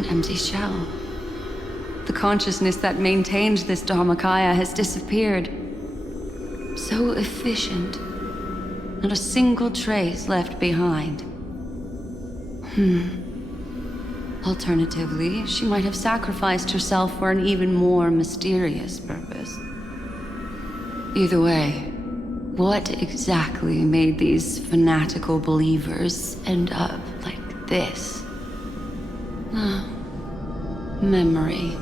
an empty shell. The consciousness that maintained this Dharmakaya has disappeared. So efficient. Not a single trace left behind. Alternatively, she might have sacrificed herself for an even more mysterious purpose. Either way, what exactly made these fanatical believers end up like this? Memory.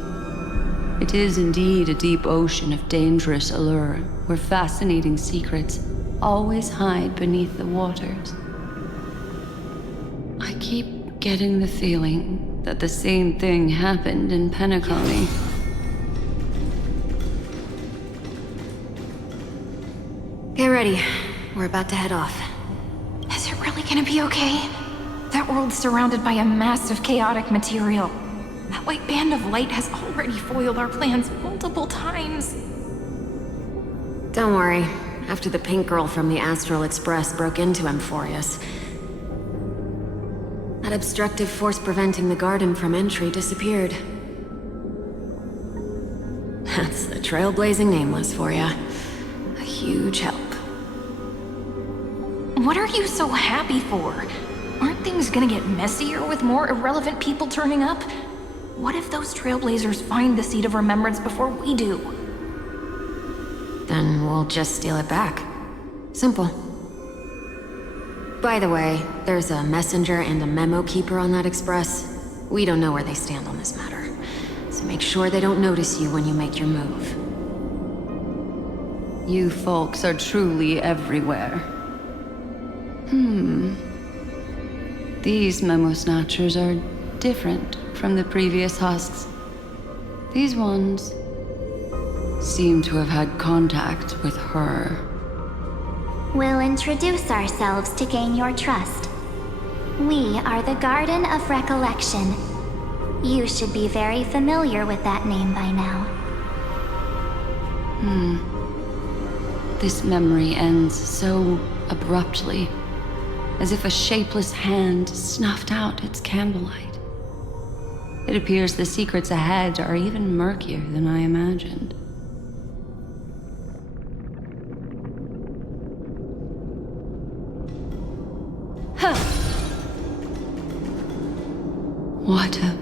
It is indeed a deep ocean of dangerous allure, where fascinating secrets always hide beneath the waters. I keep getting the feeling that the same thing happened in Penacony. Get ready. We're about to head off. Is it really gonna be okay? That world's surrounded by a mass of chaotic material. That white band of light has already foiled our plans multiple times. Don't worry. After the pink girl from the Astral Express broke into Amphorius, that obstructive force preventing the garden from entry disappeared. That's the Trailblazing Nameless for ya. A huge help. What are you so happy for? Aren't things gonna get messier with more irrelevant people turning up? What if those Trailblazers find the Seed of Remembrance before we do? Then we'll just steal it back. Simple. By the way, there's a messenger and a memo keeper on that express. We don't know where they stand on this matter, so make sure they don't notice you when you make your move. You folks are truly everywhere. These memo snatchers are different from the previous husks. These ones seem to have had contact with her. We'll introduce ourselves to gain your trust. We are the Garden of Recollection. You should be very familiar with that name by now. This memory ends so abruptly, as if a shapeless hand snuffed out its candlelight. It appears the secrets ahead are even murkier than I imagined. What a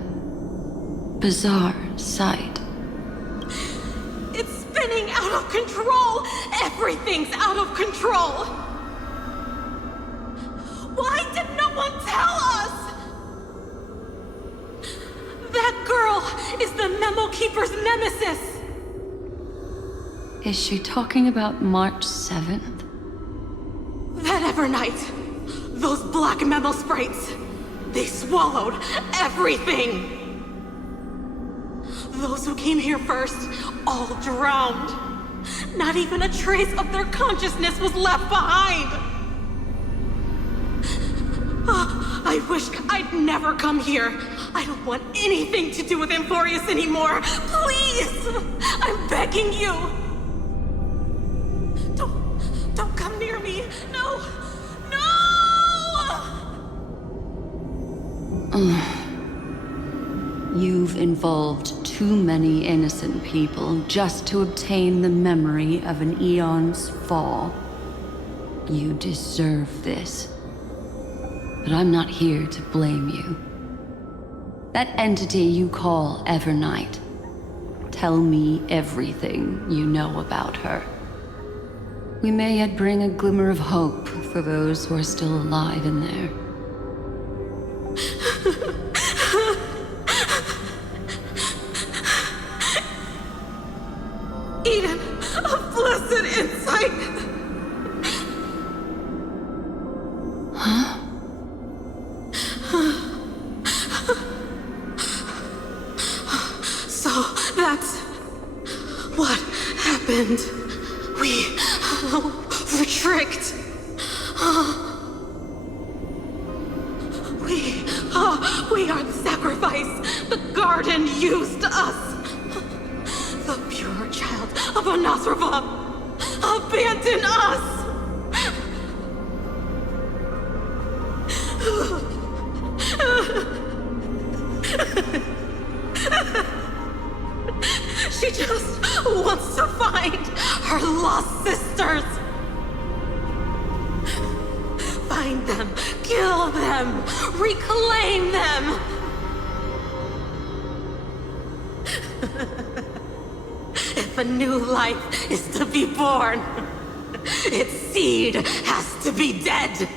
bizarre sight. It's spinning out of control! Everything's out of control! Why did no one tell us? That girl is the Memo Keeper's nemesis! Is she talking about March 7th? That Evernight, those black memo sprites, they swallowed everything! Those who came here first, all drowned. Not even a trace of their consciousness was left behind! I wish I'd never come here. I don't want anything to do with Amphorius anymore. Please! I'm begging you! Don't come near me! No! No! You've involved too many innocent people just to obtain the memory of an eon's fall. You deserve this. But I'm not here to blame you. That entity you call Evernight, tell me everything you know about her. We may yet bring a glimmer of hope for those who are still alive in there. Eden, a blessed insight! So that's what happened. We were tricked. We are the sacrifice. The garden used us. The pure child of Anasrava abandoned us. She just wants to find her lost sisters. Find them, kill them, reclaim them. If a new life is to be born, its seed has to be dead.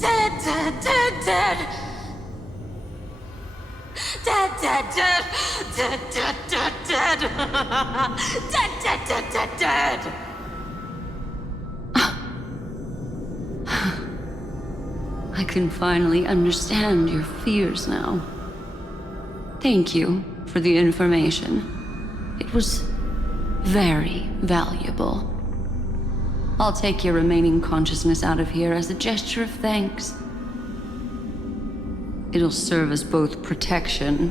Dead, dead, dead, dead. Dead, dead, dead. Dead, dead, dead, dead. Dead, dead, dead, dead, dead. I can finally understand your fears now. Thank you for the information. It was very valuable. I'll take your remaining consciousness out of here as a gesture of thanks. It'll serve as both protection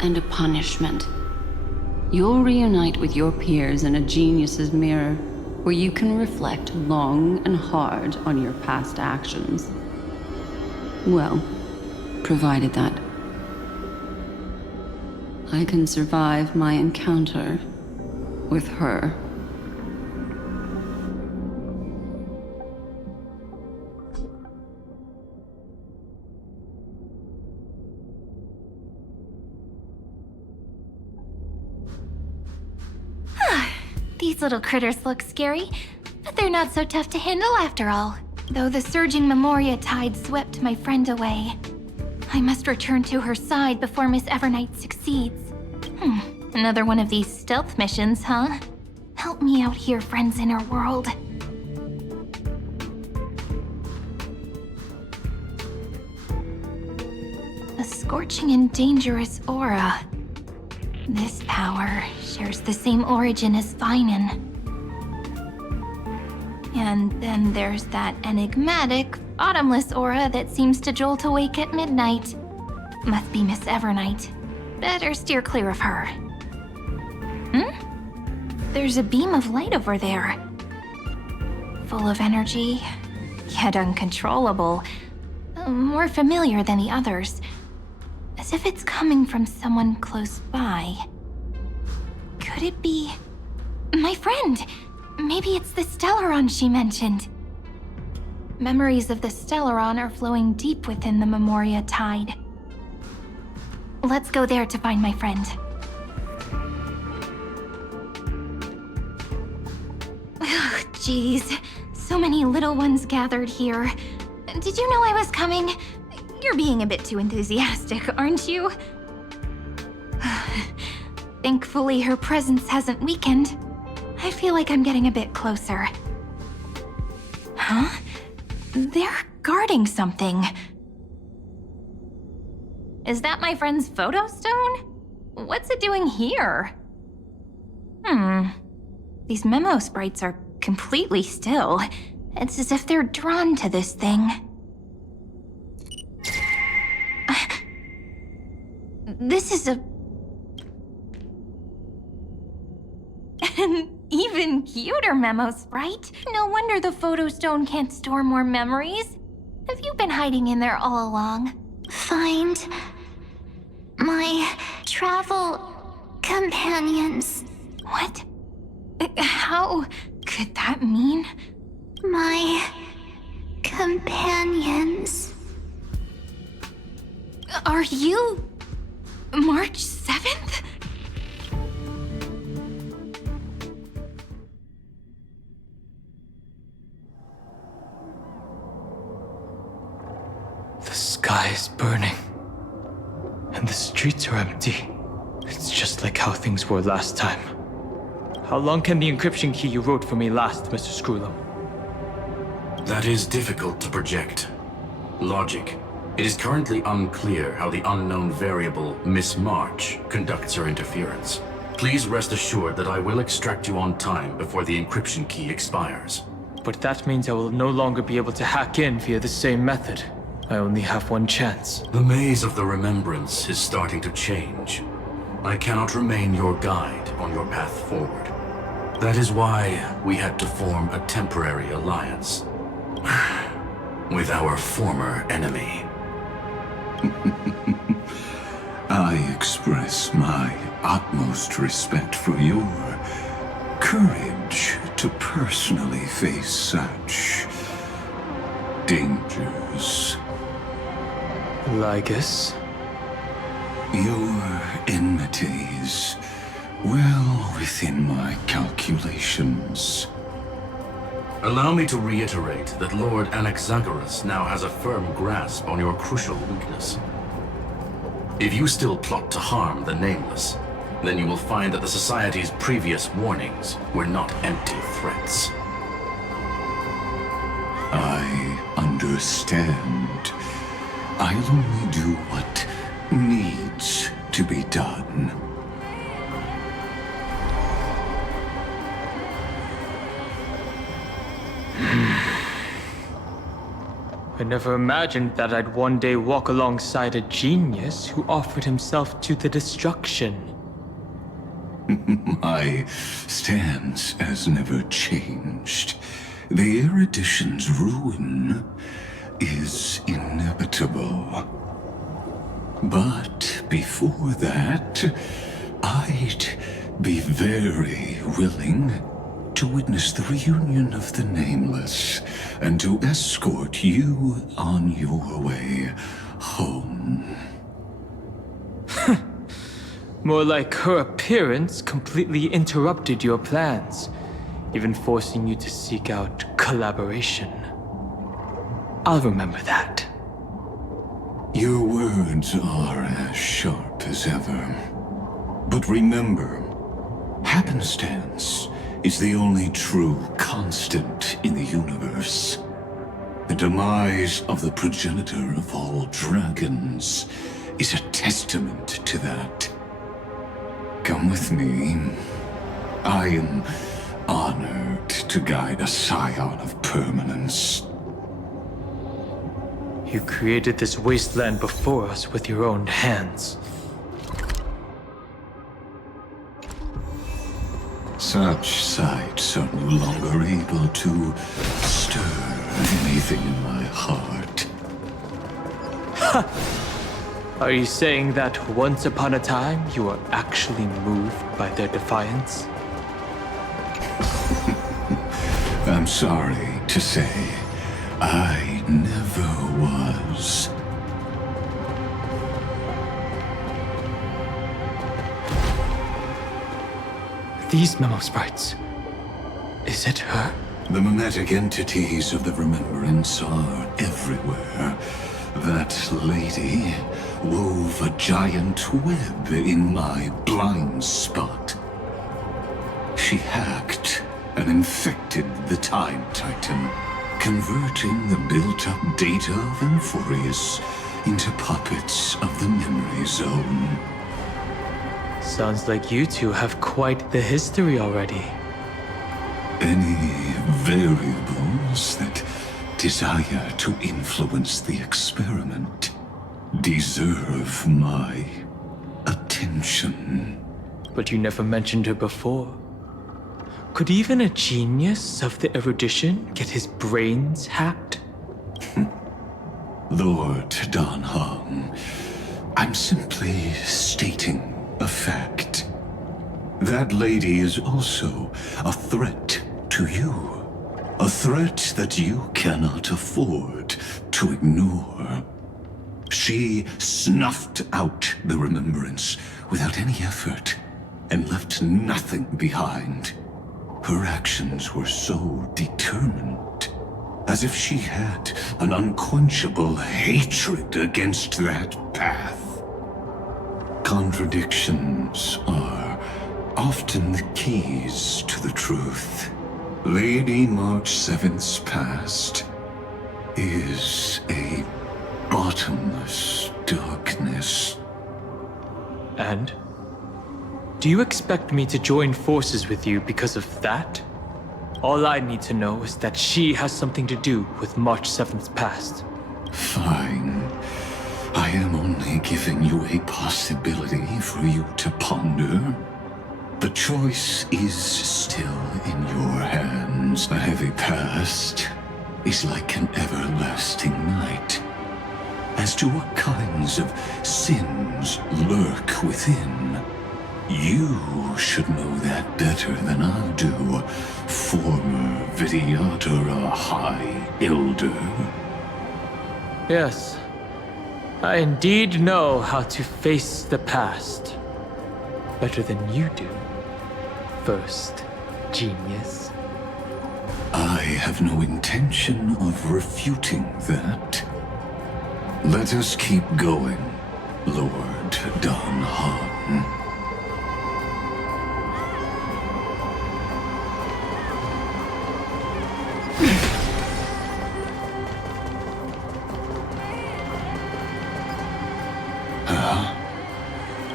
and a punishment. You'll reunite with your peers in a genius's mirror, where you can reflect long and hard on your past actions. Well, provided that I can survive my encounter with her. These little critters look scary, but they're not so tough to handle after all. Though the surging Memoria tide swept my friend away. I must return to her side before Miss Evernight succeeds. Another one of these stealth missions, huh? Help me out here, friends in her world. A scorching and dangerous aura. This power shares the same origin as Thinin. And then there's that enigmatic, bottomless aura that seems to jolt awake at midnight. Must be Miss Evernight. Better steer clear of her. There's a beam of light over there. Full of energy, yet uncontrollable. More familiar than the others. As if it's coming from someone close by. Could it be... my friend? Maybe it's the Stellaron she mentioned. Memories of the Stellaron are flowing deep within the Memoria tide. Let's go there to find my friend. Ugh, jeez. So many little ones gathered here. Did you know I was coming? You're being a bit too enthusiastic, aren't you? Thankfully, her presence hasn't weakened. I feel like I'm getting a bit closer. Huh? They're guarding something. Is that my friend's photo stone? What's it doing here? These memo sprites are completely still. It's as if they're drawn to this thing. This is an even cuter memo sprite. No wonder the photo stone can't store more memories. Have you been hiding in there all along? Find my travel companions. What? How could that mean? My companions. Are you March 7th? The sky is burning, and the streets are empty. It's just like how things were last time. How long can the encryption key you wrote for me last, Mr. Screwlum? That is difficult to project. Logic. It is currently unclear how the unknown variable, Miss March, conducts her interference. Please rest assured that I will extract you on time before the encryption key expires. But that means I will no longer be able to hack in via the same method. I only have one chance. The maze of the remembrance is starting to change. I cannot remain your guide on your path forward. That is why we had to form a temporary alliance with our former enemy. I express my utmost respect for your courage to personally face such dangers. Lygus? Your enmities, well within my calculations. Allow me to reiterate that Lord Anaxagoras now has a firm grasp on your crucial weakness. If you still plot to harm the Nameless, then you will find that the Society's previous warnings were not empty threats. I understand. I'll only do what needs to be done. I never imagined that I'd one day walk alongside a genius who offered himself to the destruction. My stance has never changed. The erudition's ruin is inevitable. But before that, I'd be very willing to witness the reunion of the Nameless and to escort you on your way home. More like her appearance completely interrupted your plans, even forcing you to seek out collaboration. I'll remember that. Your words are as sharp as ever. But remember, happenstance is the only true constant in the universe. The demise of the progenitor of all dragons is a testament to that. Come with me. I am honored to guide a scion of permanence. You created this wasteland before us with your own hands. Such sights are no longer able to stir anything in my heart. Are you saying that once upon a time you were actually moved by their defiance? I'm sorry to say, I never was. These memo sprites. Is it her? The mimetic entities of the Remembrance are everywhere. That lady wove a giant web in my blind spot. She hacked and infected the Time Titan, converting the built-up data of Emphorius into puppets of the Memory Zone. Sounds like you two have quite the history already. Any variables that desire to influence the experiment deserve my attention. But you never mentioned her before. Could even a genius of the erudition get his brains hacked? Lord Dan Hong, I'm simply stating a fact. That lady is also a threat to you. A threat that you cannot afford to ignore. She snuffed out the Remembrance without any effort and left nothing behind. Her actions were so determined, as if she had an unquenchable hatred against that path. Contradictions are often the keys to the truth. Lady March 7th's past is a bottomless darkness. And? Do you expect me to join forces with you because of that? All I need to know is that she has something to do with March 7th's past. Fine. I am only giving you a possibility for you to ponder. The choice is still in your hands. A heavy past is like an everlasting night. as to what kinds of sins lurk within. You should know that better than I do, former Vidyadhara High Elder. Yes, I indeed know how to face the past better than you do, First Genius. I have no intention of refuting that. Let us keep going, Lord Don Han.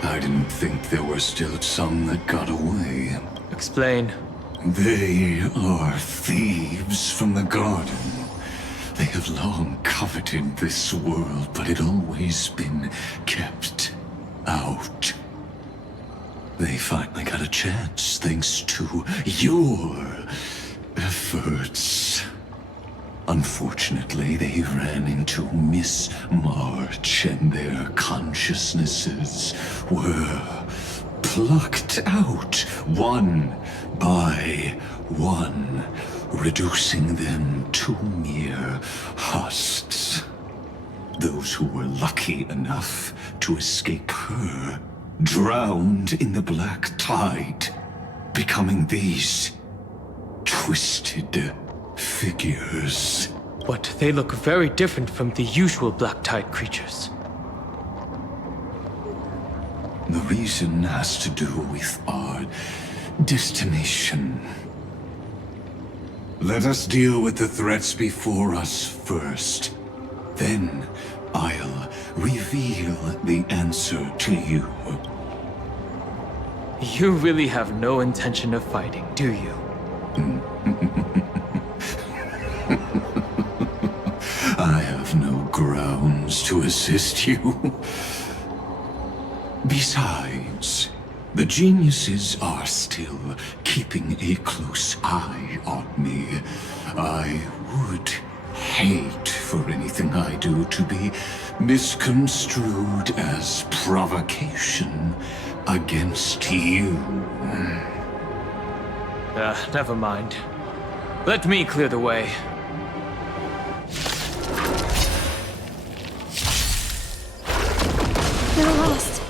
I didn't think there were still some that got away. Explain. They are thieves from the garden. They have long coveted this world, but it always been kept out. They finally got a chance thanks to your efforts. Unfortunately, they ran into Miss March, and their consciousnesses were plucked out one by one, reducing them to mere husks. Those who were lucky enough to escape her drowned in the black tide, becoming these twisted figures. But they look very different from the usual Black Tide creatures. The reason has to do with our destination. Let us deal with the threats before us first. Then I'll reveal the answer to you. You really have no intention of fighting, do you? I have no grounds to assist you. Besides, the geniuses are still keeping a close eye on me. I would hate for anything I do to be misconstrued as provocation against you. Never mind. Let me clear the way. You're lost.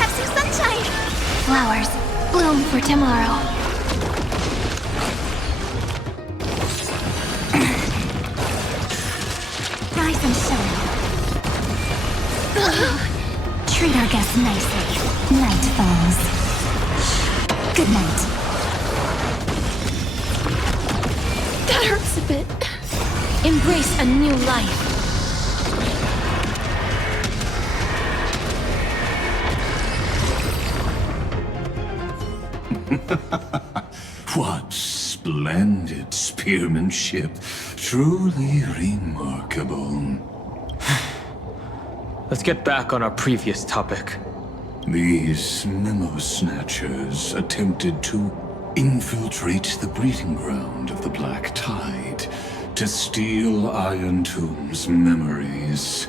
Have some sunshine! Flowers bloom for tomorrow. Rise and shine. Treat our guests nicely. Night falls. Good night. That hurts a bit. Embrace a new life. What splendid spearmanship. Truly remarkable. Let's get back on our previous topic. These memo snatchers attempted to infiltrate the breeding ground of the Black Tide to steal Iron Tomb's memories.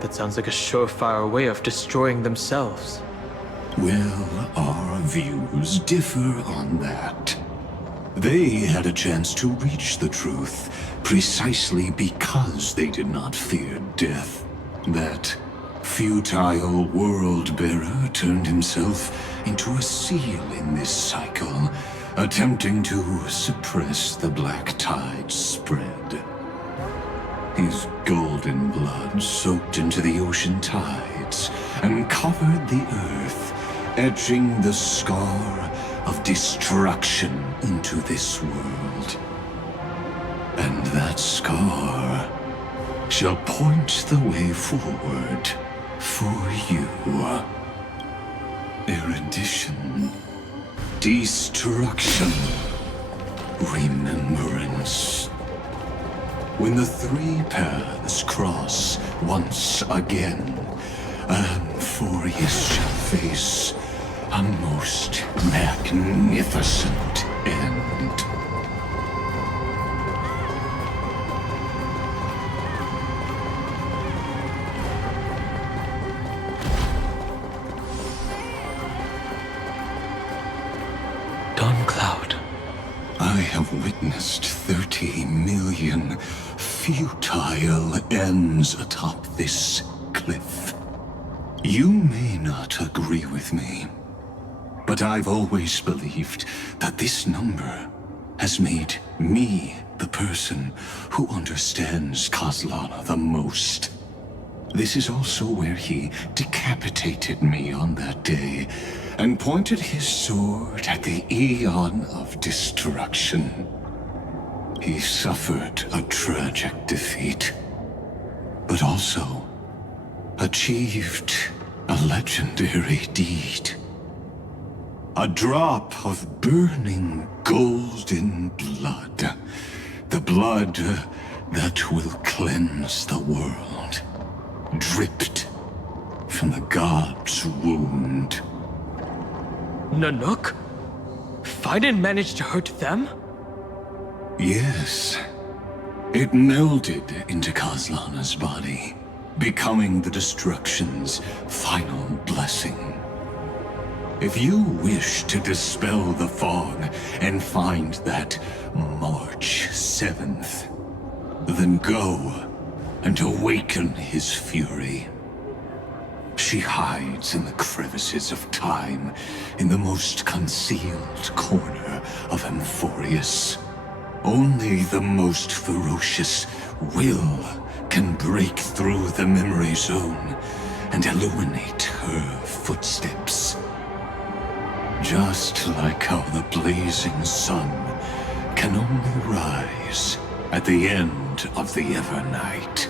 That sounds like a surefire way of destroying themselves. Well, our views differ on that. They had a chance to reach the truth precisely because they did not fear death. That futile world-bearer turned himself into a seal in this cycle, attempting to suppress the Black Tide's spread. His golden blood soaked into the ocean tides and covered the earth, etching the scar of destruction into this world. And that scar shall point the way forward for you. Erudition, destruction, remembrance. When the three paths cross once again, Amphorius shall face a most magnificent end. have witnessed 30 million futile ends atop this cliff. You may not agree with me, but I've always believed that this number has made me the person who understands Kozlana the most. This is also where he decapitated me on that day and pointed his sword at the Eon of Destruction. He suffered a tragic defeat, but also achieved a legendary deed. A drop of burning golden blood. The blood that will cleanse the world. Dripped from the god's wound. Nanook? Fiden managed to hurt them? Yes. It melded into Kozlana's body, becoming the Destruction's final blessing. If you wish to dispel the fog and find that March 7th, then go and awaken his fury. She hides in the crevices of time, in the most concealed corner of Amphorius. Only the most ferocious will can break through the memory zone and illuminate her footsteps. Just like how the blazing sun can only rise at the end of the Evernight.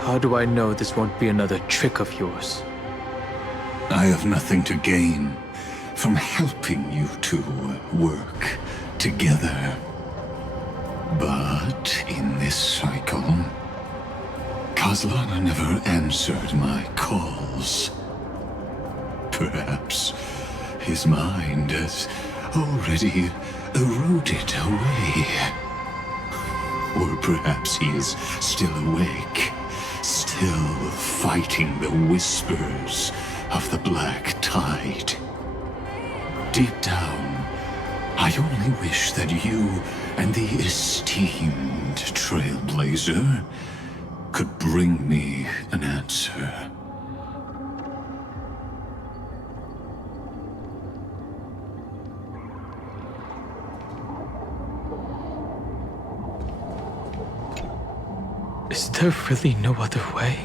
How do I know this won't be another trick of yours? I have nothing to gain from helping you two work together. But in this cycle, Kozlana never answered my calls. Perhaps his mind has already eroded away. Or perhaps he is still awake, still fighting the whispers of the Black Tide. Deep down, I only wish that you and the esteemed Trailblazer could bring me an answer. Is there really no other way?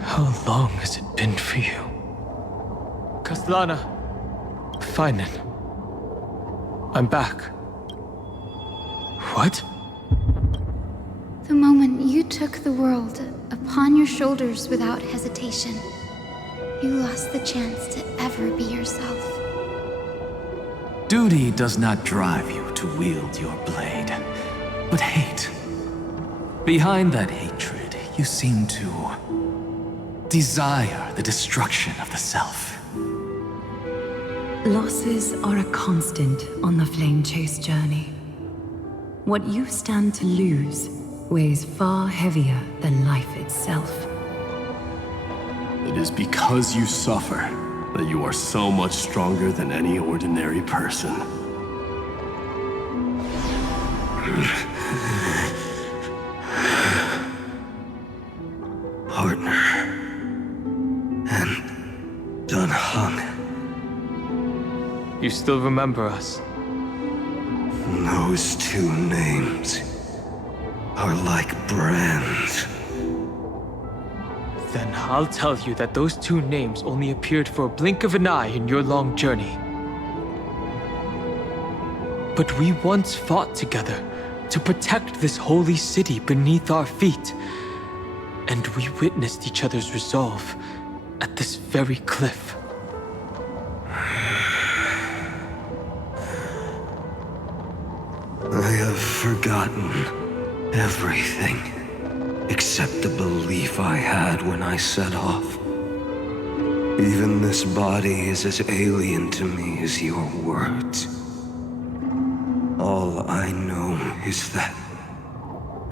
How long has it been for you? Kozlana. Finen. I'm back. What? The moment you took the world upon your shoulders without hesitation, you lost the chance to ever be yourself. Duty does not drive you to wield your blade, but hate. Behind that hatred, you seem to desire the destruction of the self. Losses are a constant on the Flame Chase journey. What you stand to lose weighs far heavier than life itself. It is because you suffer that you are so much stronger than any ordinary person. Partner. And done hung. You still remember us? Those two names are like brands. Then I'll tell you that those two names only appeared for a blink of an eye in your long journey. But we once fought together to protect this holy city beneath our feet. And we witnessed each other's resolve at this very cliff. I have forgotten everything except the belief I had when I set off. Even this body is as alien to me as your words. All I know is that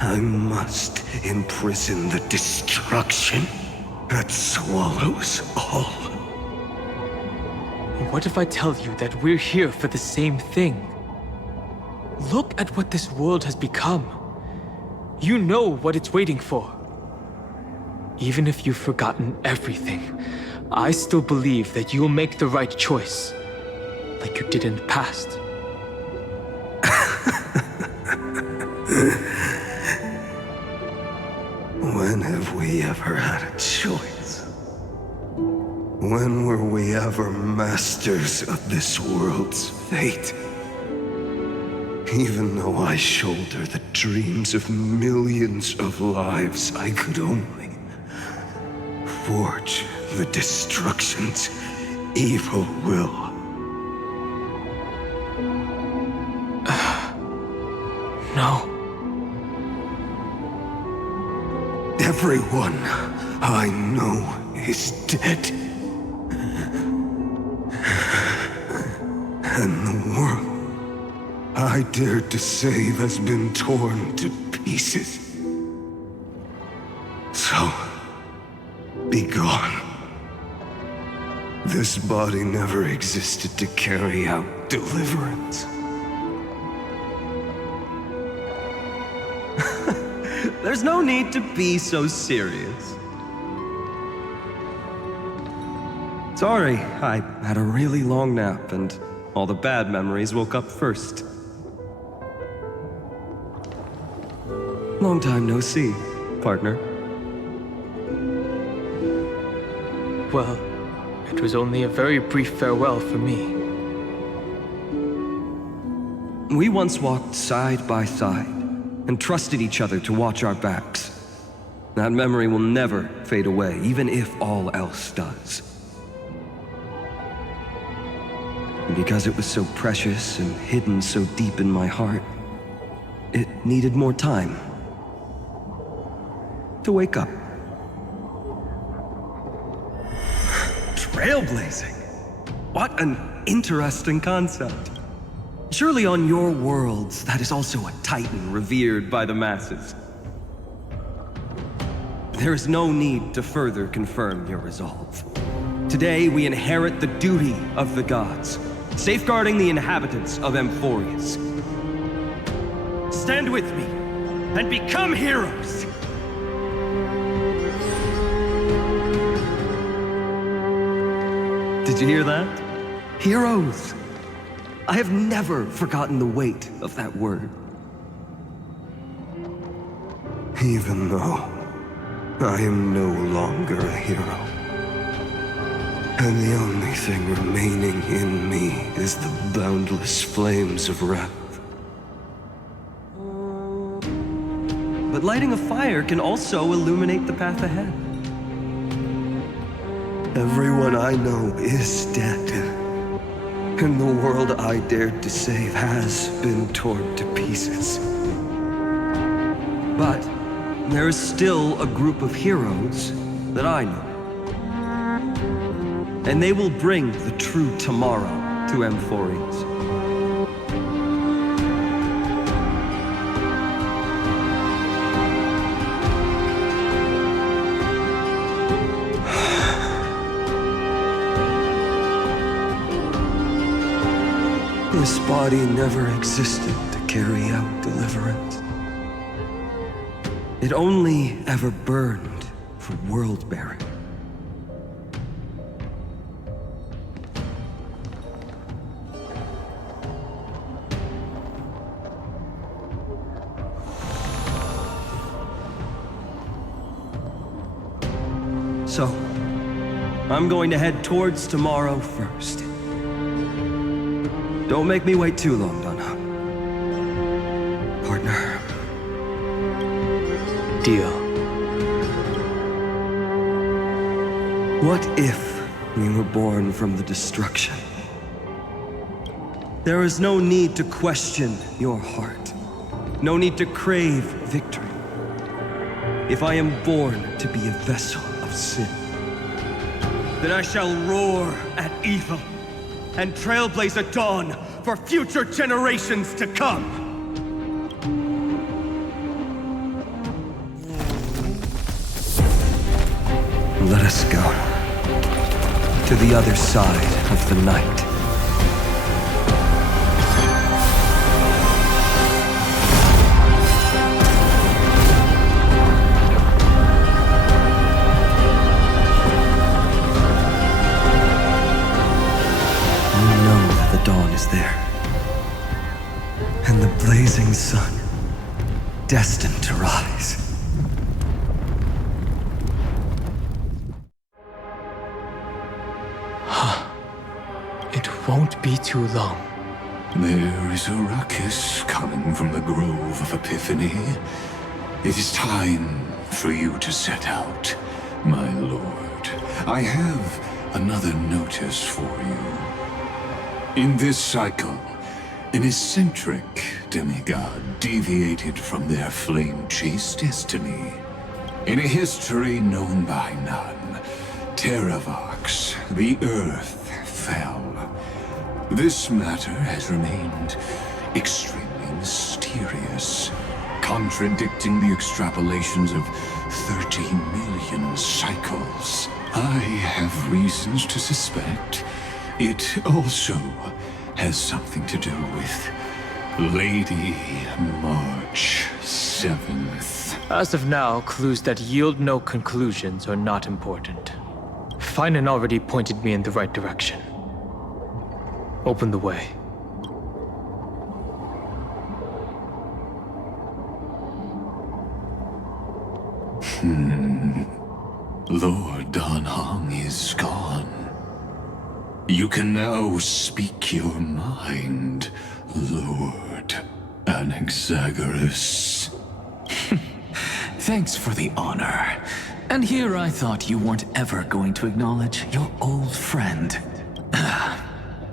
I must imprison the destruction that swallows all. What if I tell you that we're here for the same thing? Look at what this world has become. You know what it's waiting for. Even if you've forgotten everything, I still believe that you'll make the right choice, like you did in the past. When have we ever had a choice? When were we ever masters of this world's fate? Even though I shoulder the dreams of millions of lives, I could only forge the destruction's evil will. No. Everyone I know is dead. And the world I dared to save has been torn to pieces. So, be gone. This body never existed to carry out deliverance. There's no need to be so serious. Sorry, I had a really long nap and all the bad memories woke up first. Long time no see, partner. Well, it was only a very brief farewell for me. We once walked side by side and trusted each other to watch our backs. That memory will never fade away, even if all else does. And because it was so precious and hidden so deep in my heart, it needed more time to wake up. Trailblazing? What an interesting concept. Surely on your worlds, that is also a titan revered by the masses. There is no need to further confirm your resolve. Today, we inherit the duty of the gods, safeguarding the inhabitants of Amphorius. Stand with me, and become heroes! Did you hear that? Heroes! I have never forgotten the weight of that word. Even though I am no longer a hero, and the only thing remaining in me is the boundless flames of wrath. But lighting a fire can also illuminate the path ahead. Everyone I know is dead, and the world I dared to save has been torn to pieces. But there is still a group of heroes that I know. And they will bring the true tomorrow to Amphorius. This body never existed to carry out deliverance. It only ever burned for world-bearing. So, I'm going to head towards tomorrow first. Don't make me wait too long, Donna. Partner. Deal. What if we were born from the destruction? There is no need to question your heart. No need to crave victory. If I am born to be a vessel of sin, then I shall roar at evil and trailblaze a dawn for future generations to come. Let us go to the other side of the night. destined to rise. It won't be too long. There is a ruckus coming from the Grove of Epiphany. It is time for you to set out, my lord. I have another notice for you. In this cycle, an eccentric demigod deviated from their flame-chased destiny. In a history known by none, Terravox, the Earth, fell. This matter has remained extremely mysterious, contradicting the extrapolations of 13 million cycles. I have reasons to suspect it also has something to do with Lady March 7th. As of now, clues that yield no conclusions are not important. Finan already pointed me in the right direction. Open the way. Lord Dan Heng is gone. You can now speak your mind, Lord Anaxagoras. Thanks for the honor. And here I thought you weren't ever going to acknowledge your old friend.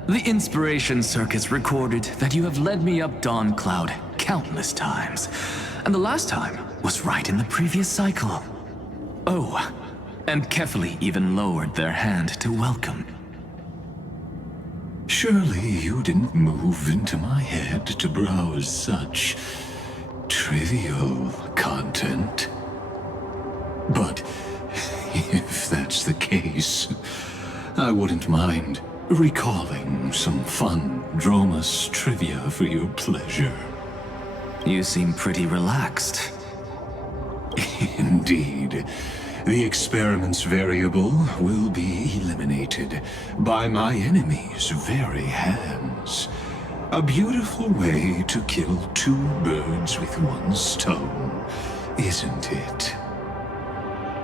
The Inspiration Circuits recorded that you have led me up Dawn Cloud countless times. And the last time was right in the previous cycle. Oh, and Kefali even lowered their hand to welcome. Surely you didn't move into my head to browse such trivial content. But if that's the case, I wouldn't mind recalling some fun Dromus trivia for your pleasure. You seem pretty relaxed. Indeed. The experiment's variable will be eliminated by my enemy's very hands. A beautiful way to kill two birds with one stone, isn't it?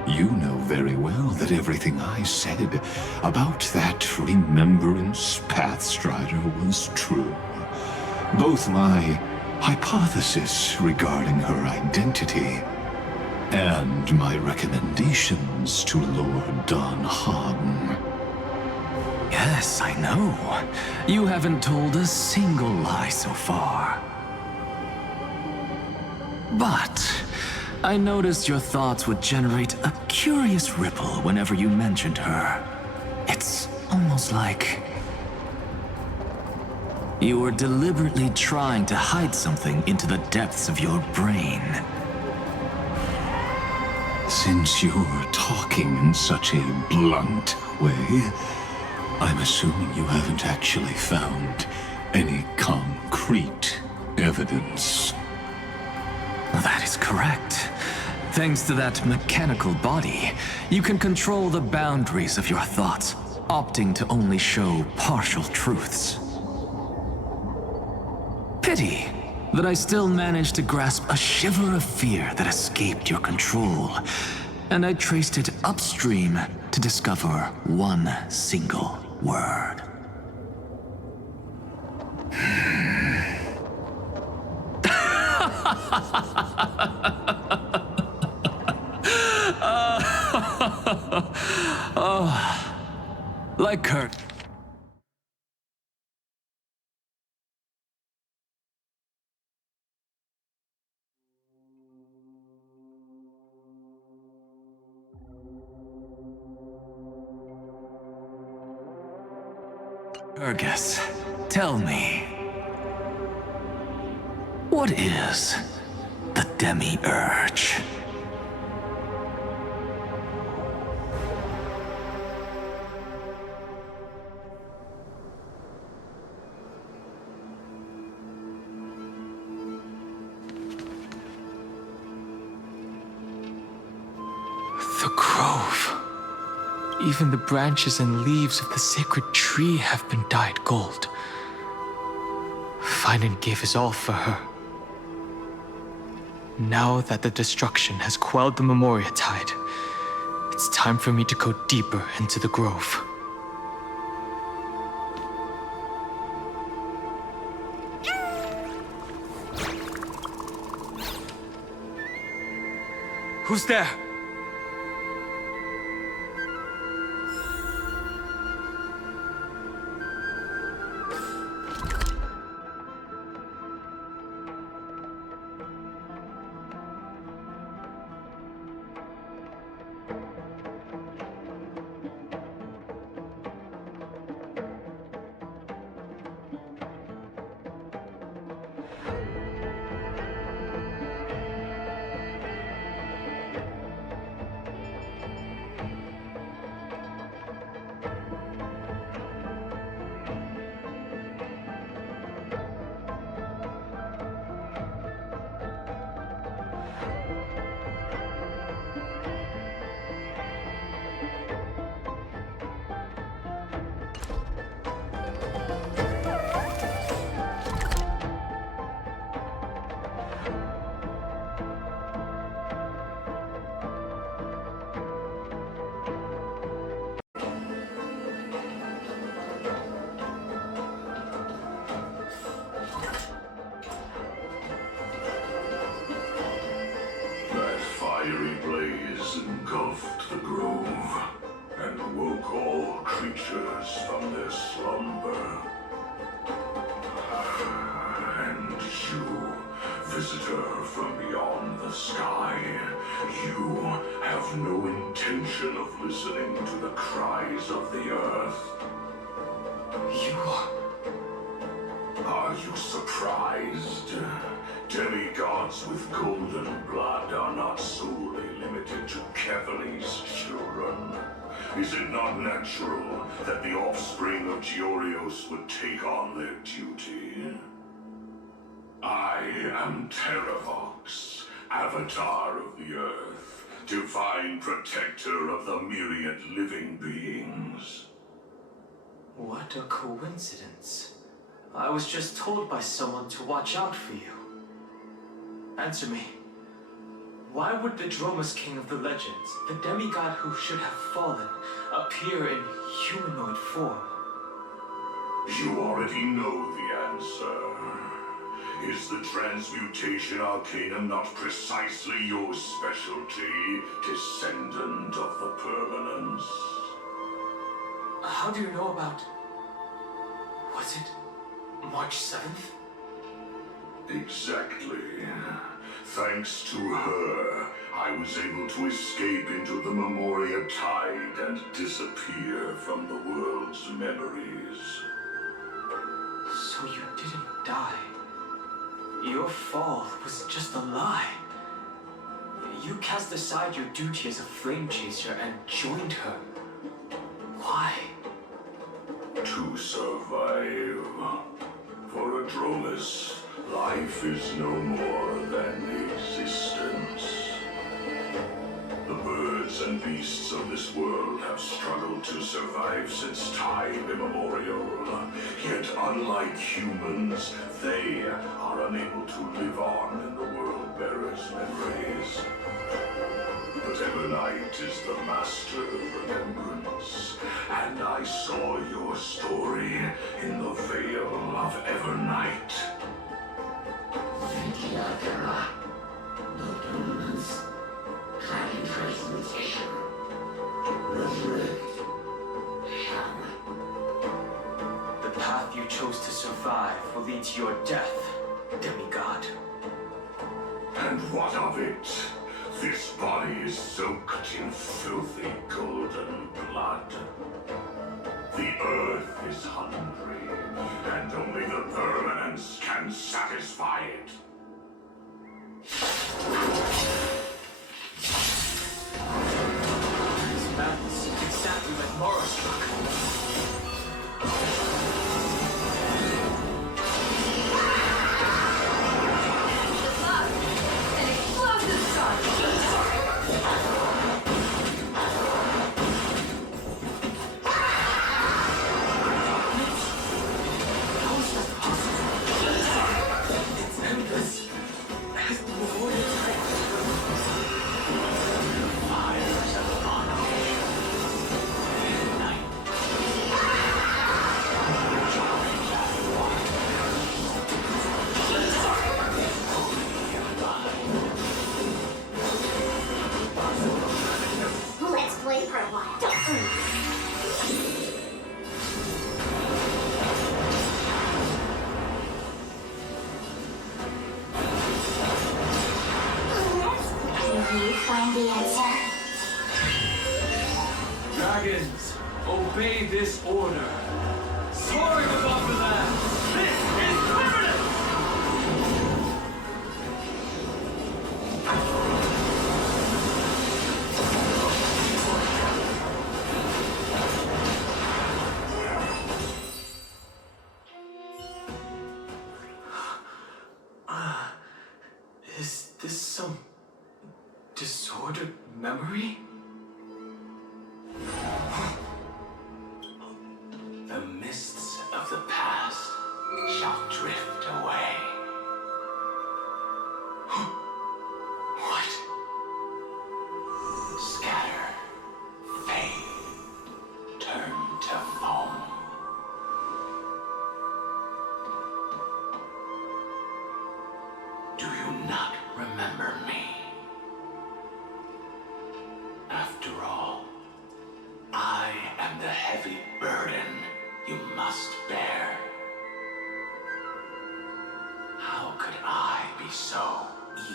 You know very well that everything I said about that Remembrance Pathstrider was true. Both my hypothesis regarding her identity and my recommendations to Lord Dan Heng. Yes, I know. You haven't told a single lie so far. But I noticed your thoughts would generate a curious ripple whenever you mentioned her. It's almost like you were deliberately trying to hide something into the depths of your brain. Since you're talking in such a blunt way, I'm assuming you haven't actually found any concrete evidence. That is correct. Thanks to that mechanical body, you can control the boundaries of your thoughts, opting to only show partial truths. Pity that I still managed to grasp a shiver of fear that escaped your control, and I traced it upstream to discover one single word. Like Kurt. Urgus, tell me, what is the Demi-Urge? The grove. Even the branches and leaves of the sacred tree have been dyed gold. Finan gave his all for her. Now that the destruction has quelled the Memoria tide, it's time for me to go deeper into the grove. Who's there? That fiery blaze engulfed the grove and woke all creatures from their slumber. And you, visitor from beyond the sky, you have no intention of listening to the cries of the earth. Are you surprised? Demigods with golden blood are not solely limited to Kevali's children. Is it not natural that the offspring of Georios would take on their duty? I am Terravox, Avatar of the Earth, divine protector of the myriad living beings. What a coincidence. I was just told by someone to watch out for you. Answer me. Why would the Dromus King of the Legends, the demigod who should have fallen, appear in humanoid form? You already know the answer. Is the transmutation arcanum not precisely your specialty, descendant of the Permanence? How do you know about... Was it March 7th? Exactly. Thanks to her, I was able to escape into the Memoria tide and disappear from the world's memories. So you didn't die. Your fall was just a lie. You cast aside your duty as a flame chaser and joined her. Why? To survive. For a Dromus, life is no more than existence. The birds and beasts of this world have struggled to survive since time immemorial. Yet unlike humans, they are unable to live on in the World-Bearer's memories. But Evernight is the master of remembrance, and I saw your story in the Veil of Evernight. The permanence, tracking transmutation, resurrect, The path you chose to survive will lead to your death, demigod. And what of it? This body is soaked in filthy golden blood. The earth is hungry, and only the Permanence can satisfy it. This madness is exactly like Mara struck. How is that possible? It's endless. As the Memoria tide find the answer? Dragons, obey this order. Soaring above the land, this is permanent! Is this some disordered memory? The mists of the past shall drift away. What? Scatter, fade, turn to foam. Do you not remember me? After all, I am the heavy burden you must bear. How could I be so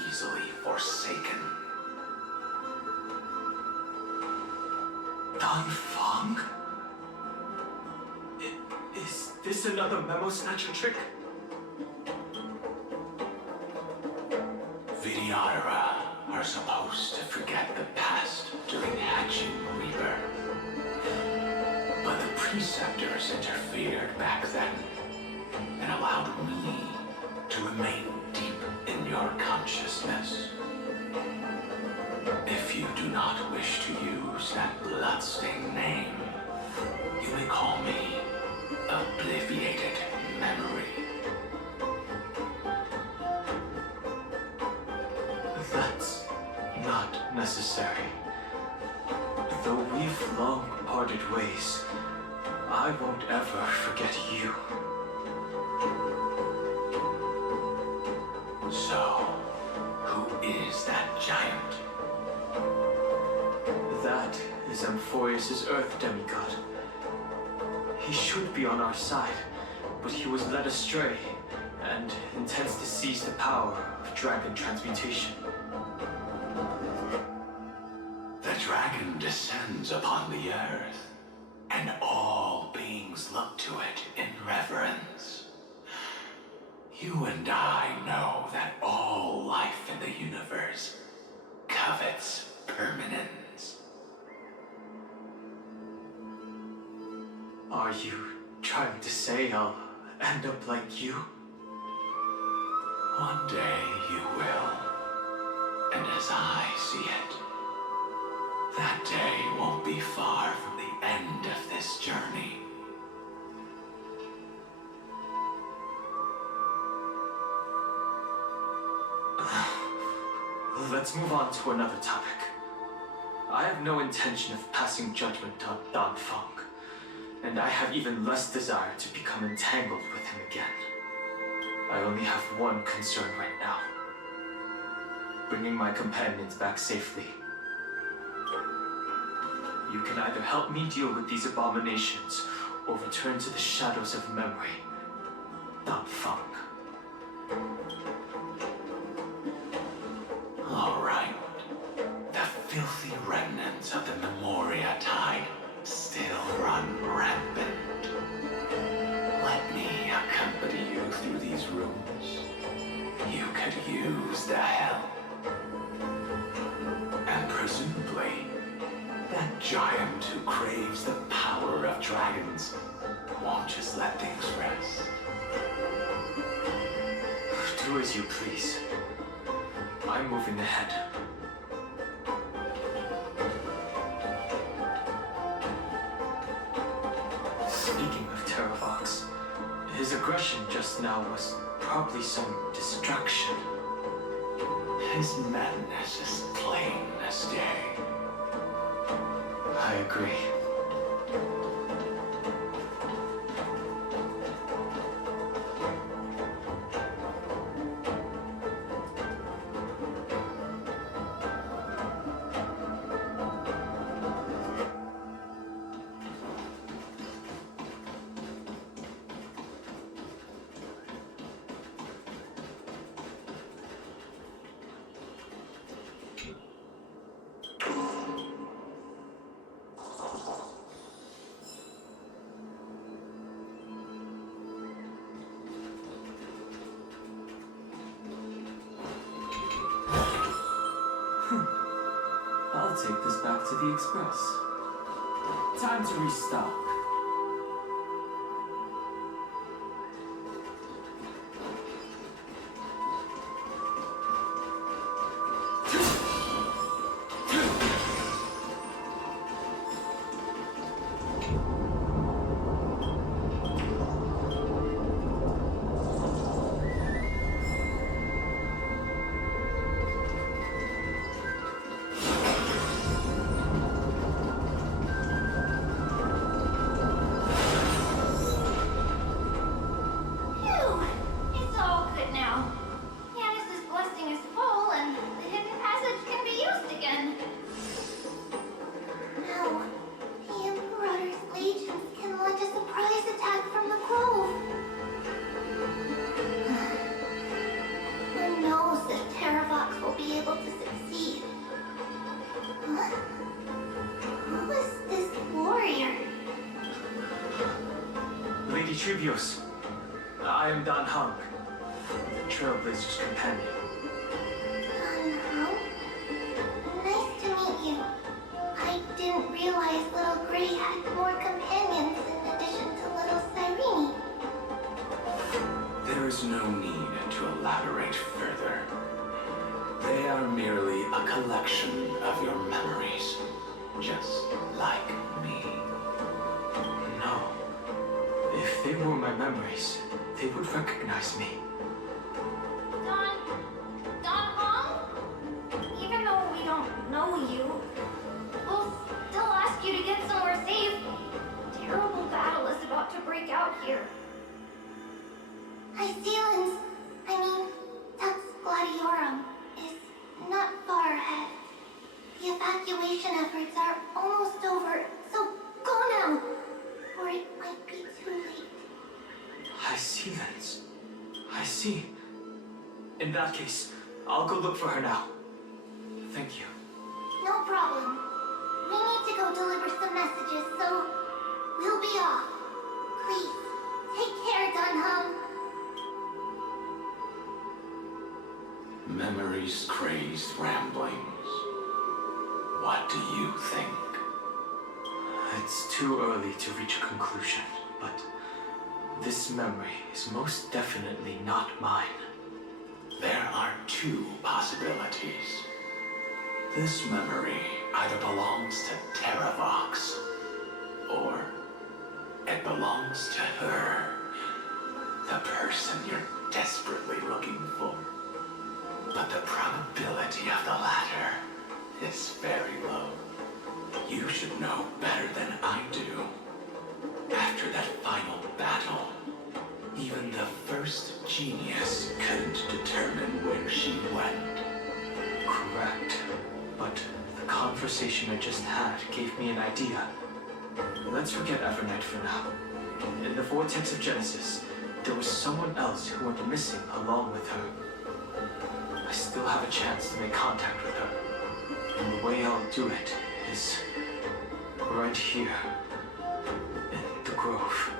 easily forsaken? Dan Feng? Is this another memo snatcher trick? Vidyadhara are supposed to forget the past during hatching Reaper. But the Preceptors interfered back then and allowed me to remain deep in your consciousness. If you do not wish to use that bloodstained name, you may call me Obliviated Memory. That's not necessary. Though we've long parted ways, I won't ever forget you. So, who is that giant? That is Amphorius' Earth demigod. He should be on our side, but he was led astray and intends to seize the power of dragon transmutation. The dragon descends upon the earth, and all beings look to it in reverence. You and I know that all life in the universe covets permanence. Are you trying to say I'll end up like you? One day you will, and as I see it, that day won't be far from the end of this journey. Let's move on to another topic. I have no intention of passing judgment on Dan Feng, and I have even less desire to become entangled with him again. I only have one concern right now: bringing my companions back safely. You can either help me deal with these abominations, or return to the shadows of memory. Dan Feng. All right. The filthy remnants of the Memoria Tide still run rampant. Let me accompany you through these rooms. You could use the help. And presumably, that giant who craves the power of dragons won't just let things rest. Do as you please. I'm moving ahead. Speaking of Terravox, his aggression just now was probably some distraction. His madness is plain as day. I agree. I'll take this back to the Express. Time to restock. I am Dan Hung, the Trailblazer's companion. Nice to meet you. I didn't realize Little Gray had more companions in addition to Little Cyrene. There is no need to elaborate further. They are merely a collection of your memories, just like me. No. If they were my memories, they would recognize me. Don Hong? Even though we don't know you, we'll still ask you to get somewhere safe. A terrible battle is about to break out here. Iceland's, Tux Gladiorum, is not far ahead. The evacuation efforts are almost over, so go now, or it might be too late. Iceland's. I see. In that case, I'll go look for her now. Thank you. No problem. We need to go deliver some messages, so we'll be off. Please, take care, Dunham. Memories crazed ramblings. What do you think? It's too early to reach a conclusion, but this memory is most definitely not mine. There are two possibilities. This memory either belongs to Terravox, or it belongs to her, the person you're desperately looking for. But the probability of the latter is very low. You should know better than I do. After that final battle, even the first genius couldn't determine where she went. Correct. But the conversation I just had gave me an idea. Let's forget Evernight for now. In the vortex of Genesis, there was someone else who went missing along with her. I still have a chance to make contact with her. And the way I'll do it is right here in the grove.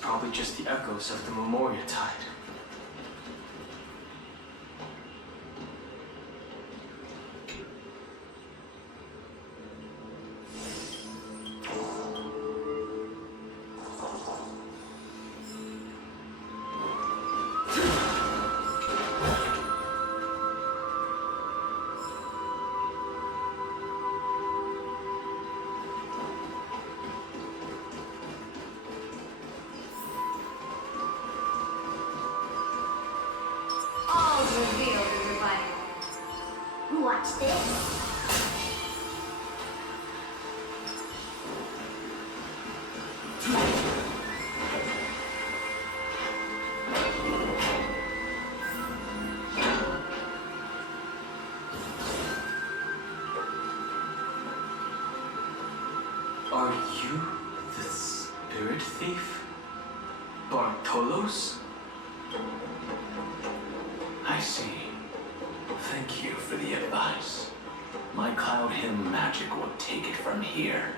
Probably just the echoes of the Memoria Tide. Watch this. Bartolos? I see. Thank you for the advice. My Cloud Hymn magic will take it from here.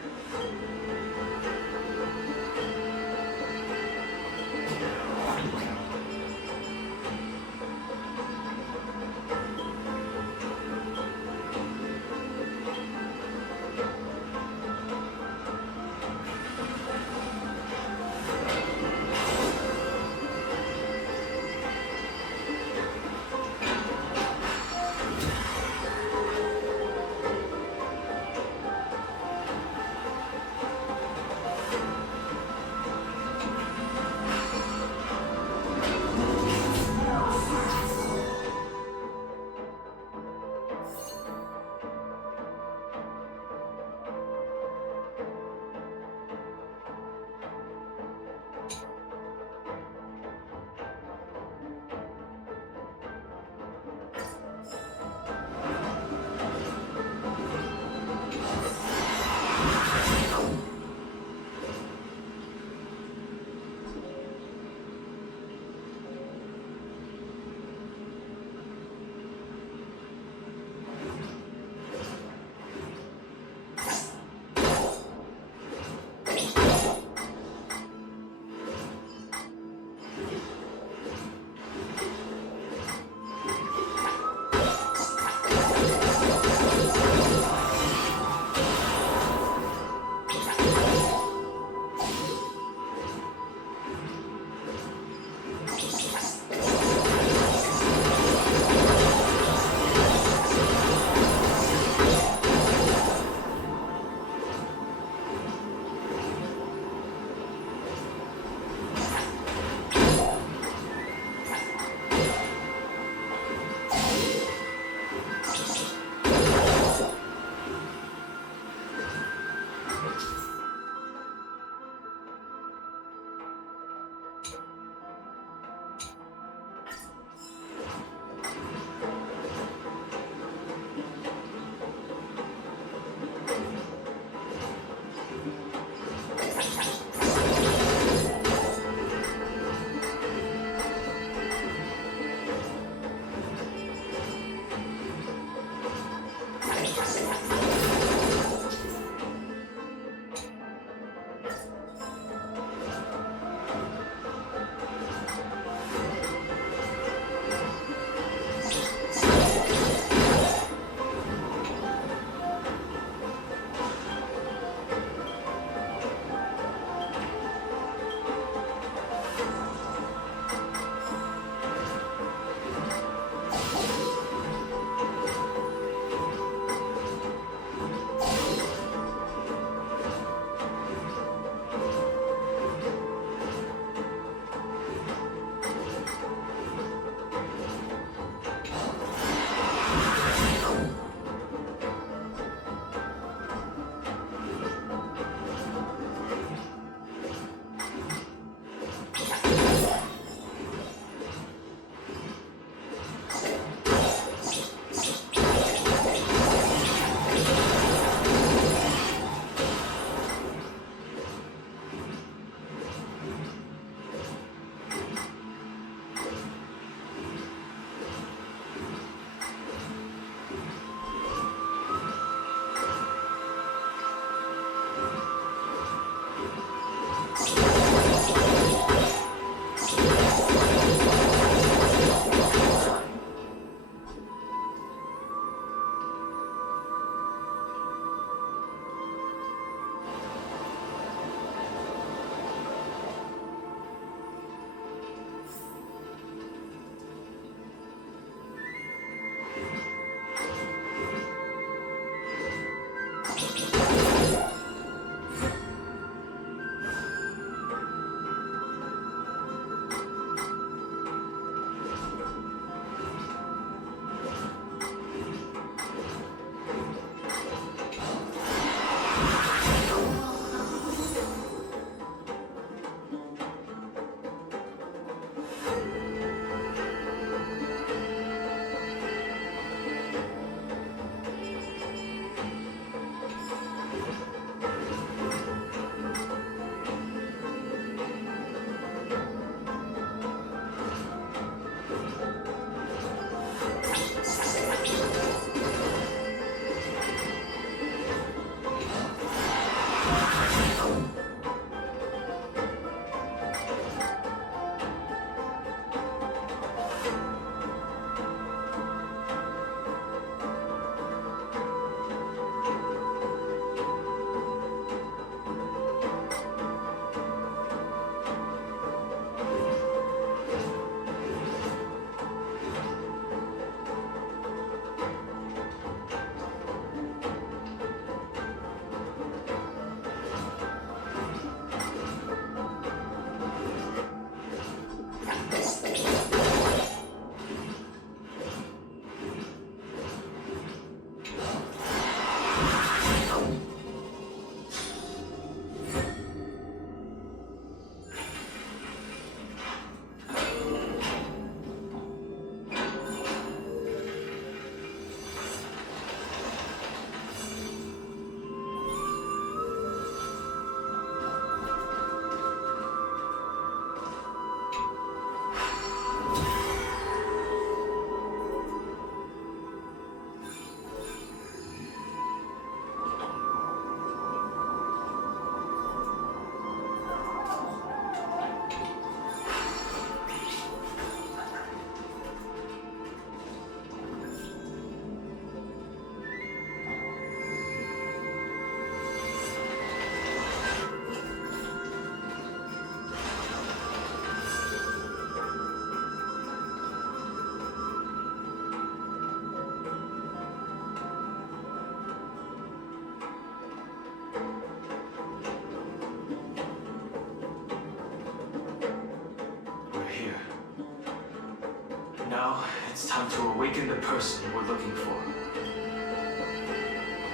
Now, it's time to awaken the person we're looking for.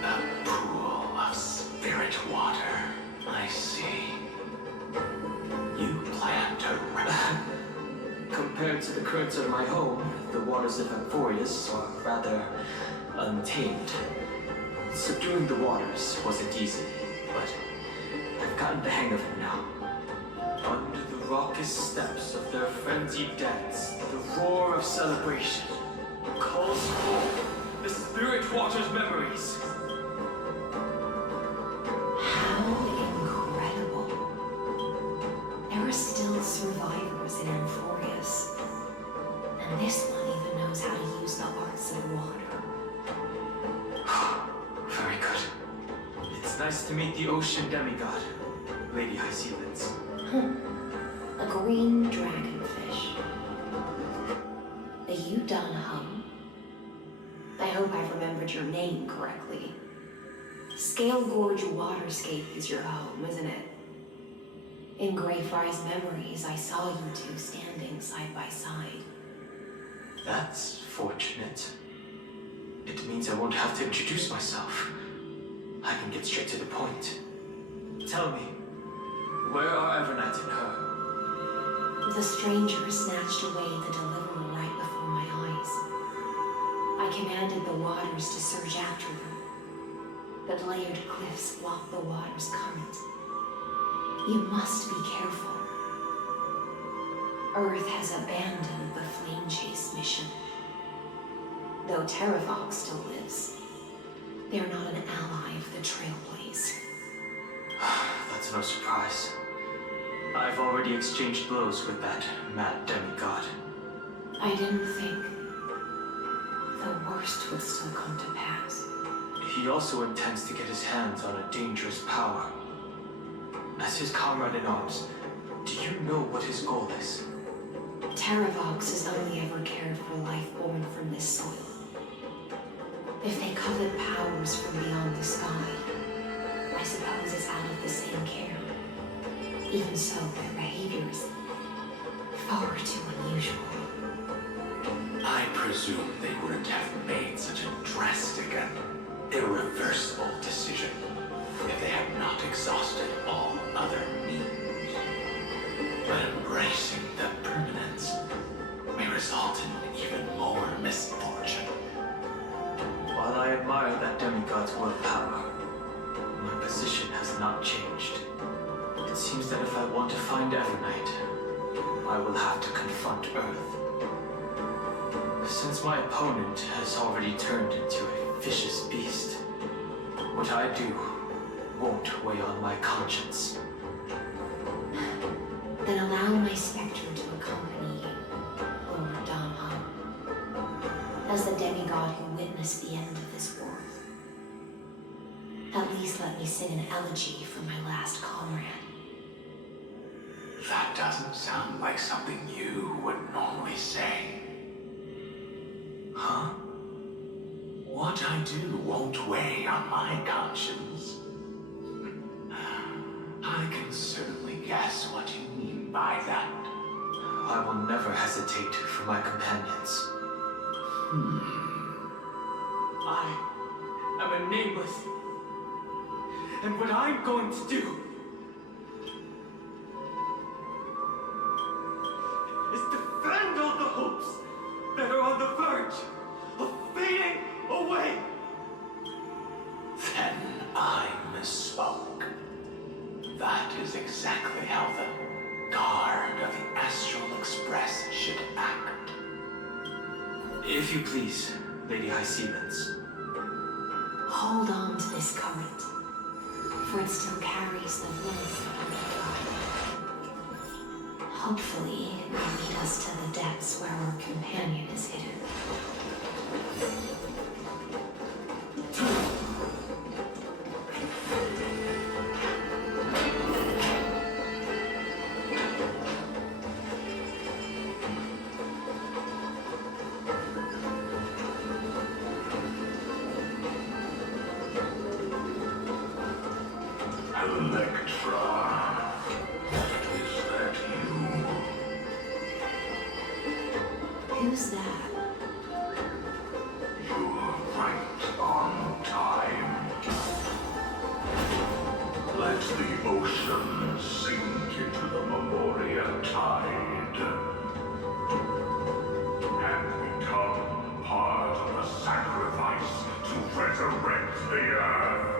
A pool of spirit water. I see. You plan to Compared to the currents of my home, the waters of Emphorius are rather untamed. Subduing the waters wasn't easy, but I've gotten the hang of it now. Under the raucous steps of their frenzied dance, the roar of celebration calls forth the spirit water's memories. How incredible. There are still survivors in Emphorius. And this one even knows how to use the arts of water. Very good. It's nice to meet the ocean demigod, Lady High Sealands. A green dragonfish. The Yudon Hum. I hope I've remembered your name correctly. Scale Gorge Waterscape is your home, isn't it? In Greyfriar's memories, I saw you two standing side by side. That's fortunate. It means I won't have to introduce myself. I can get straight to the point. Tell me, where are Evernight and her? The stranger snatched away the deliverer right before my eyes. I commanded the waters to surge after them, but layered cliffs block the water's current. You must be careful. Earth has abandoned the Flame Chase mission. Though Terravox still lives, they're not an ally of the Trailblazer. That's no surprise. I've already exchanged blows with that mad demigod. I didn't think the worst would still come to pass. He also intends to get his hands on a dangerous power. As his comrade in arms, do you know what his goal is? Terravox has only ever cared for life born from this soil. If they covet powers from beyond the sky, I suppose it's out of the same care. Even so, their behavior is far too unusual. I presume they wouldn't have made such a drastic and irreversible decision if they had not exhausted all other means. But embracing the permanence may result in even more misfortune. While I admire that demigod's willpower, my position has not changed. It seems that if I want to find Evernight, I will have to confront Earth. Since my opponent has already turned into a vicious beast, what I do won't weigh on my conscience. Then allow my specter to accompany you, Lord Damha, as the demigod who witnessed the end of this world. At least let me sing an elegy for my last comrade. That doesn't sound like something you would normally say. Huh? What I do won't weigh on my conscience. I can certainly guess what you mean by that. I will never hesitate for my companions. I am a nameless. And what I'm going to do is defend all the hopes that are on the verge of fading away. Then I misspoke. That is exactly how the guard of the Astral Express should act. If you please, Lady High Sealands. Hold on to this current, for it still carries the warmth of the god. Hopefully, it will lead us to the depths where our companion is hidden. Electra, is that you? Who's that? You're right on time. Let the ocean sink into the Memoria tide and become part of the sacrifice to resurrect the Earth.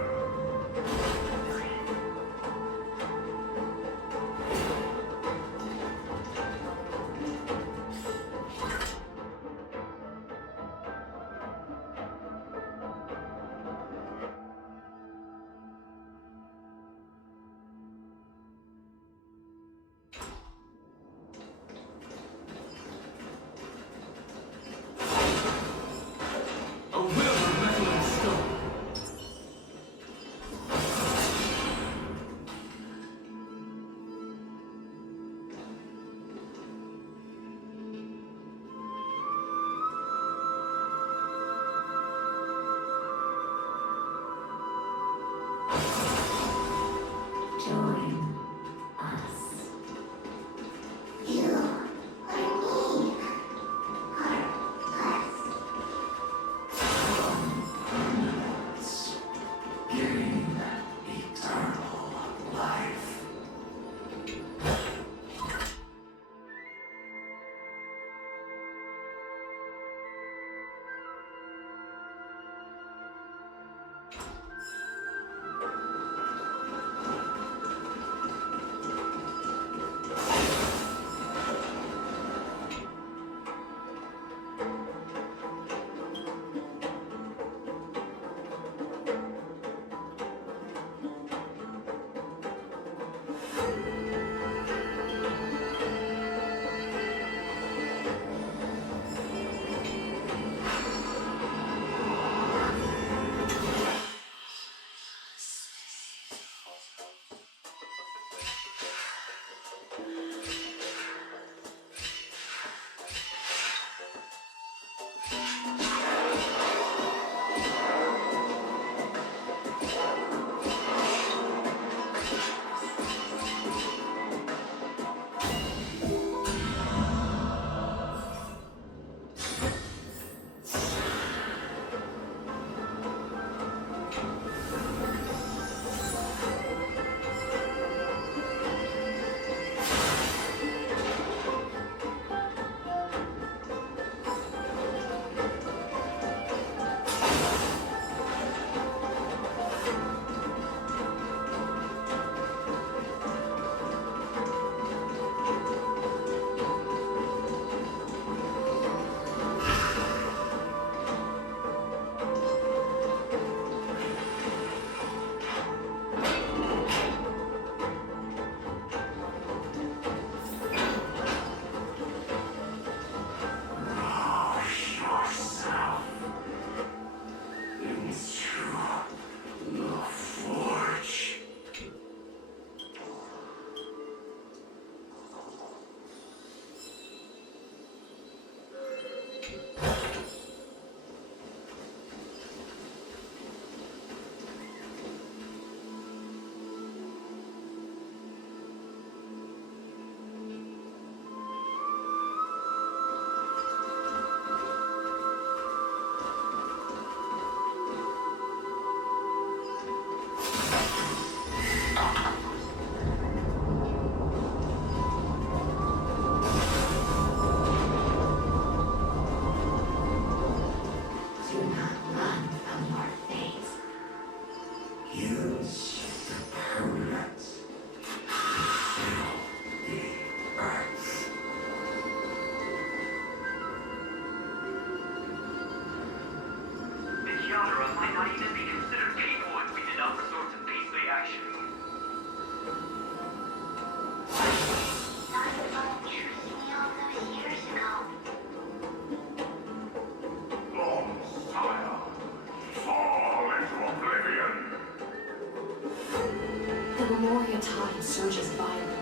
Memoria tide surges violently.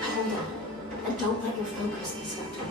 Hold on, and don't let your focus be swept away.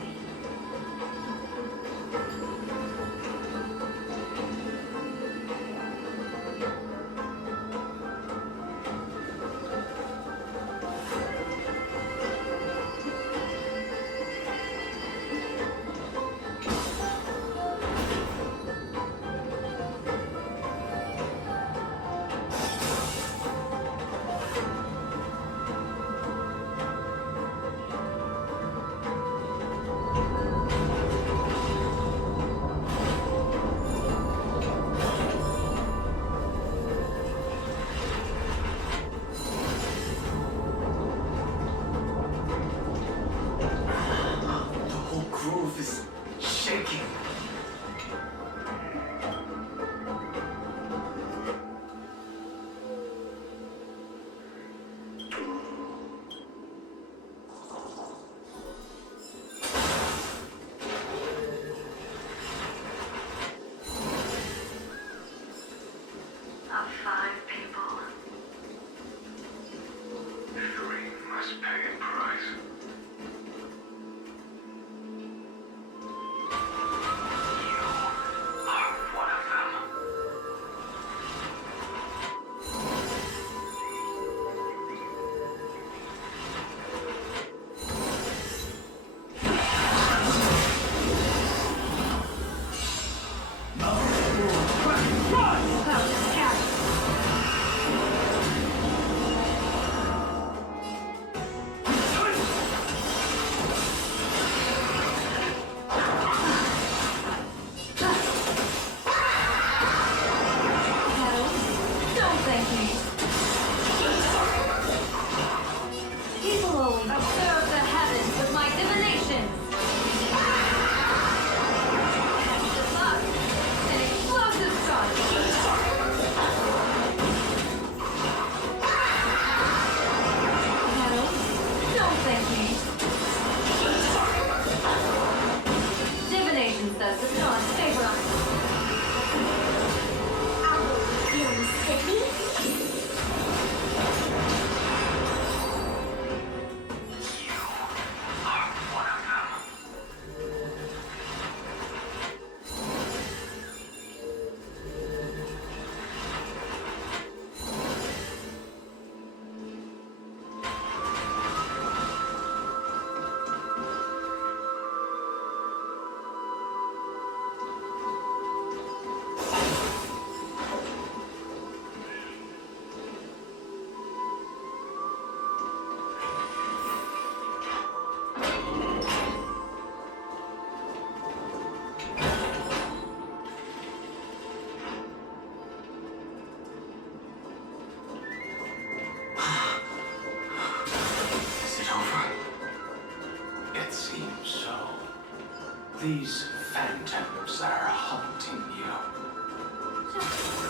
These phantoms that are haunting you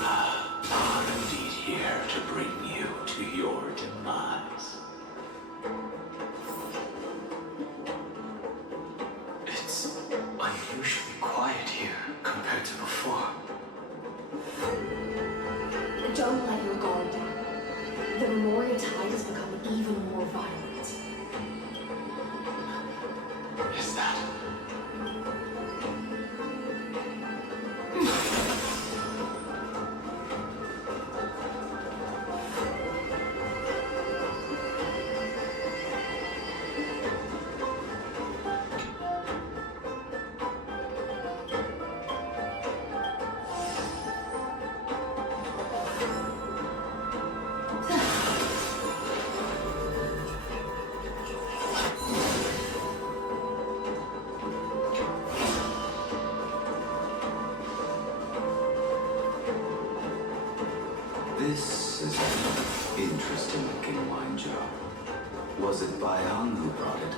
are indeed here to bring you to your demise. It's unusually quiet here compared to before. Don't let your guard down. The Memoria tide has become even more violent. Is that... This is an interesting-looking wine jar. Was it Bayan who brought it?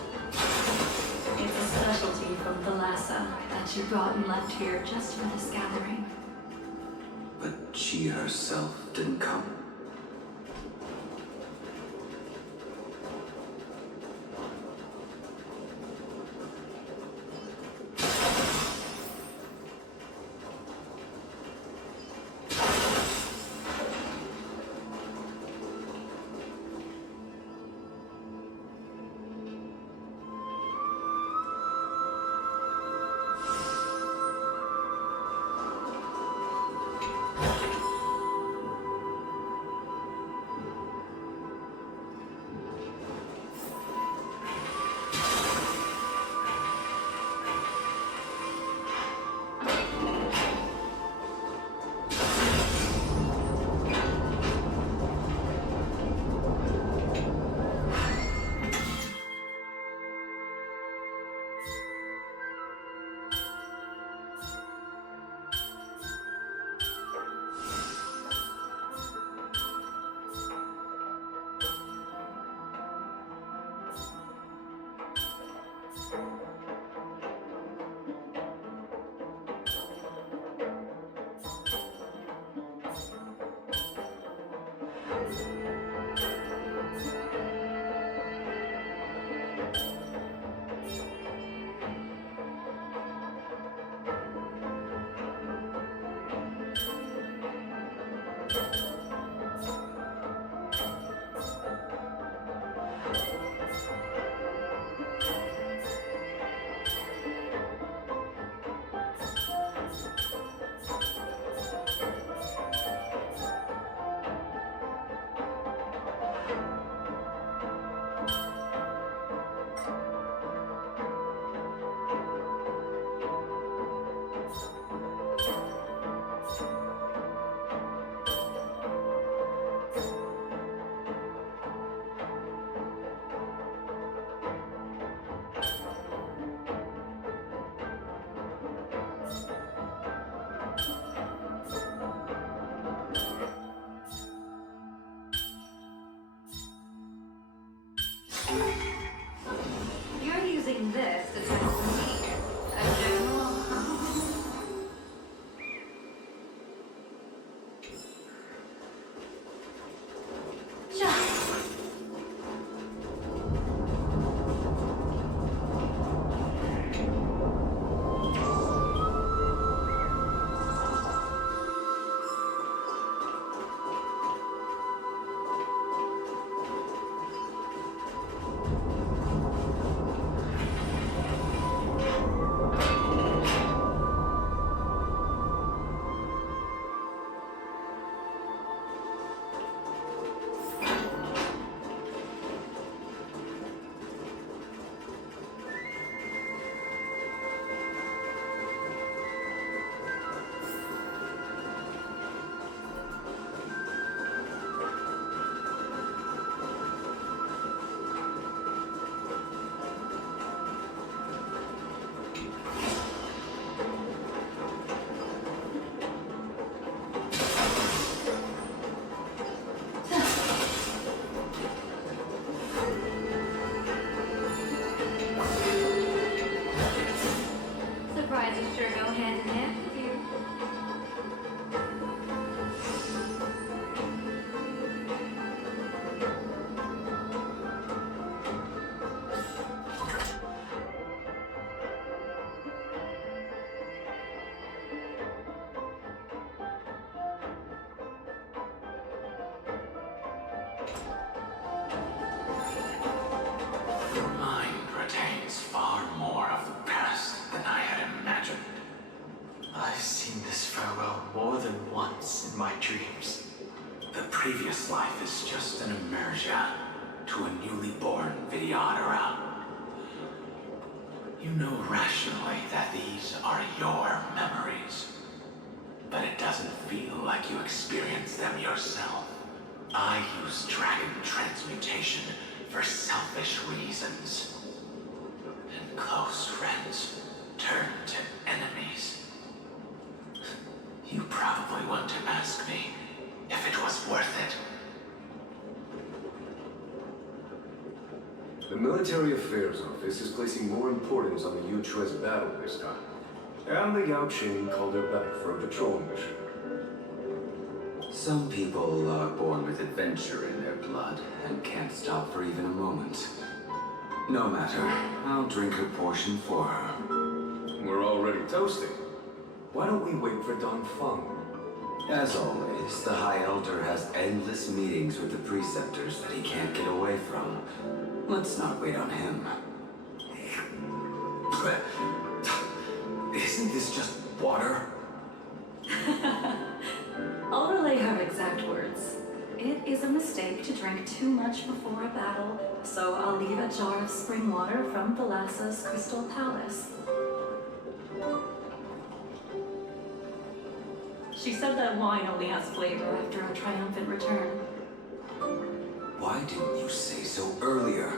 It's a specialty from Thalassa that she brought and left here just for this gathering. But she herself didn't come? You're using this to test me, a general. previous life is just an immersion to a newly born Videodora. You know rationally that these are your memories, but it doesn't feel like you experienced them yourself. I use dragon transmutation for selfish reasons, and close friends turn to enemies. You probably want to ask me if it was worth it. The Military Affairs Office is placing more importance on the Yuchua's battle this time. And the Yao Qing called her back for a patrol mission. Some people are born with adventure in their blood and can't stop for even a moment. No matter, I'll drink her portion for her. We're already toasting. Why don't we wait for Don Feng? As always, the High Elder has endless meetings with the Preceptors that he can't get away from. Let's not wait on him. Isn't this just water? I'll relay her exact words. It is a mistake to drink too much before a battle, so I'll leave a jar of spring water from Thalassa's Crystal Palace. She said that wine only has flavor after a triumphant return. Why didn't you say so earlier?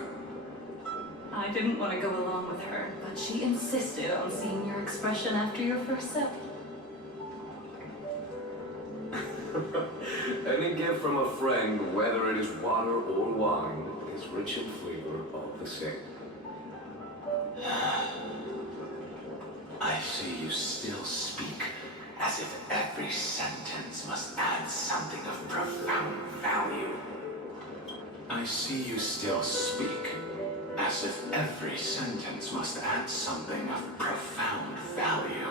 I didn't want to go along with her, but she insisted on seeing your expression after your first sip. Any gift from a friend, whether it is water or wine, is rich in flavor all the same. I see you still speak as if every sentence must add something of profound value. I see you still speak as if every sentence must add something of profound value.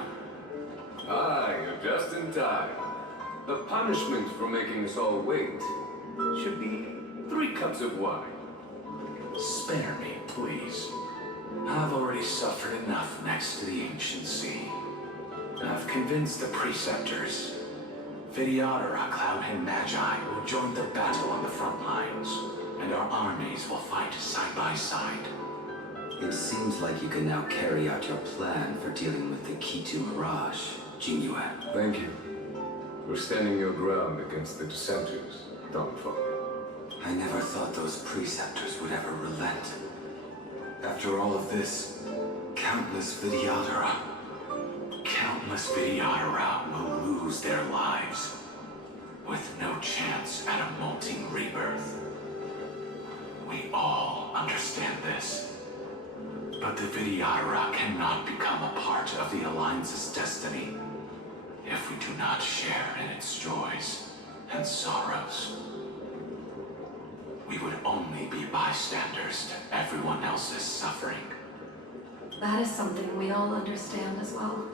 Ah, you're just in time. The punishment for making us all wait should be 3 cups of wine. Spare me, please. I've already suffered enough next to the ancient sea. I've convinced the Preceptors. Videodora, Cloud, and Magi will join the battle on the front lines, and our armies will fight side by side. It seems like you can now carry out your plan for dealing with the Kitu Mirage, Jingyue. Thank you. We're standing your ground against the dissenters, Don Feng. I never thought those Preceptors would ever relent. After all of this, countless Videodora will lose their lives, with no chance at a molting rebirth. We all understand this. But the Videodora cannot become a part of the Alliance's destiny if we do not share in its joys and sorrows. We would only be bystanders to everyone else's suffering. That is something we all understand as well.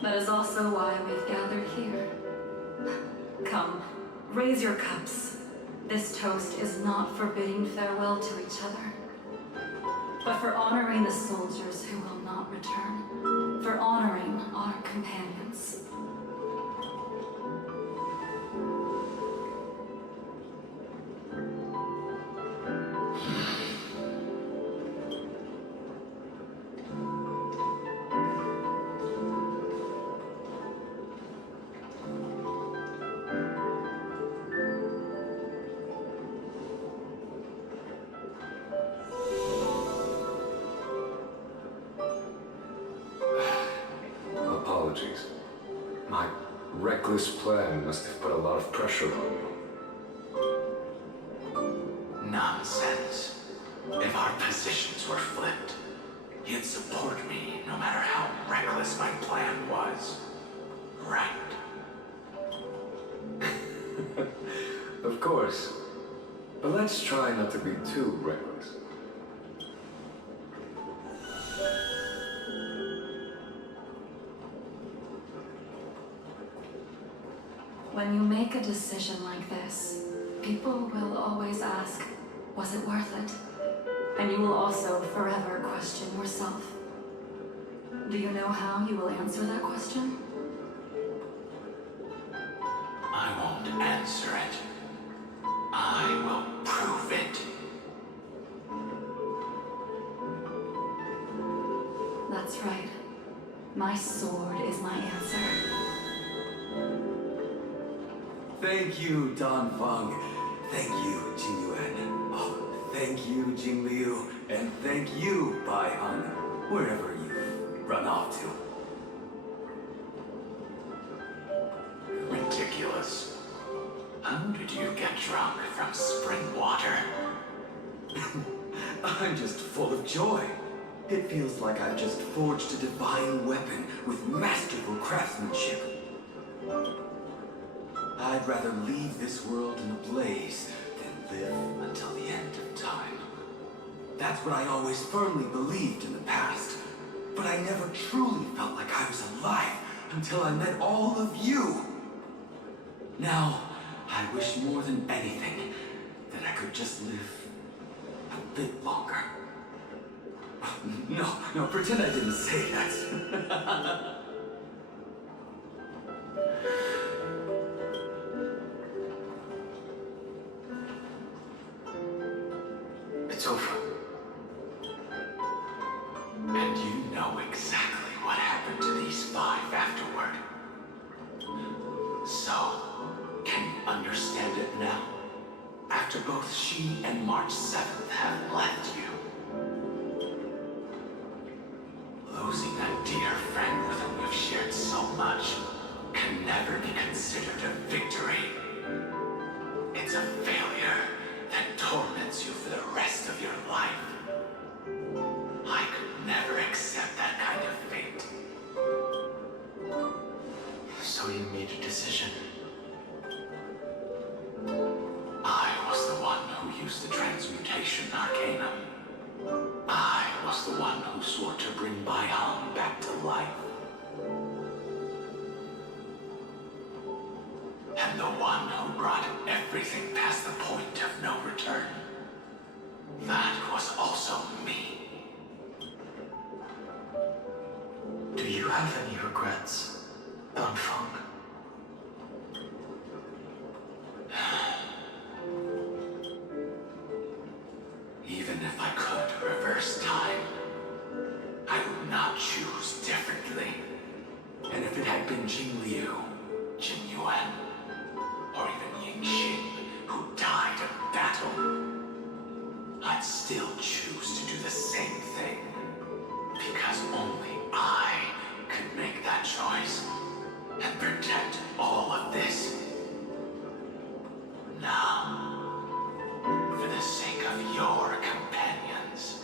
That is also why we've gathered here. Come, raise your cups. This toast is not for bidding farewell to each other, but for honoring the soldiers who will not return, for honoring our companions. Apologies. My reckless plan must have put a lot of pressure on you. Nonsense. If our positions were flipped, you'd support me no matter how reckless my plan was. Right? Of course. But let's try not to be too reckless. When you make a decision like this, people will always ask, was it worth it? And you will also forever question yourself. Do you know how you will answer that question? I won't answer it. That's right. My sword is my answer. Thank you, Dan Feng. Thank you, Jing Yuan. Oh, thank you, Jing Liu. And thank you, Bai Han, wherever you've run off to. Ridiculous. How did you get drunk from spring water? I'm just full of joy. It feels like I've just forged a divine weapon with masterful craftsmanship. I'd rather leave this world in a blaze than live until the end of time. That's what I always firmly believed in the past. But I never truly felt like I was alive until I met all of you. Now, I wish more than anything that I could just live a bit longer. No, pretend I didn't say that. It's over. And you know exactly what happened to these 5 afterward. So, can you understand it now? After both she and March 7th have left you. Losing a dear friend with whom you've shared so much can never be considered a victory. It's a failure that torments you for the rest of your life. I could never accept that kind of fate. So you made a decision. I was the one who used the transmutation arcanum. I was the one who swore to bring Bai Han back to life. And the one who brought everything past the point of no return. That was also me. Do you have any regrets, Dan Feng? Even if I could reverse time, I would not choose differently. And if it had been Jing Liu, Jing Yuan, or even Ying Xin who died in battle, I'd still choose to do the same thing. Because only I could make that choice and protect all of this. Now, for the sake of your companions,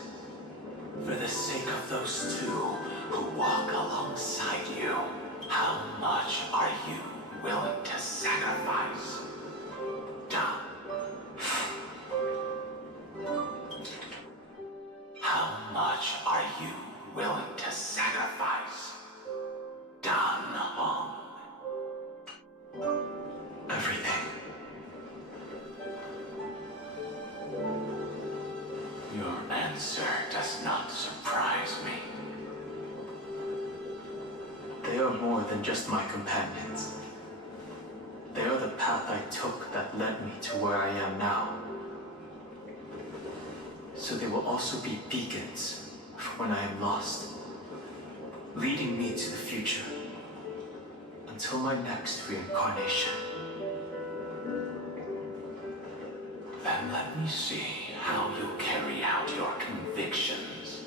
for the sake of those two who walk alongside you, how much are you willing to sacrifice? Da. How much are you willing to sacrifice? Dan Hong. Everything. Your answer does not surprise me. They are more than just my companions. They are the path I took that led me to where I am now. So they will also be beacons for when I am lost, leading me to the future until my next reincarnation. Then let me see how you carry out your convictions.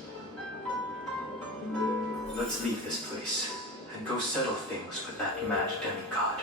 Let's leave this place and go settle things with that mad demigod.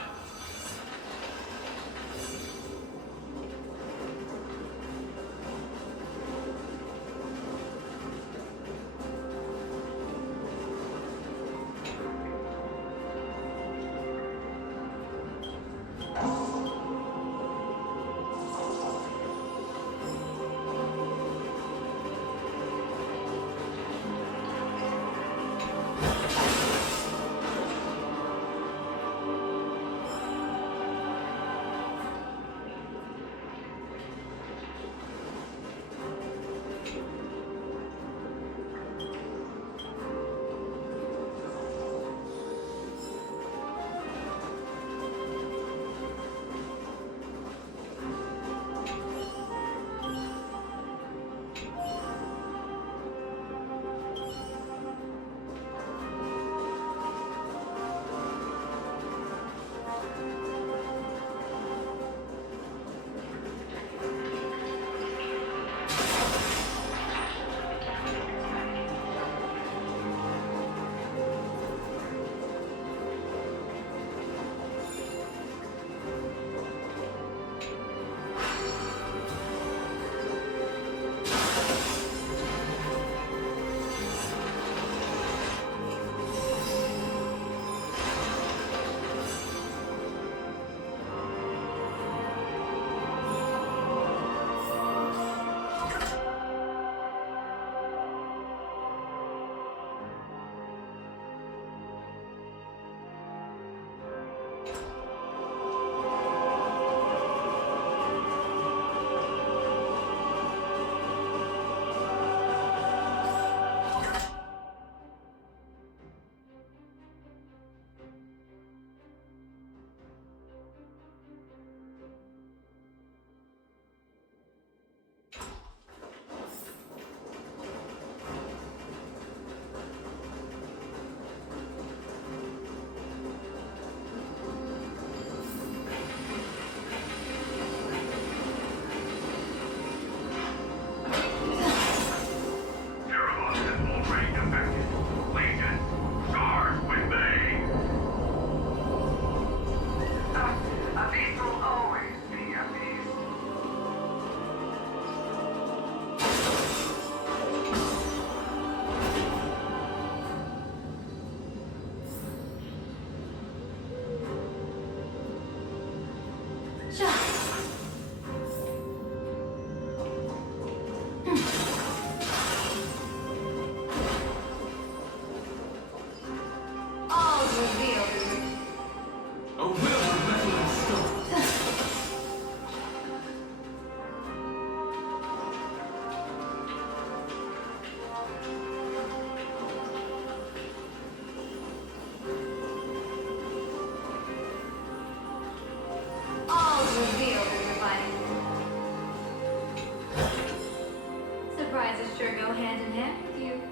again with you.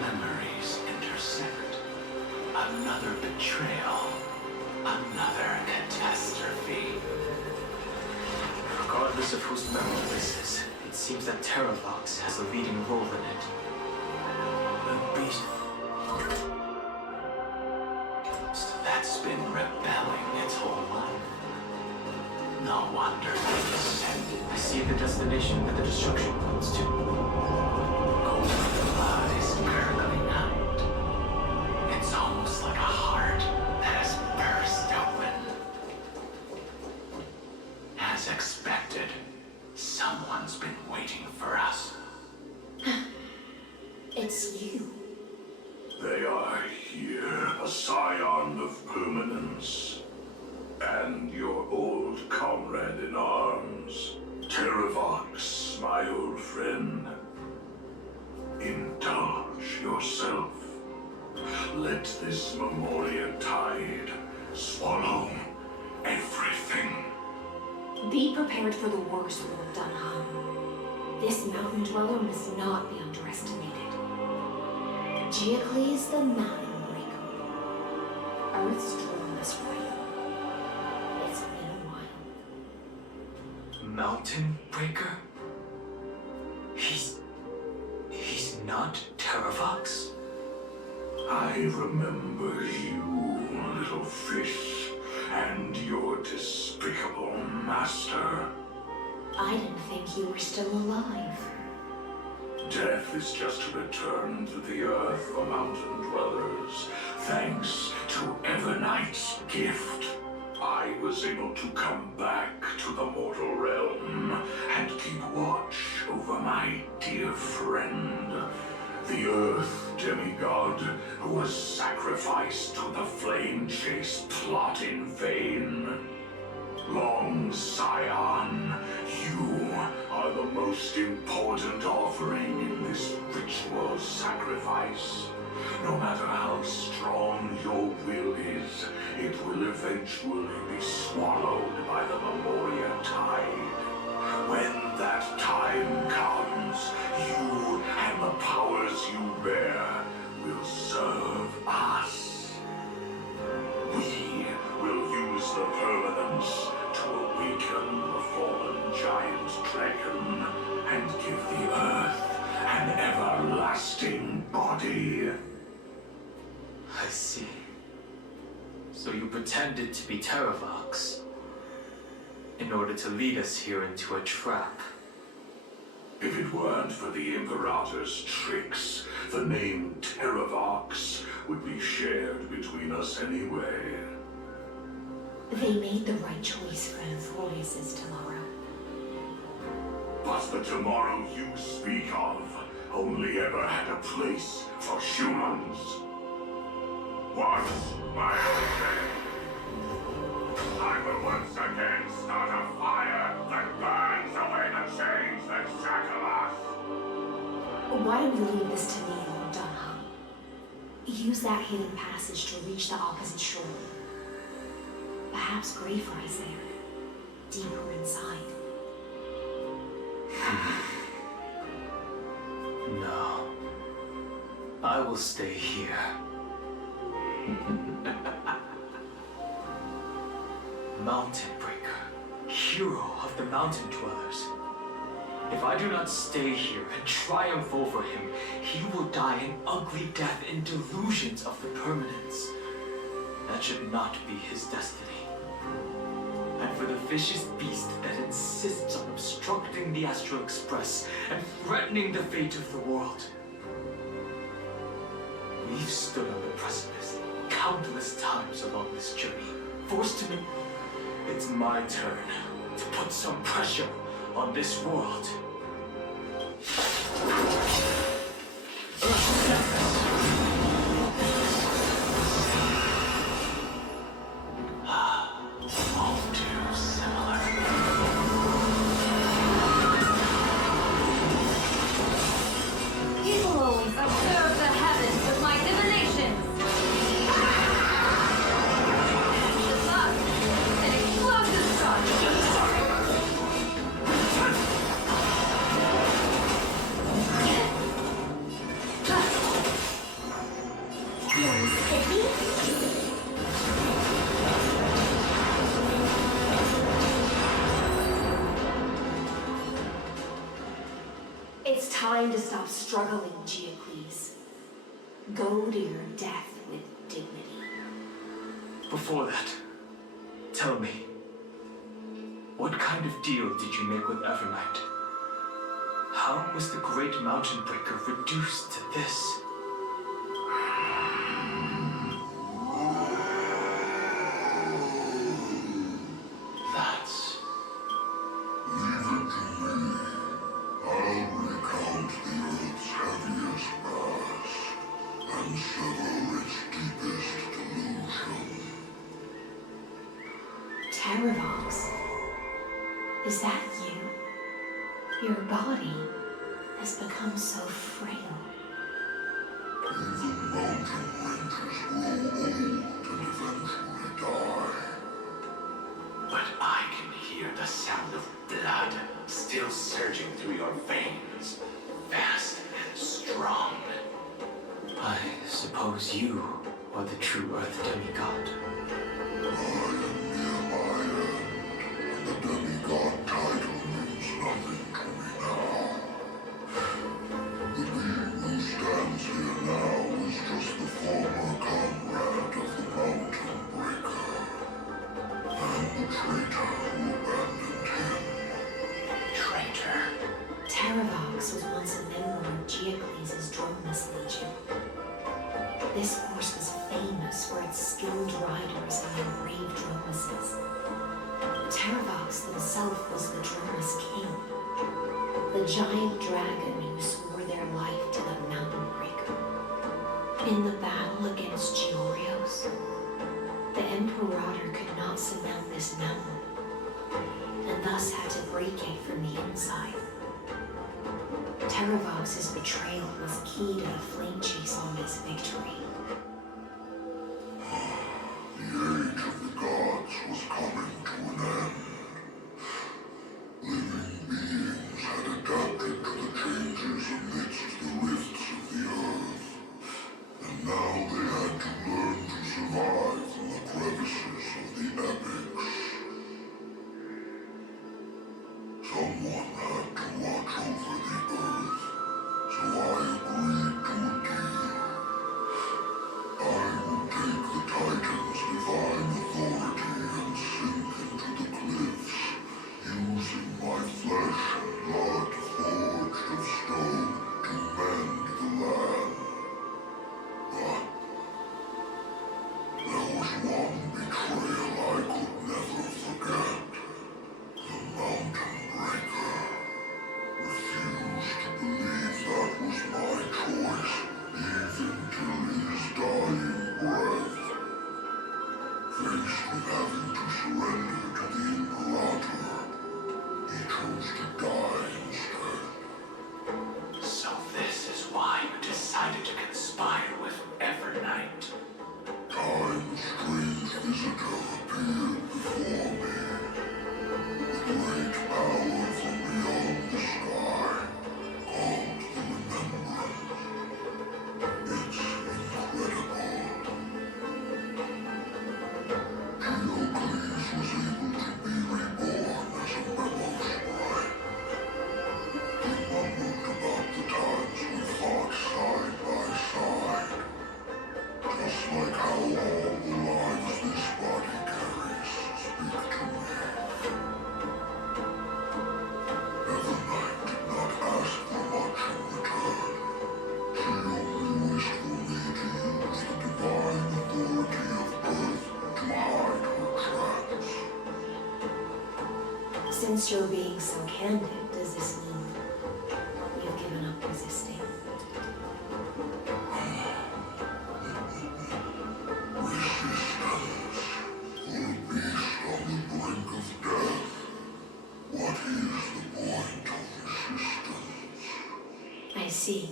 Memories intersect. Another betrayal. Another catastrophe. Regardless of whose memory this is, it seems that Terravox has a leading role in it. The beast That's been rebelling its whole life. No wonder they descended. I see the destination that the destruction points to. Golden blood is gurgling out. It's almost like a heart that has burst open. As expected, someone's been waiting for us. It's you. They are here, a scion of permanence. And your old comrade in arms, Terravox, my old friend. Indulge yourself. Let this Memoria tide swallow everything. Be prepared for the worst, Lord Dunham. This mountain dweller must not be underestimated. Geocles the Mountain Breaker. Earth's strongest rival. It's been a while. Mountain Breaker? He's not Terravox? I remember you, little fish, and your despicable master. I didn't think you were still alive. Death is just a return to the earth for mountain dwellers. Thanks to Evernight's gift, I was able to come back to the mortal realm and keep watch over my dear friend, the Earth demigod who was sacrificed to the flame-chased plot in vain. Long Scion, you are the most important offering in this ritual sacrifice. No matter how strong your will is, it will eventually be swallowed by the Memoria tide. When that time comes, you and the powers you bear will serve us. We will use the permanence to awaken the fallen giant dragon and give the earth an everlasting body. I see. So you pretended to be Terravox in order to lead us here into a trap. If it weren't for the Imperator's tricks, the name Terravox would be shared between us anyway. They made the right choice for Euphorius' tomorrow. But the tomorrow you speak of only ever had a place for humans. Once, my own day, I will once again start a fire that burns away the chains that shackle us. Why don't you leave this to me, Lord Dunham? Use that hidden passage to reach the opposite shore. Perhaps Greyfur is there, deeper inside. No. I will stay here. Mountain Breaker, hero of the Mountain Dwellers. If I do not stay here and triumph over him, he will die an ugly death in delusions of the permanence. That should not be his destiny. And for the vicious beast that insists on obstructing the Astral Express and threatening the fate of the world. We've stood on the precipice countless times along this journey, forced to make... It's my turn to put some pressure on this world. All too similar. People always observe the heavens with my divinations. The sun, an explosive sun. It's time to stop struggling, Geocles. Go to your death with dignity. Before that, tell me, what kind of deal did you make with Evernight? How was the Great Mountain Breaker reduced to this? That's... Leave it to me. I'll recount the Earth's heaviest past and sever its deepest delusion. Terravox? Is that you? Your body has become so frail. Even mountain ranges grow old and eventually die. But I can hear the sound of blood still surging through your veins, fast and strong. I suppose you are the true Earth demigod. I am near my end, and the demigod title means nothing to me now. The being who stands here now is just the former comrade of the Mountain Breaker, and the traitor who abandoned him. Traitor? Terravox was once a member of Geocles' Dromus Legion. This force was famous for its skilled riders and their brave Dromuses. Terravox himself was the Dromus King, the giant dragon who swore their life to the Mountain Breaker. In the battle against Georios, the Imperator could not surmount this mountain, and thus had to break it from the inside. Terravox's betrayal was key to the Flame Chase Army's victory. The age of the gods was coming to an end. Living beings had adapted to the changes amidst the rifts of the earth, and now they had to learn to survive in the crevices of the epics. Someone had to watch over the earth, so I agreed to a deal. So this is why you decided to conspire with Evernight. Time's strange visitor appeared before me. The great power from beyond the sky called the remembrance. It's incredible. Geocles was able to be reborn as a memo sprite. He mumbled about the times we fought side by side. Just like how all the lives this body carries speak to me. Evernight did not ask for much in return. She only wished for me to use the divine authority of Earth to hide her tracks. Since you're being so candid, does this mean you've given up resisting? Resistance. For a beast on the brink of death. What is the point of resistance? I see.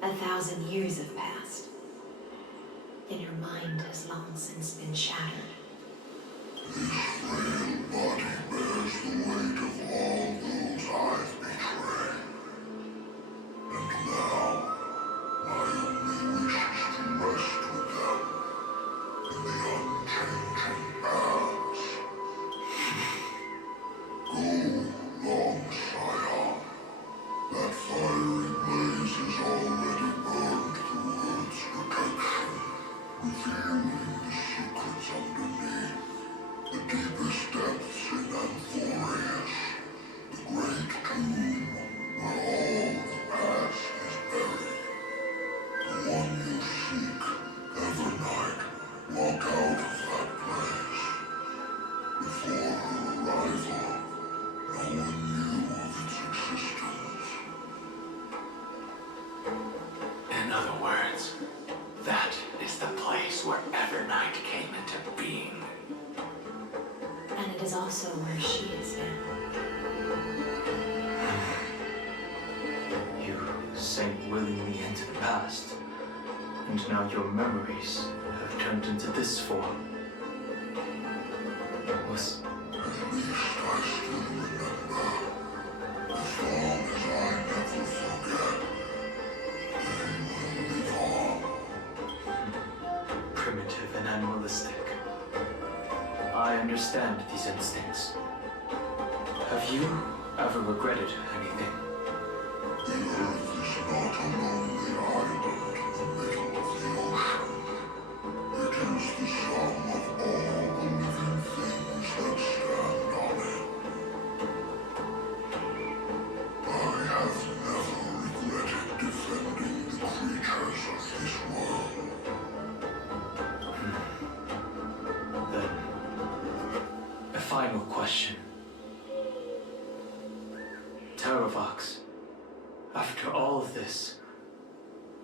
1,000 years have passed, and your mind has long since been shattered. This frail body bears the weight of all those I've betrayed. And now, my only wish is to rest with them in the unchanging paths. Go, long Scion. That fiery blaze has already burned through Earth's protection, revealing the secrets underneath. The deepest depths in Amphorius, the great tomb where all the past is buried. The one you seek, Evernight, walked out of that place. Before her arrival, no one knew of its existence. In other words, that is the place where Evernight came into being. And it is also where she is now. You sank willingly into the past, and now your memories have turned into this form. Was... At least I still remember. As long as I never forget, they will live on. primitive and animalistic. I understand these instincts. Have you ever regretted anything? The Earth is not a lonely island in the middle of the ocean. It is the sum of all the living things that stand on it. I have never regretted defending the creatures of this world. Then, a final question. Terravox, after all of this,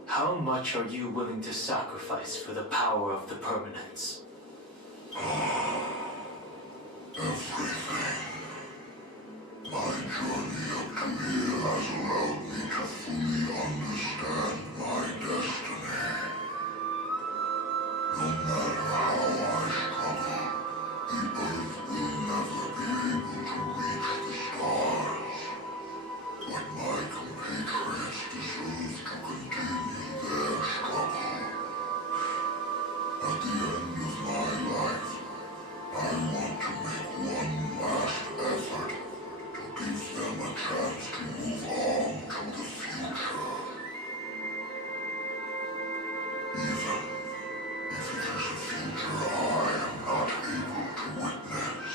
how much are you willing to sacrifice for the power of the permanence? Everything. My journey up to here has allowed me to fully understand my destiny. No matter how I struggle, the Earth will never be able to reach the stars. But my compatriots deserve to continue their struggle. At the end of my life, I want to make one last effort to give them a chance to move on to the future. Even if it is a future I am not able to witness.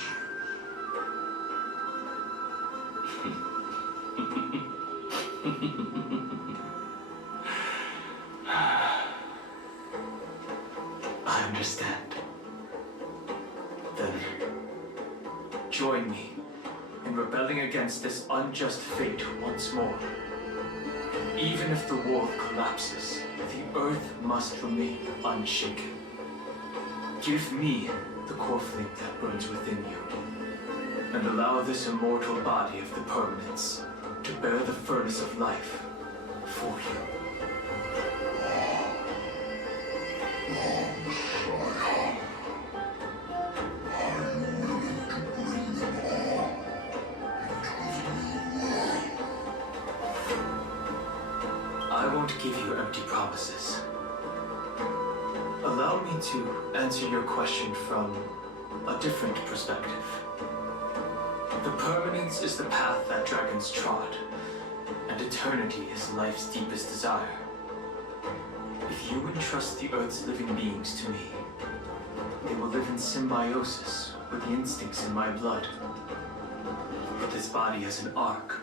I understand. Then, join me in rebelling against this unjust fate once more. Even if the world collapses, the Earth must remain unshaken. Give me the core flame that burns within you, and allow this immortal body of the Permanence to bear the furnace of life for you. I won't give you empty promises. Allow me to answer your question from a different perspective. The Permanence is the path that dragons trod, and eternity is life's deepest desire. If you entrust the Earth's living beings to me, they will live in symbiosis with the instincts in my blood. But this body has an arc.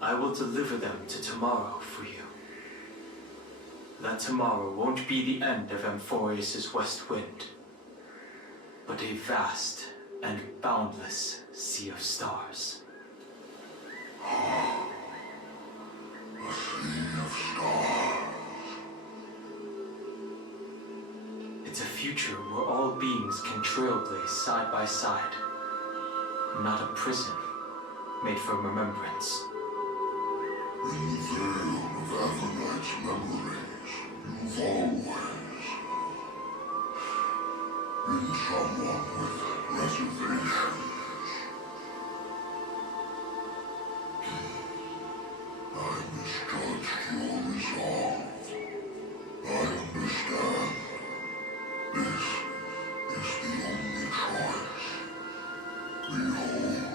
I will deliver them to tomorrow for you. That tomorrow won't be the end of Amphorius' West Wind, but a vast and boundless sea of stars. A sea of stars. It's a future where all beings can trailblaze side by side, not a prison made for remembrance. In the veil of Evernight's memories, you've always been someone with reservations. I misjudged your resolve. I understand. This is the only choice. Behold,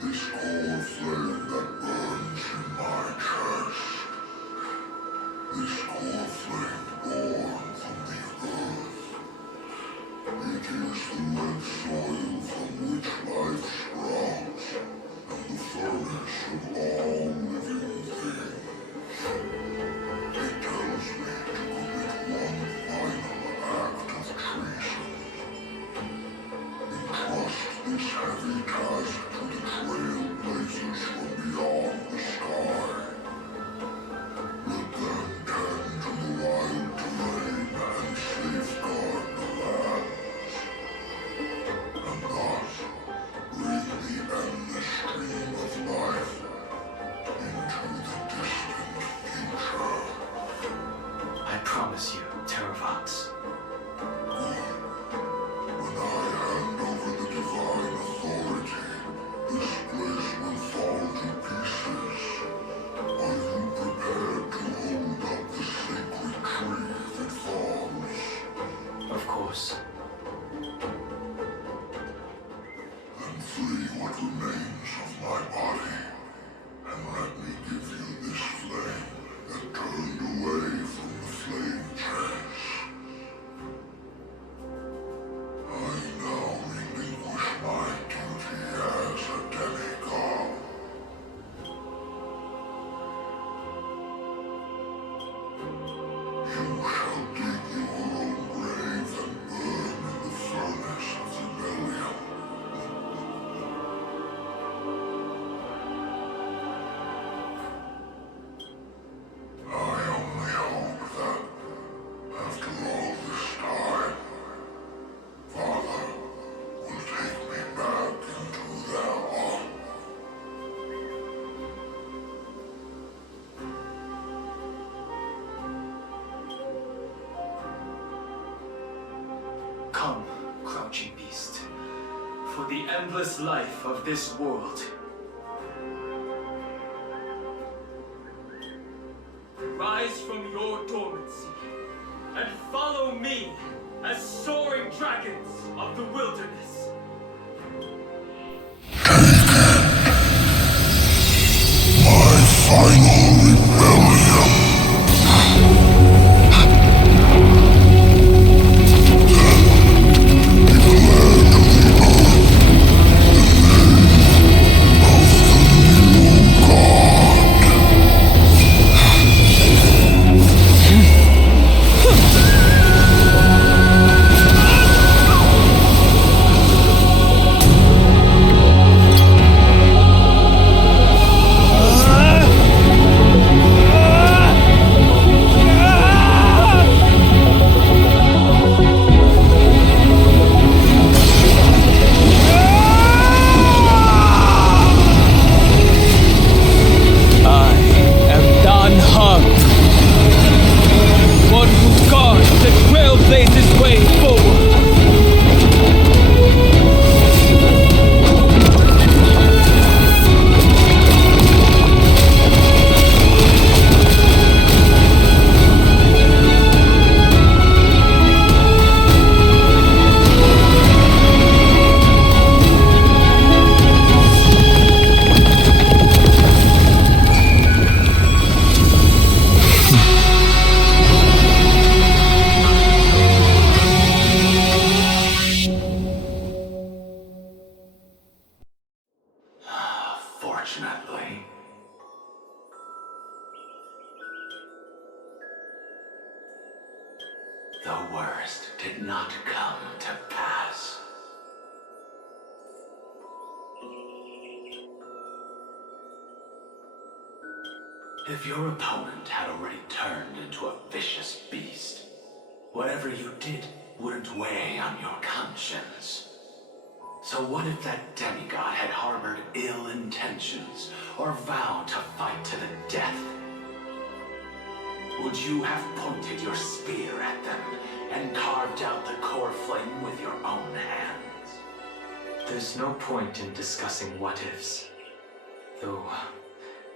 this core flame that burns in my chest. This core flame born from the earth. It is the red soil from which life sprouts, and the furnace of all living things. It tells me to commit one final act of treason. Entrust this heavy task to the Trailblazers from beyond the sky. Let them tend to the wild terrain and safeguard the lands. And thus, bring the endless stream of life into the distant future. I promise you, Terravox. When I hand over the divine authority, this place will fall to pieces. Are you prepared to hold up the sacred tree if it falls? Of course. Then free what remains of my body, and let me give you this flame that turned away from the flame chest. I now relinquish my duty as a demigod. You shall dig your own grave and burn in the furnace of rebellion. I only hope that, after all this time, Father will take me back into their arms. Come, crouching beast, for the endless life of this world. Rise from your dormancy and follow me as soaring dragons of the wilderness. My final rebellion. Fortunately, the worst did not come to pass. If your opponent had already turned into a vicious beast, whatever you did wouldn't weigh on your conscience. So what if that demigod had harbored ill intentions or vowed to fight to the death? Would you have pointed your spear at them and carved out the core flame with your own hands? There's no point in discussing what-ifs. Though,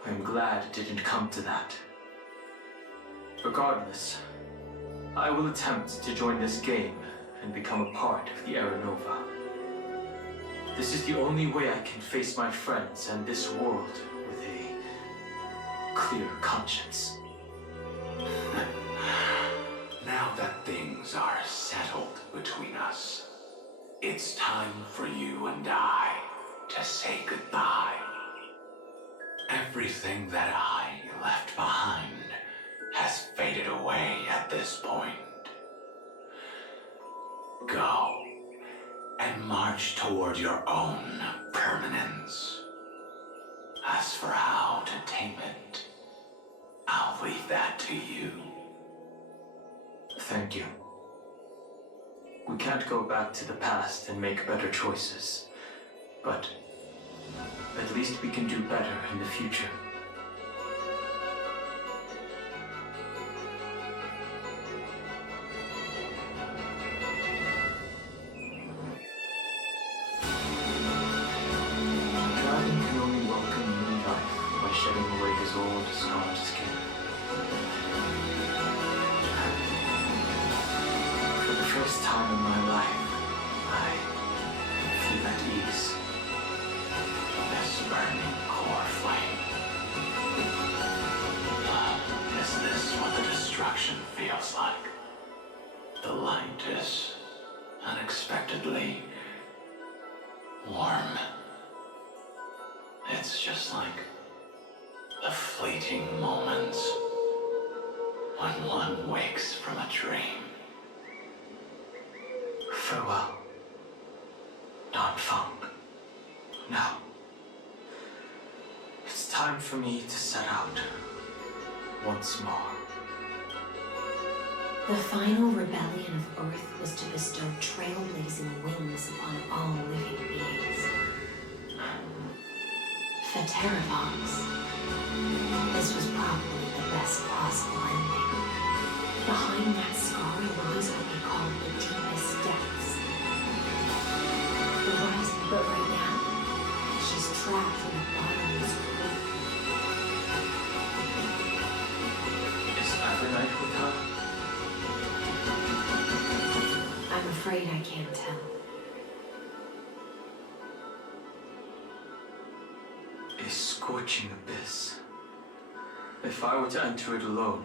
I'm glad it didn't come to that. Regardless, I will attempt to join this game and become a part of the Era Nova. This is the only way I can face my friends and this world with a clear conscience. Now that things are settled between us, it's time for you and I to say goodbye. Everything that I left behind has faded away at this point. Go and march toward your own permanence. As for how to tame it, I'll leave that to you. Thank you. We can't go back to the past and make better choices, but at least we can do better in the future. Dragon can only welcome new life by shedding away his old, scarred skin. For the first time in my life, I feel at ease. This burning core flame. Is this what the destruction feels like? The light is unexpectedly warm. It's just like the fleeting moments when one wakes from a dream. Farewell, Don Funk. Now, it's time for me to set out once more. The final rebellion of Earth was to bestow trailblazing wings upon all living beings. The Terravox. This was probably the best possible ending. Behind that scar lies what we call the deepest depths. The rising, but right now, she's trapped in the bottomless pit. Is Evernight with her? I'm afraid I can't tell. A scorching abyss. If I were to enter it alone,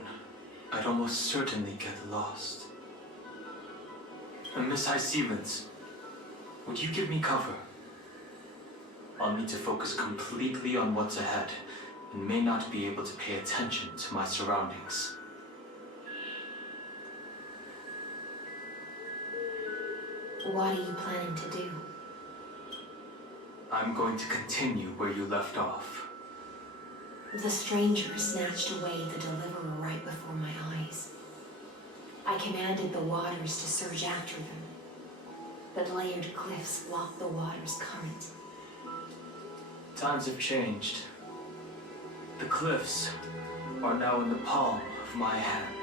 I'd almost certainly get lost. And Miss High Stevens, would you give me cover? I'll need to focus completely on what's ahead, and may not be able to pay attention to my surroundings. What are you planning to do? I'm going to continue where you left off. The stranger snatched away the deliverer right before my eyes. I commanded the waters to surge after them, but layered cliffs blocked the water's current. Times have changed. The cliffs are now in the palm of my hand.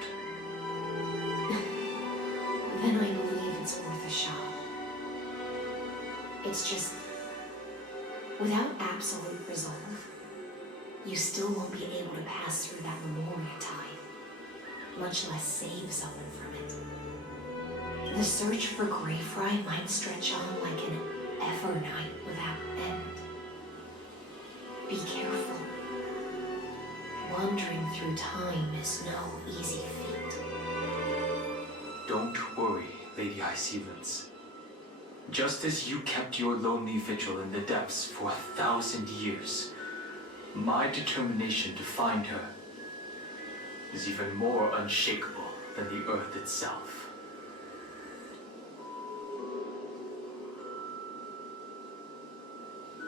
Then I believe it's It's just, without absolute resolve, you still won't be able to pass through that memoria tide, much less save someone from it. The search for Greyfry might stretch on like an Evernight without end. Be careful. Wandering through time is no easy feat. Don't worry, Lady High Sealants. Just as you kept your lonely vigil in the depths for 1,000 years, my determination to find her is even more unshakable than the earth itself.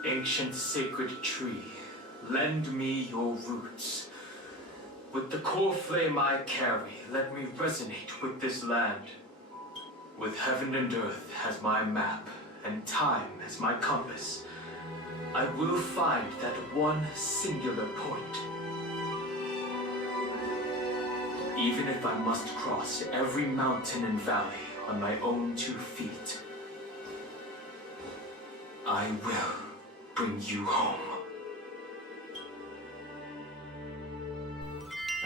Ancient sacred tree, lend me your roots. With the core flame I carry, let me resonate with this land. With heaven and earth as my map, and time as my compass, I will find that one singular point. Even if I must cross every mountain and valley on my own 2 feet, I will bring you home.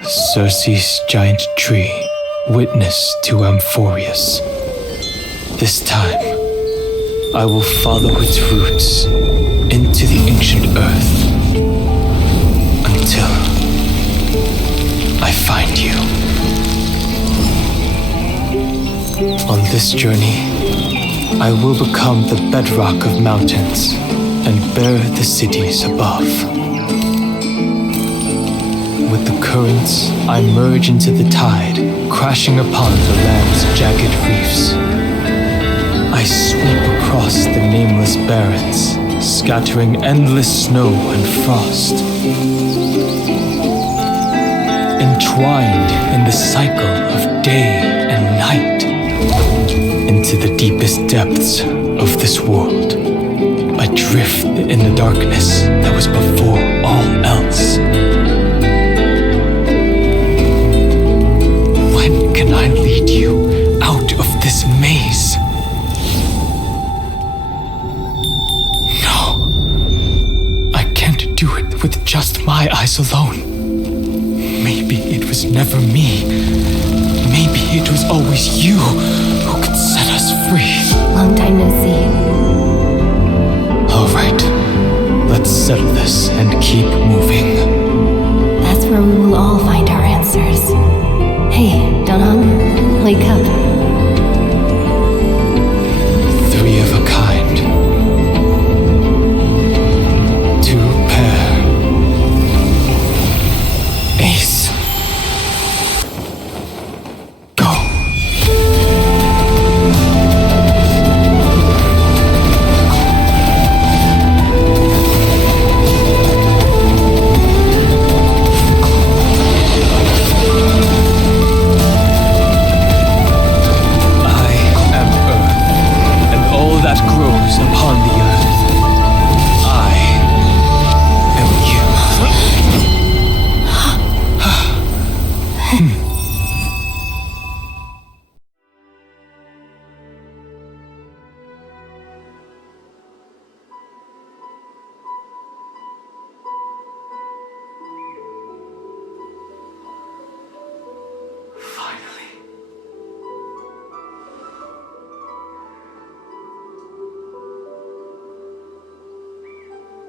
Circe's giant tree, witness to Amphorius. This time, I will follow its roots into the ancient earth until I find you. On this journey, I will become the bedrock of mountains and bear the cities above. With the currents, I merge into the tide, crashing upon the land's jagged reefs. I sweep across the nameless barrens, scattering endless snow and frost. Entwined in the cycle of day and night, into the deepest depths of this world, adrift in the darkness that was before all else. When can I lead you out of this maze? Do it with just my eyes alone. Maybe it was never me. Maybe it was always you who could set us free. Long time no see. All right, let's settle this and keep moving. That's where we will all find our answers. Hey, Dunham, wake up. 3 of a kind.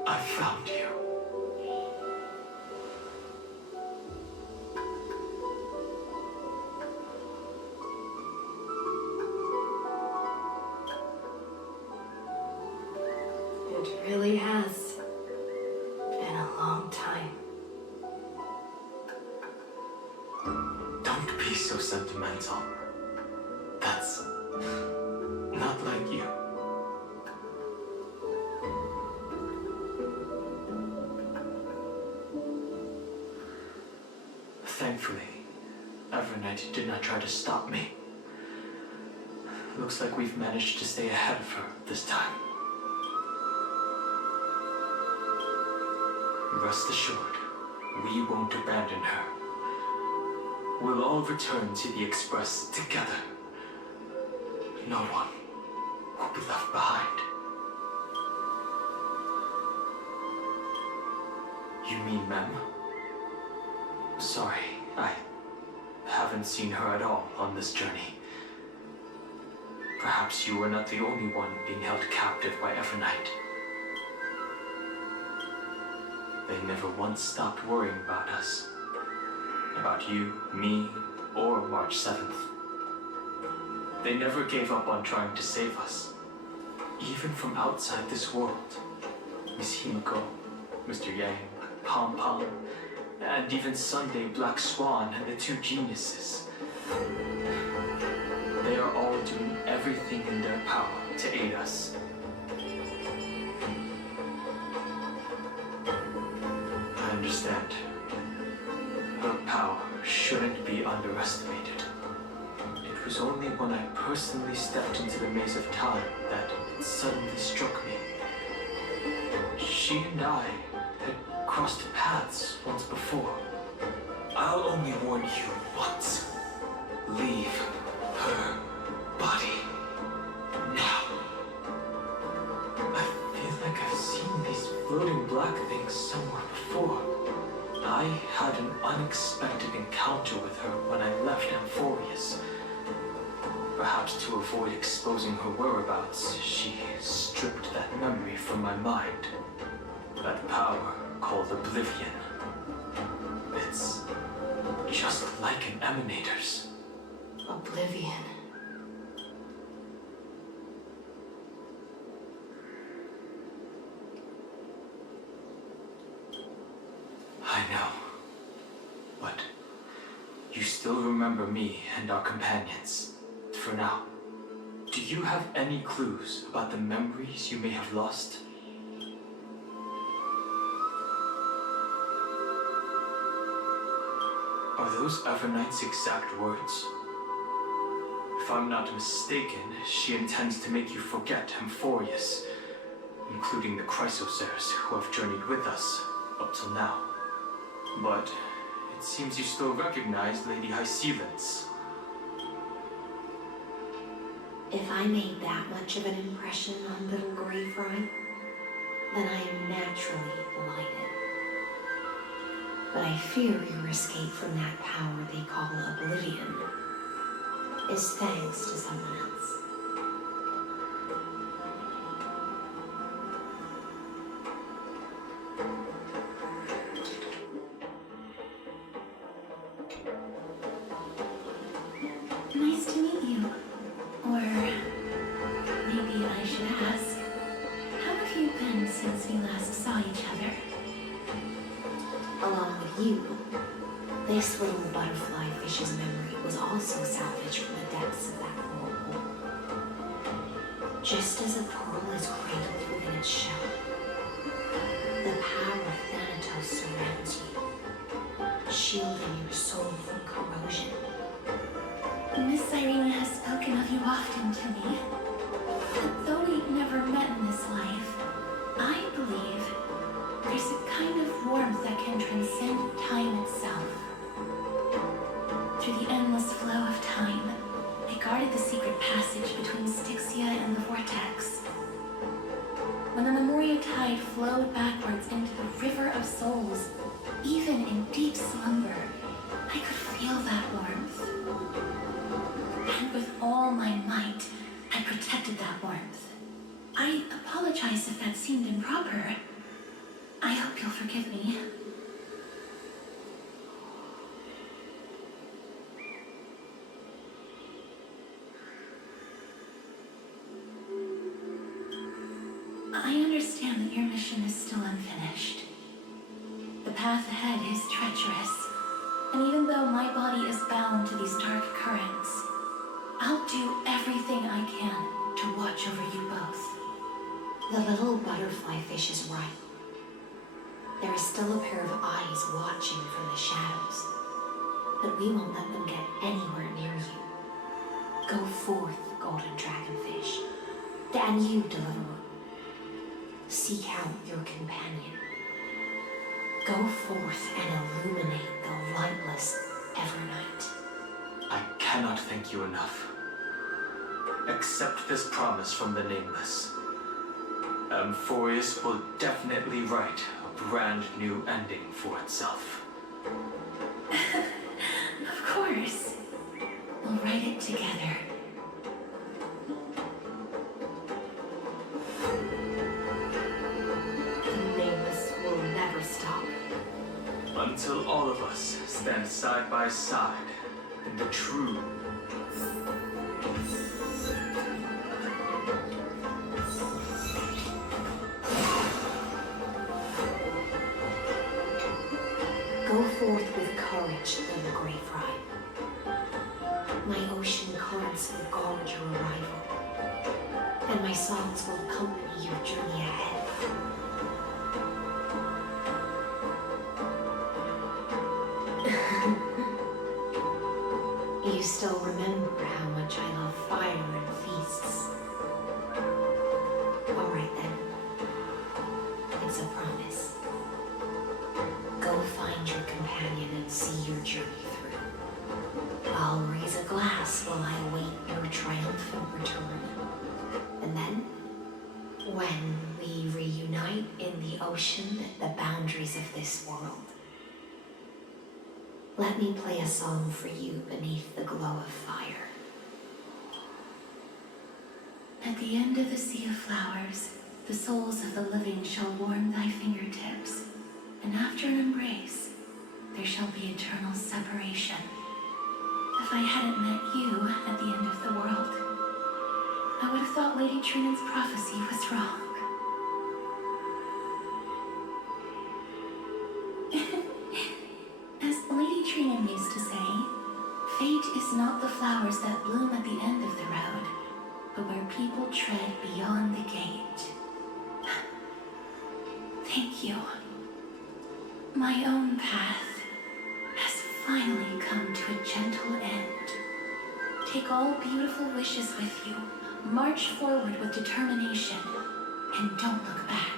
I found you. It really has been a long time. Don't be so sentimental. That's not like you. Thankfully, Evernight did not try to stop me. Looks like we've managed to stay ahead of her this time. Rest assured, we won't abandon her. We'll all return to the Express together. No one will be left behind. You mean Mem? Sorry, I haven't seen her at all on this journey. Perhaps you were not the only one being held captive by Evernight. They never once stopped worrying about us. About you, me, or March 7th. They never gave up on trying to save us. Even from outside this world. Miss Himiko, Mr. Yang, Pom Pom, and even Sunday Black Swan and the two geniuses. They are all doing everything in their power to aid us. I understand. Her power shouldn't be underestimated. It was only when I personally stepped into the maze of time that it suddenly struck me. She and I had crossed paths once before. I'll only warn you once. Leave her body now. I feel like I've seen these floating black things somewhere before. I had an unexpected encounter with her when I left Amphorius. Perhaps to avoid exposing her whereabouts, she stripped that memory from my mind. That power called Oblivion. It's just like an emanator's. Oblivion. I know. But you still remember me and our companions. For now. Do you have any clues about the memories you may have lost? Are those Evernight's exact words? If I'm not mistaken, she intends to make you forget Amphorius, including the Chrysosers who have journeyed with us up till now. But it seems you still recognize Lady Hysealence. If I made that much of an impression on little Graveright, then I am naturally delighted. But I fear your escape from that power they call Oblivion is thanks to someone else. Nice to meet you. Or maybe I should ask, how have you been since we last saw each other? Along with you, this little butterfly fish's memory was also salvaged from the depths of that whirlpool. Just as a pearl is cradled within its shell, the power of Thanatos surrounds you, shielding your soul from corrosion. Miss Irene has spoken of you often to me. But though we've never met in this life, I believe there's a kind of warmth that can transcend time itself. Through the endless flow of time, I guarded the secret passage between Styxia and the Vortex. When the Memoria tide flowed backwards into the River of Souls, even in deep slumber, I could feel that warmth. And with all my might, I protected that warmth. I apologize if that seemed improper. I hope you'll forgive me. I understand that your mission is still unfinished. The path ahead is treacherous, and even though my body is bound to these dark currents, I'll do everything I can to watch over you both. The little butterfly fish is right. There is still a pair of eyes watching from the shadows, but we won't let them get anywhere near you. Go forth, golden dragonfish, and you, deliverer. Seek out your companion. Go forth and illuminate the lightless Evernight. I cannot thank you enough. Accept this promise from the Nameless. Amphorius will definitely right brand new ending for itself. Of course. We'll write it together. The nameless will never stop. Until all of us stand side by side in the true. Go forth with courage, little Grey Fry. My ocean currents will guard your arrival, and my songs will accompany your journey ahead. You still remember how much I love fire and feasts. All right then. It's a promise. Go find your companion and see your journey through. I'll raise a glass while I await your triumphant return. And then, when we reunite in the ocean at the boundaries of this world, let me play a song for you beneath the glow of fire. At the end of the sea of flowers, the souls of the living shall warm thy fingertips, and after an embrace, there shall be eternal separation. If I hadn't met you at the end of the world, I would have thought Lady Trinan's prophecy was wrong. As Lady Trinan used to say, fate is not the flowers that bloom at the end of the road, but where people tread beyond the gate. Thank you. My own path has finally come to a gentle end. Take all beautiful wishes with you, march forward with determination, and don't look back.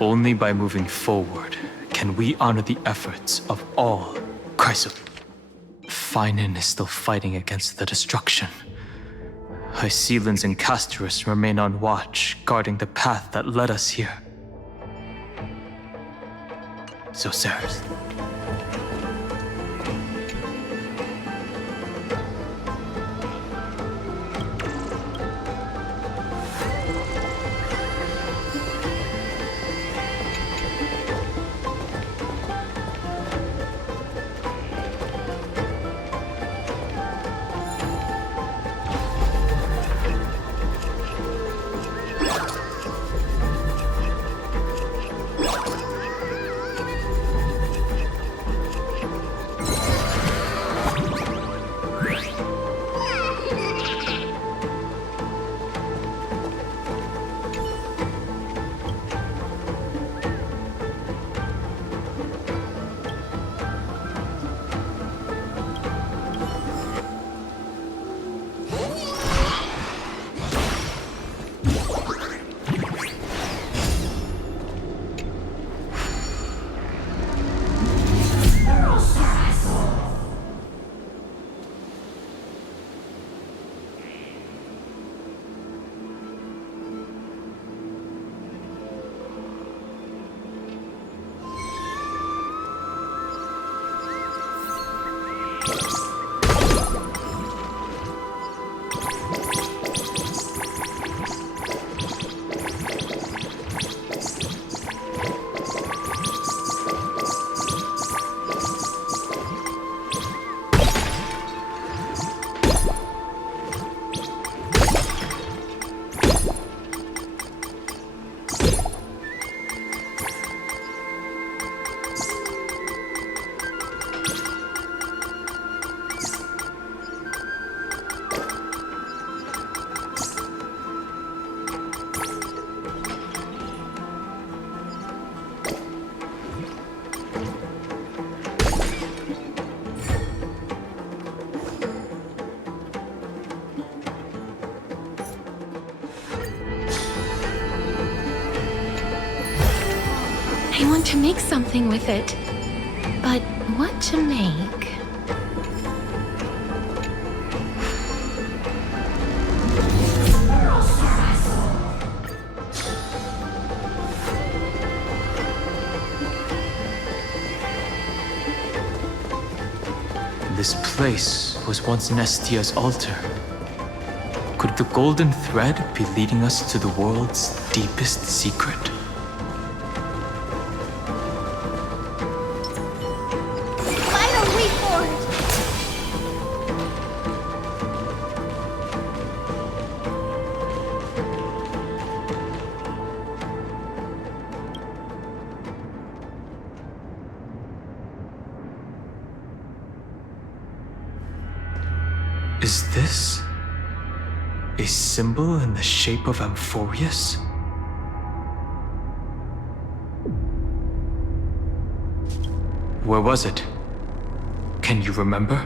Only by moving forward can we honor the efforts of all. Finan is still fighting against the destruction. Hycelans and Castorus remain on watch, guarding the path that led us here. So, Ceres. I want to make something with it. But what to make? This place was once Nestia's altar. Could the golden thread be leading us to the world's deepest secret? Final way forward! Is this a symbol in the shape of Amphorius? Where was it? Can you remember?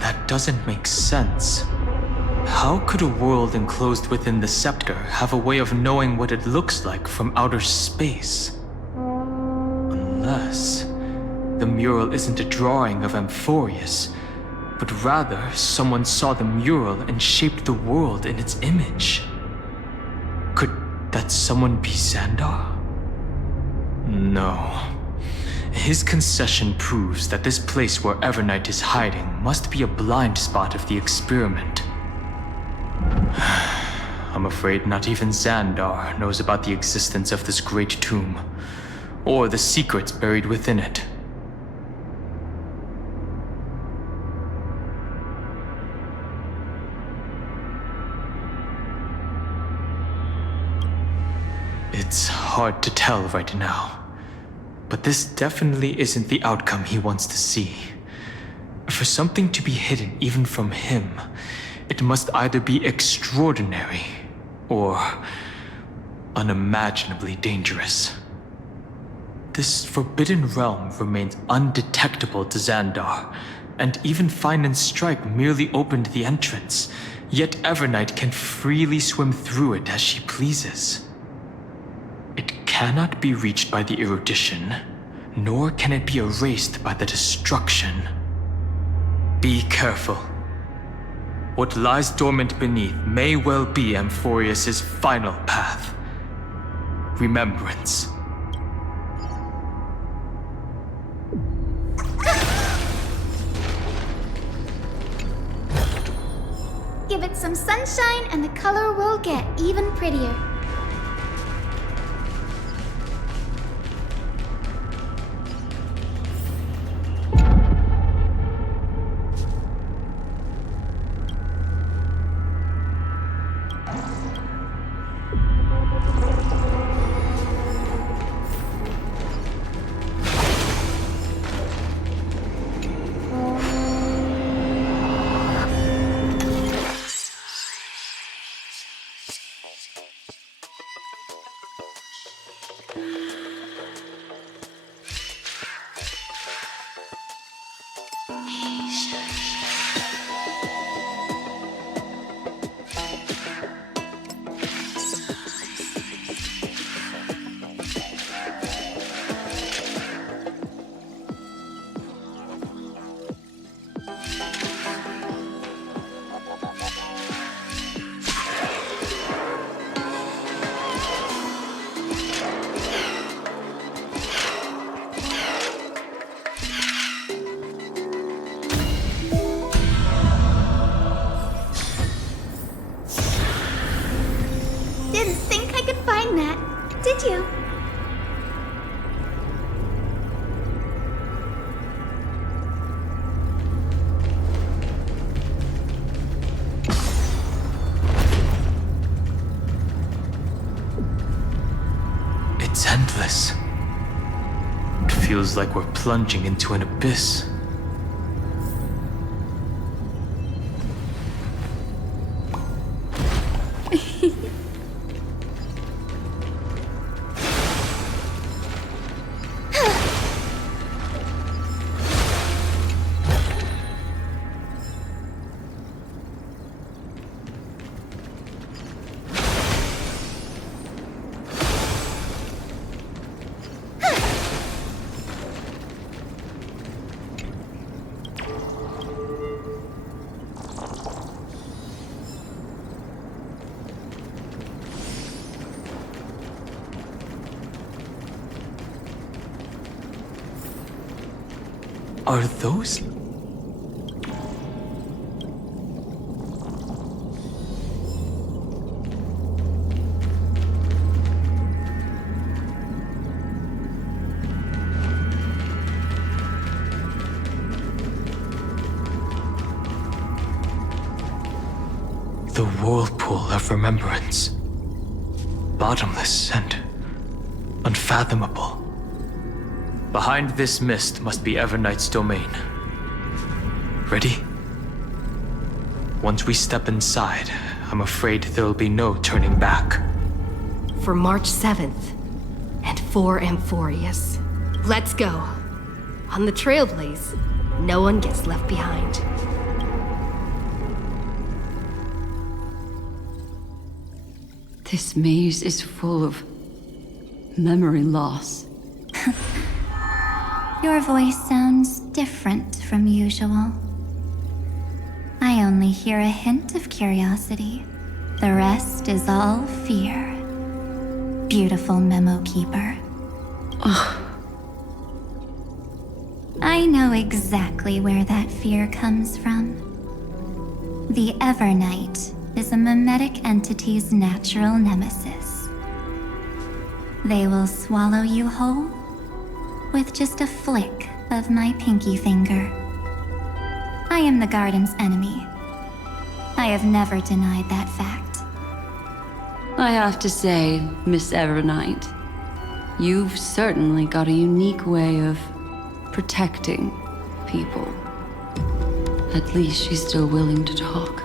That doesn't make sense. How could a world enclosed within the scepter have a way of knowing what it looks like from outer space? Unless the mural isn't a drawing of Amphorius, but rather someone saw the mural and shaped the world in its image. Could that someone be Xandar? No. His concession proves that this place where Evernight is hiding must be a blind spot of the experiment. I'm afraid not even Xandar knows about the existence of this great tomb, or the secrets buried within it. It's hard to tell right now. But this definitely isn't the outcome he wants to see. For something to be hidden even from him, it must either be extraordinary or unimaginably dangerous. This forbidden realm remains undetectable to Xandar, and even Fine and Strike merely opened the entrance, yet Evernight can freely swim through it as she pleases. It cannot be reached by the erudition, nor can it be erased by the destruction. Be careful. What lies dormant beneath may well be Amphorius' final path. Remembrance. Give it some sunshine and the color will get even prettier. Didn't think I could find that, did you? It's endless. It feels like we're plunging into an abyss. Are those... The whirlpool of remembrance. Bottomless and unfathomable. Behind this mist must be Evernight's domain. Ready? Once we step inside, I'm afraid there'll be no turning back. For March 7th, and for Amphorius. Let's go. On the Trailblaze, no one gets left behind. This maze is full of memory loss. Your voice sounds different from usual. I only hear a hint of curiosity. The rest is all fear. Beautiful memo keeper. Ugh. I know exactly where that fear comes from. The Evernight is a mimetic entity's natural nemesis. They will swallow you whole with just a flick of my pinky finger. I am the garden's enemy. I have never denied that fact. I have to say, Miss Evernight, you've certainly got a unique way of protecting people. At least she's still willing to talk.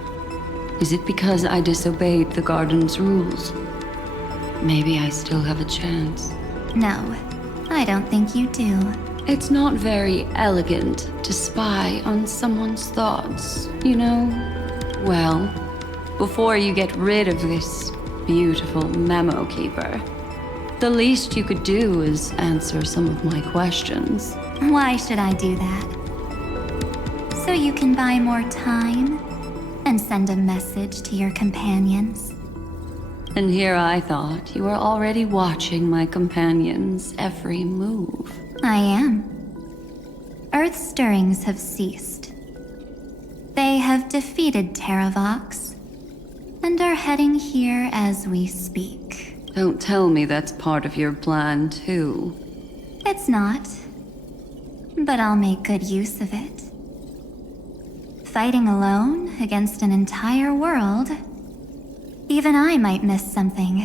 Is it because I disobeyed the garden's rules? Maybe I still have a chance. No, I don't think you do. It's not very elegant to spy on someone's thoughts, you know? Well, before you get rid of this beautiful memo keeper, the least you could do is answer some of my questions. Why should I do that? So you can buy more time and send a message to your companions? And here I thought you were already watching my companions' every move. I am. Earth's stirrings have ceased. They have defeated Terravox and are heading here as we speak. Don't tell me that's part of your plan, too. It's not. But I'll make good use of it. Fighting alone against an entire world, even I might miss something.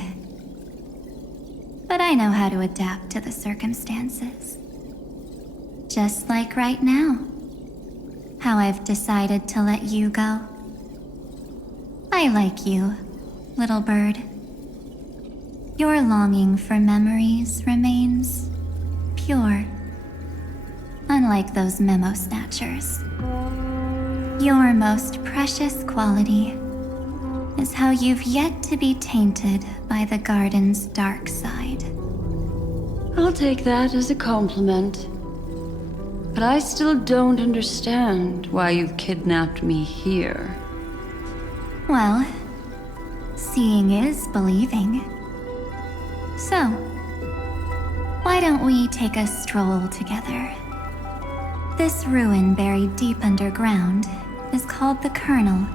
But I know how to adapt to the circumstances. Just like right now. How I've decided to let you go. I like you, little bird. Your longing for memories remains pure. Unlike those memo snatchers. Your most precious quality is how you've yet to be tainted by the garden's dark side. I'll take that as a compliment. But I still don't understand why you've kidnapped me here. Well, seeing is believing. So, why don't we take a stroll together? This ruin buried deep underground is called the Kernel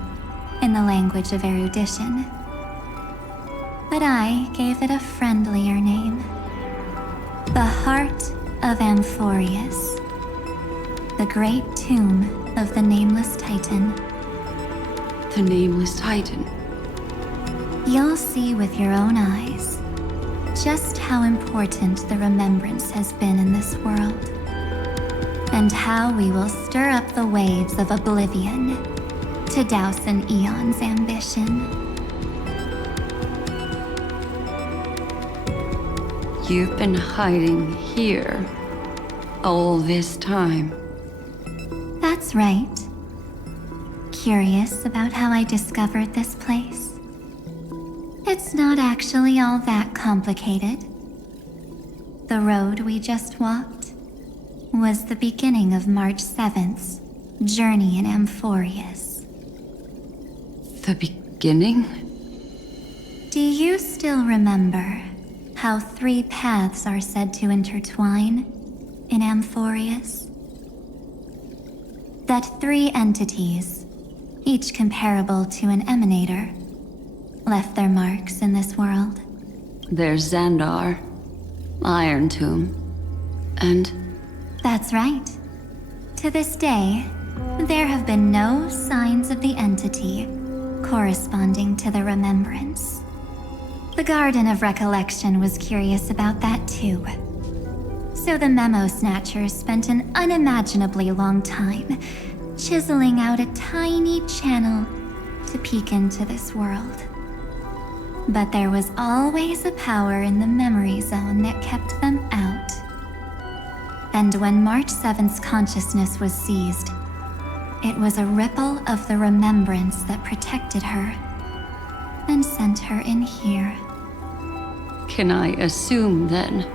in the language of erudition. But I gave it a friendlier name. The Heart of Amphorius. The great tomb of the Nameless Titan. The Nameless Titan? You'll see with your own eyes just how important the remembrance has been in this world. And how we will stir up the waves of oblivion to douse an eon's ambition. You've been hiding here all this time. That's right. Curious about how I discovered this place? It's not actually all that complicated. The road we just walked was the beginning of March 7th's journey in Amphorius. The beginning? Do you still remember how 3 paths are said to intertwine in Amphorius? that 3 entities, each comparable to an emanator, left their marks in this world. There's Xandar, Iron Tomb, and... That's right. To this day, there have been no signs of the entity corresponding to the remembrance. The Garden of Recollection was curious about that too. So the Memo Snatchers spent an unimaginably long time chiseling out a tiny channel to peek into this world. But there was always a power in the memory zone that kept them out. And when March 7th's consciousness was seized, it was a ripple of the remembrance that protected her and sent her in here. Can I assume, then,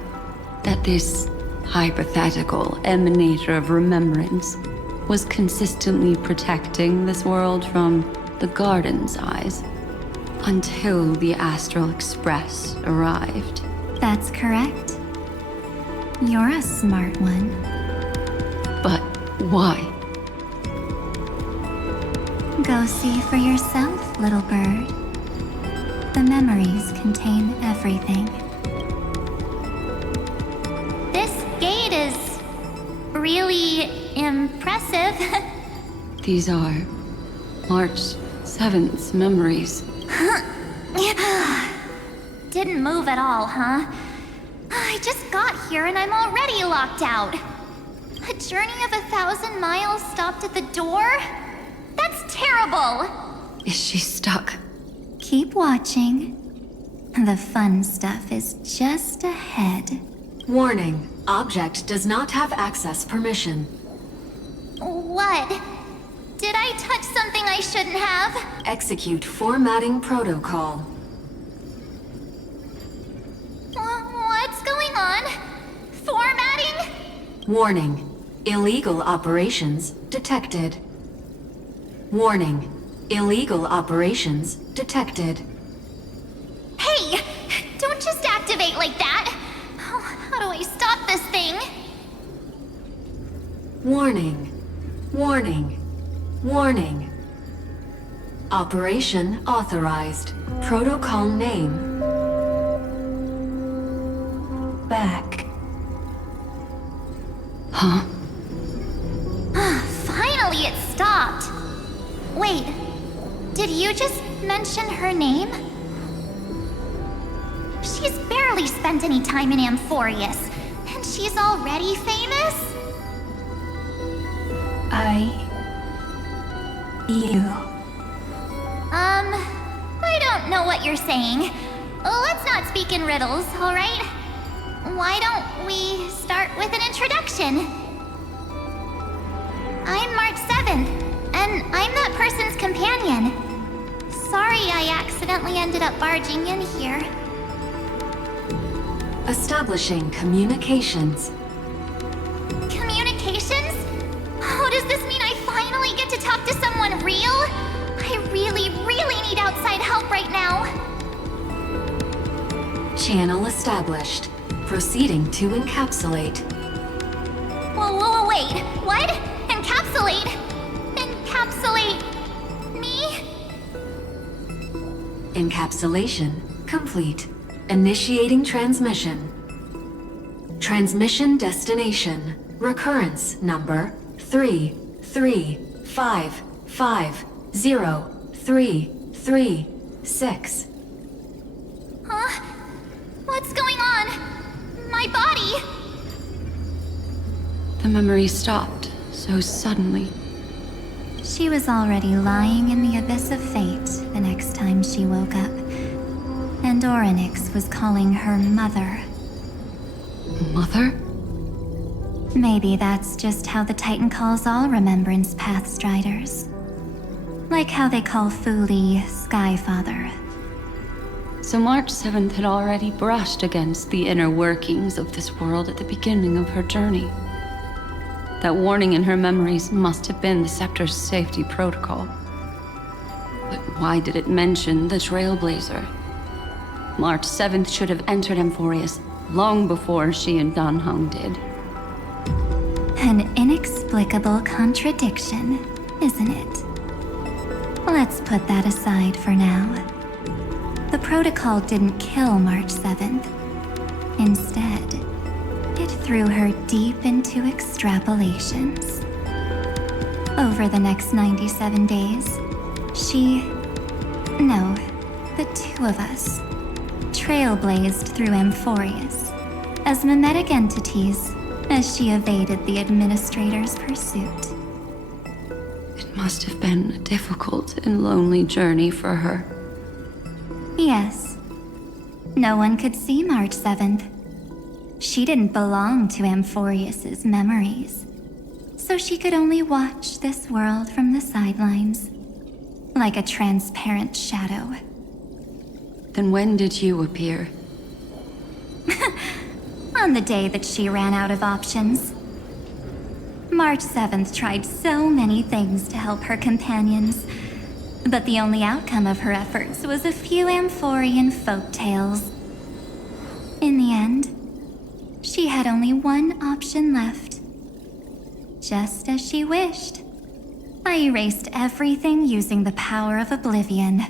that this hypothetical emanator of remembrance was consistently protecting this world from the Garden's eyes until the Astral Express arrived? That's correct. You're a smart one. But why? Go see for yourself, little bird. The memories contain everything. This gate is really impressive. These are March 7th's memories. Didn't move at all, huh? I just got here and I'm already locked out. A journey of 1,000 miles stopped at the door? That's terrible! Is she stuck? Keep watching. The fun stuff is just ahead. Warning. Object does not have access permission. What? Did I touch something I shouldn't have? Execute formatting protocol. What's going on? Formatting? Warning. Illegal operations detected. Warning. Illegal operations detected. Hey! Don't just activate like that! Oh, how do I stop this thing? Warning. Warning. Warning. Operation authorized. Protocol name. Back. Huh? Finally it stopped! Wait, did you just mention her name? She's barely spent any time in Amphorius, and she's already famous? I don't know what you're saying. Let's not speak in riddles, alright? Why don't we start with an introduction? I'm March 7th, and I'm that person's companion. Sorry I accidentally ended up barging in here. Establishing communications. Communications? Oh, does this mean I finally get to talk to someone real? I really need outside help right now. Channel established. Proceeding to encapsulate. Whoa, wait. What? Encapsulate? Encapsulate me? Encapsulation complete. Initiating transmission. Transmission destination. Recurrence number 335503336. Huh? What's going on? My body! The memory stopped so suddenly. She was already lying in the abyss of fate the next time she woke up. And Orynyx was calling her mother. Mother? Maybe that's just how the Titan calls all Remembrance Pathstriders. Like how they call Fuli Skyfather. So March 7th had already brushed against the inner workings of this world at the beginning of her journey. That warning in her memories must have been the Scepter's safety protocol. But why did it mention the Trailblazer? March 7th should have entered Amphorius long before she and Dan Heng did. An inexplicable contradiction, isn't it? Let's put that aside for now. The protocol didn't kill March 7th. Instead, it threw her deep into extrapolations. Over the next 97 days, the two of us, trailblazed through Amphorius as mimetic entities as she evaded the administrator's pursuit. It must have been a difficult and lonely journey for her. Yes. No one could see March 7th. She didn't belong to Amphorius's memories, so she could only watch this world from the sidelines, like a transparent shadow. Then when did you appear? On the day that she ran out of options. March 7th tried so many things to help her companions, but the only outcome of her efforts was a few Amphorian folktales. In the end, she had only one option left. Just as she wished, I erased everything using the power of oblivion.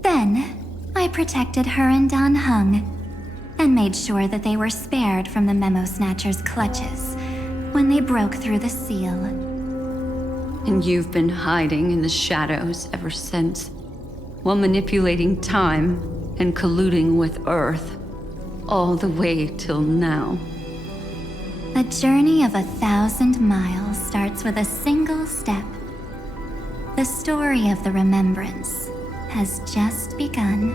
Then, I protected her and Dan Heng, and made sure that they were spared from the Memo Snatcher's clutches when they broke through the seal. And you've been hiding in the shadows ever since, while manipulating time and colluding with Earth, all the way till now. A journey of 1,000 miles starts with a single step. The story of the Remembrance has just begun.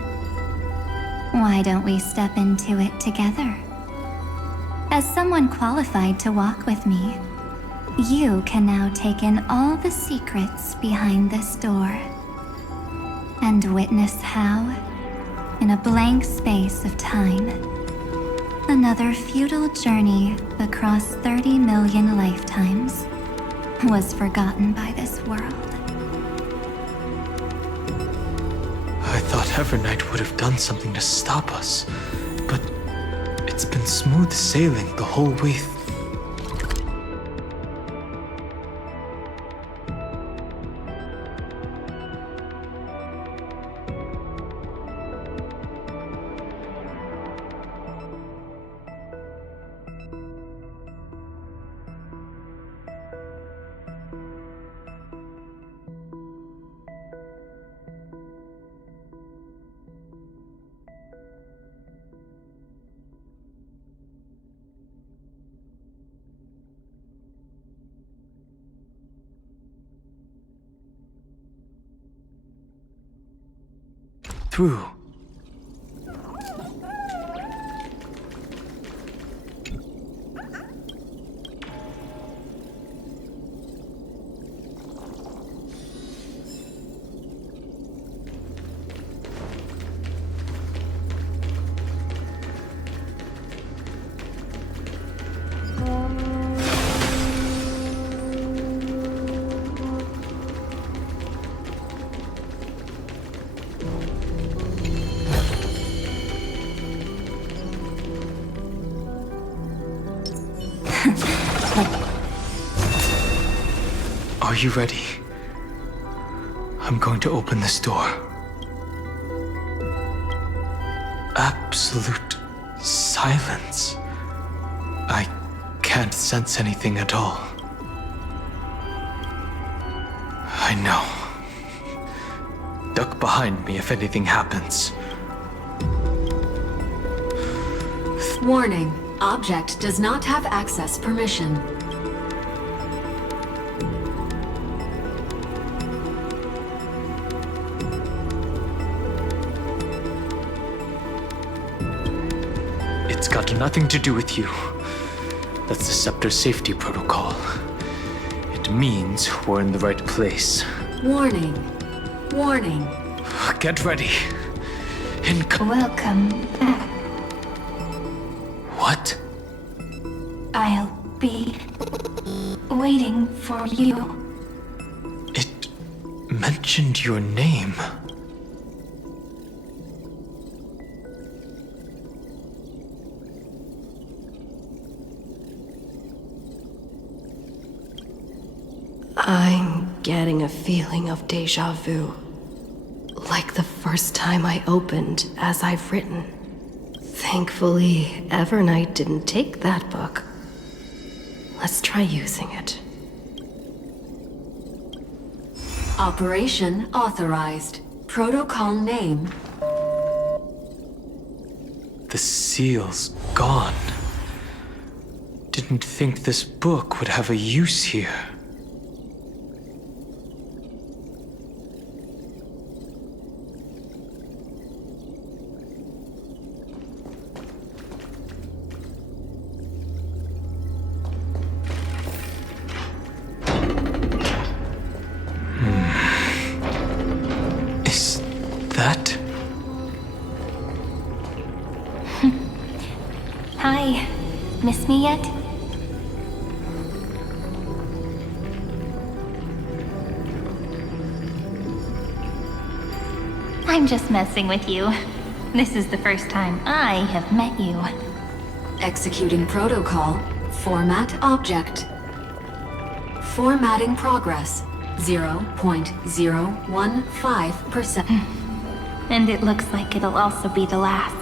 Why don't we step into it together? As someone qualified to walk with me, you can now take in all the secrets behind this door, and witness how, in a blank space of time, another futile journey across 30 million lifetimes was forgotten by this world. I thought Evernight would have done something to stop us, but it's been smooth sailing the whole way. Through. Are you ready? I'm going to open this door. Absolute silence. I can't sense anything at all. I know. Duck behind me if anything happens. Warning. Object does not have access permission. It's got nothing to do with you. That's the Scepter's safety protocol. It means we're in the right place. Warning. Warning. Get ready. Welcome back. What? I'll be waiting for you. It mentioned your name. I'm getting a feeling of déjà vu. Like the first time I opened As I've Written. Thankfully, Evernight didn't take that book. Let's try using it. Operation authorized. Protocol name. The seal's gone. Didn't think this book would have a use here. Is that? Hi. Miss me yet? I'm just messing with you. This is the first time I have met you. Executing protocol. Format object. Formatting progress. 0.015%. And it looks like it'll also be the last.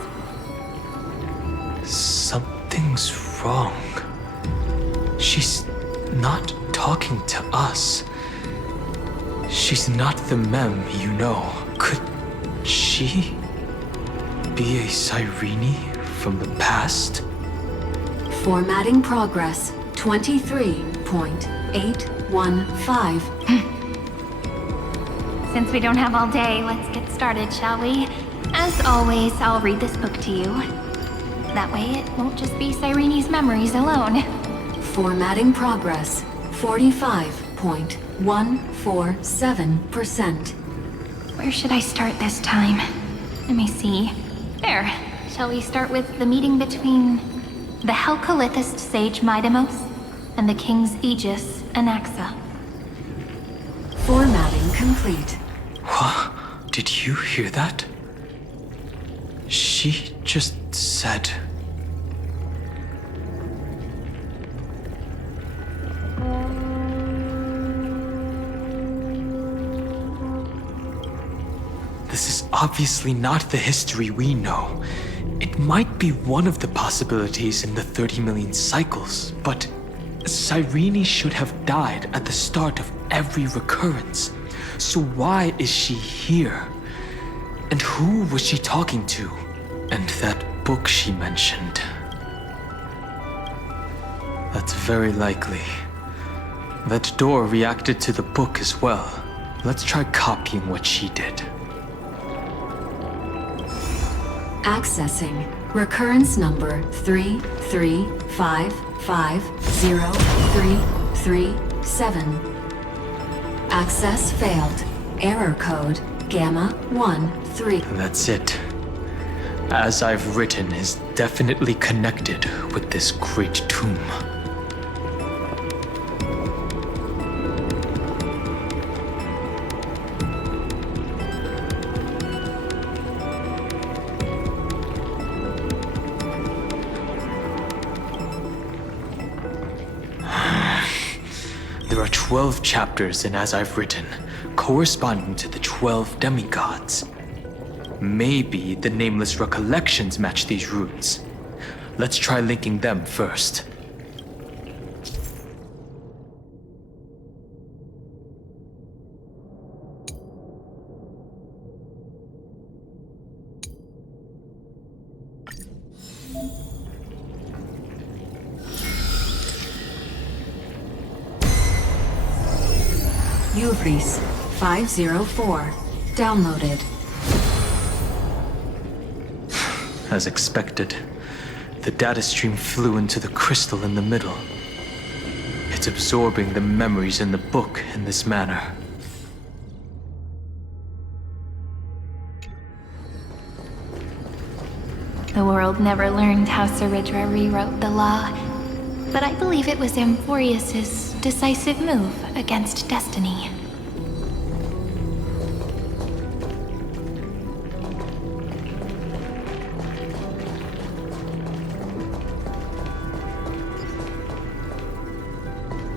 Something's wrong. She's not talking to us. She's not the mem you know. Could she be a Cyrene from the past? Formatting progress. 23.815. Since we don't have all day, let's get started, shall we? As always, I'll read this book to you. That way it won't just be Cyrene's memories alone. Formatting progress. 45.147%. Where should I start this time? Let me see. There. Shall we start with the meeting between the Helcolithist sage Midamos and the King's Aegis, Anaxa? Formatting complete. What? Did you hear that? She just said... This is obviously not the history we know. It might be one of the possibilities in the 30 million cycles, but Cyrene should have died at the start of every recurrence. So why is she here? And who was she talking to? And that book she mentioned. That's very likely. That door reacted to the book as well. Let's try copying what she did. Accessing. Recurrence number 335503337. Access failed. Error code Gamma 13. That's it. As I've Written is definitely connected with this great tomb. There are 12 chapters in As I've Written, corresponding to the 12 demigods. Maybe the nameless recollections match these roots. Let's try linking them first. Uvris 504. Downloaded. As expected, the data stream flew into the crystal in the middle. It's absorbing the memories in the book in this manner. The world never learned how Ceridra rewrote the law, but I believe it was Amphorius's decisive move against destiny.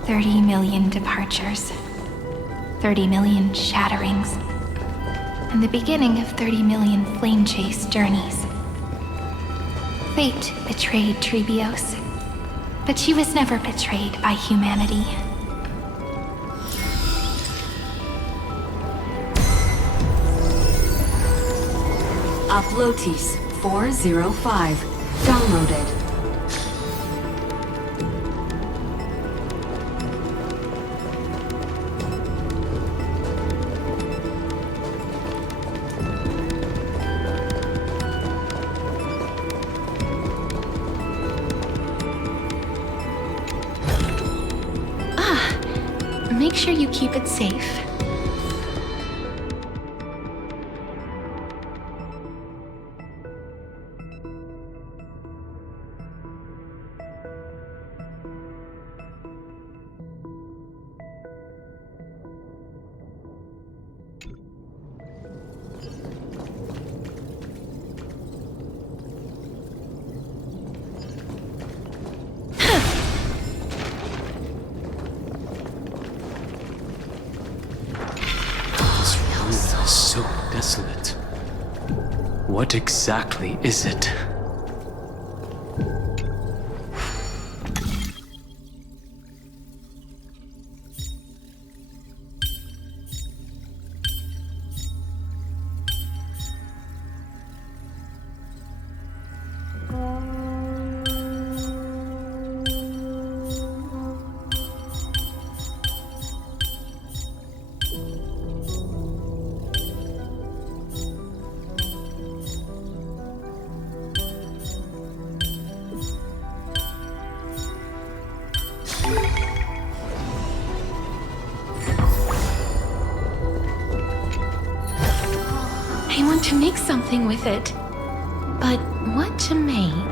$30 million departures. 30 million shatterings, and the beginning of 30 million flame chase journeys. Fate betrayed Trebios, but she was never betrayed by humanity. Uplotis 405. Downloaded. Make sure you keep it safe. So desolate. What exactly is it? I want to make something with it, but what to make?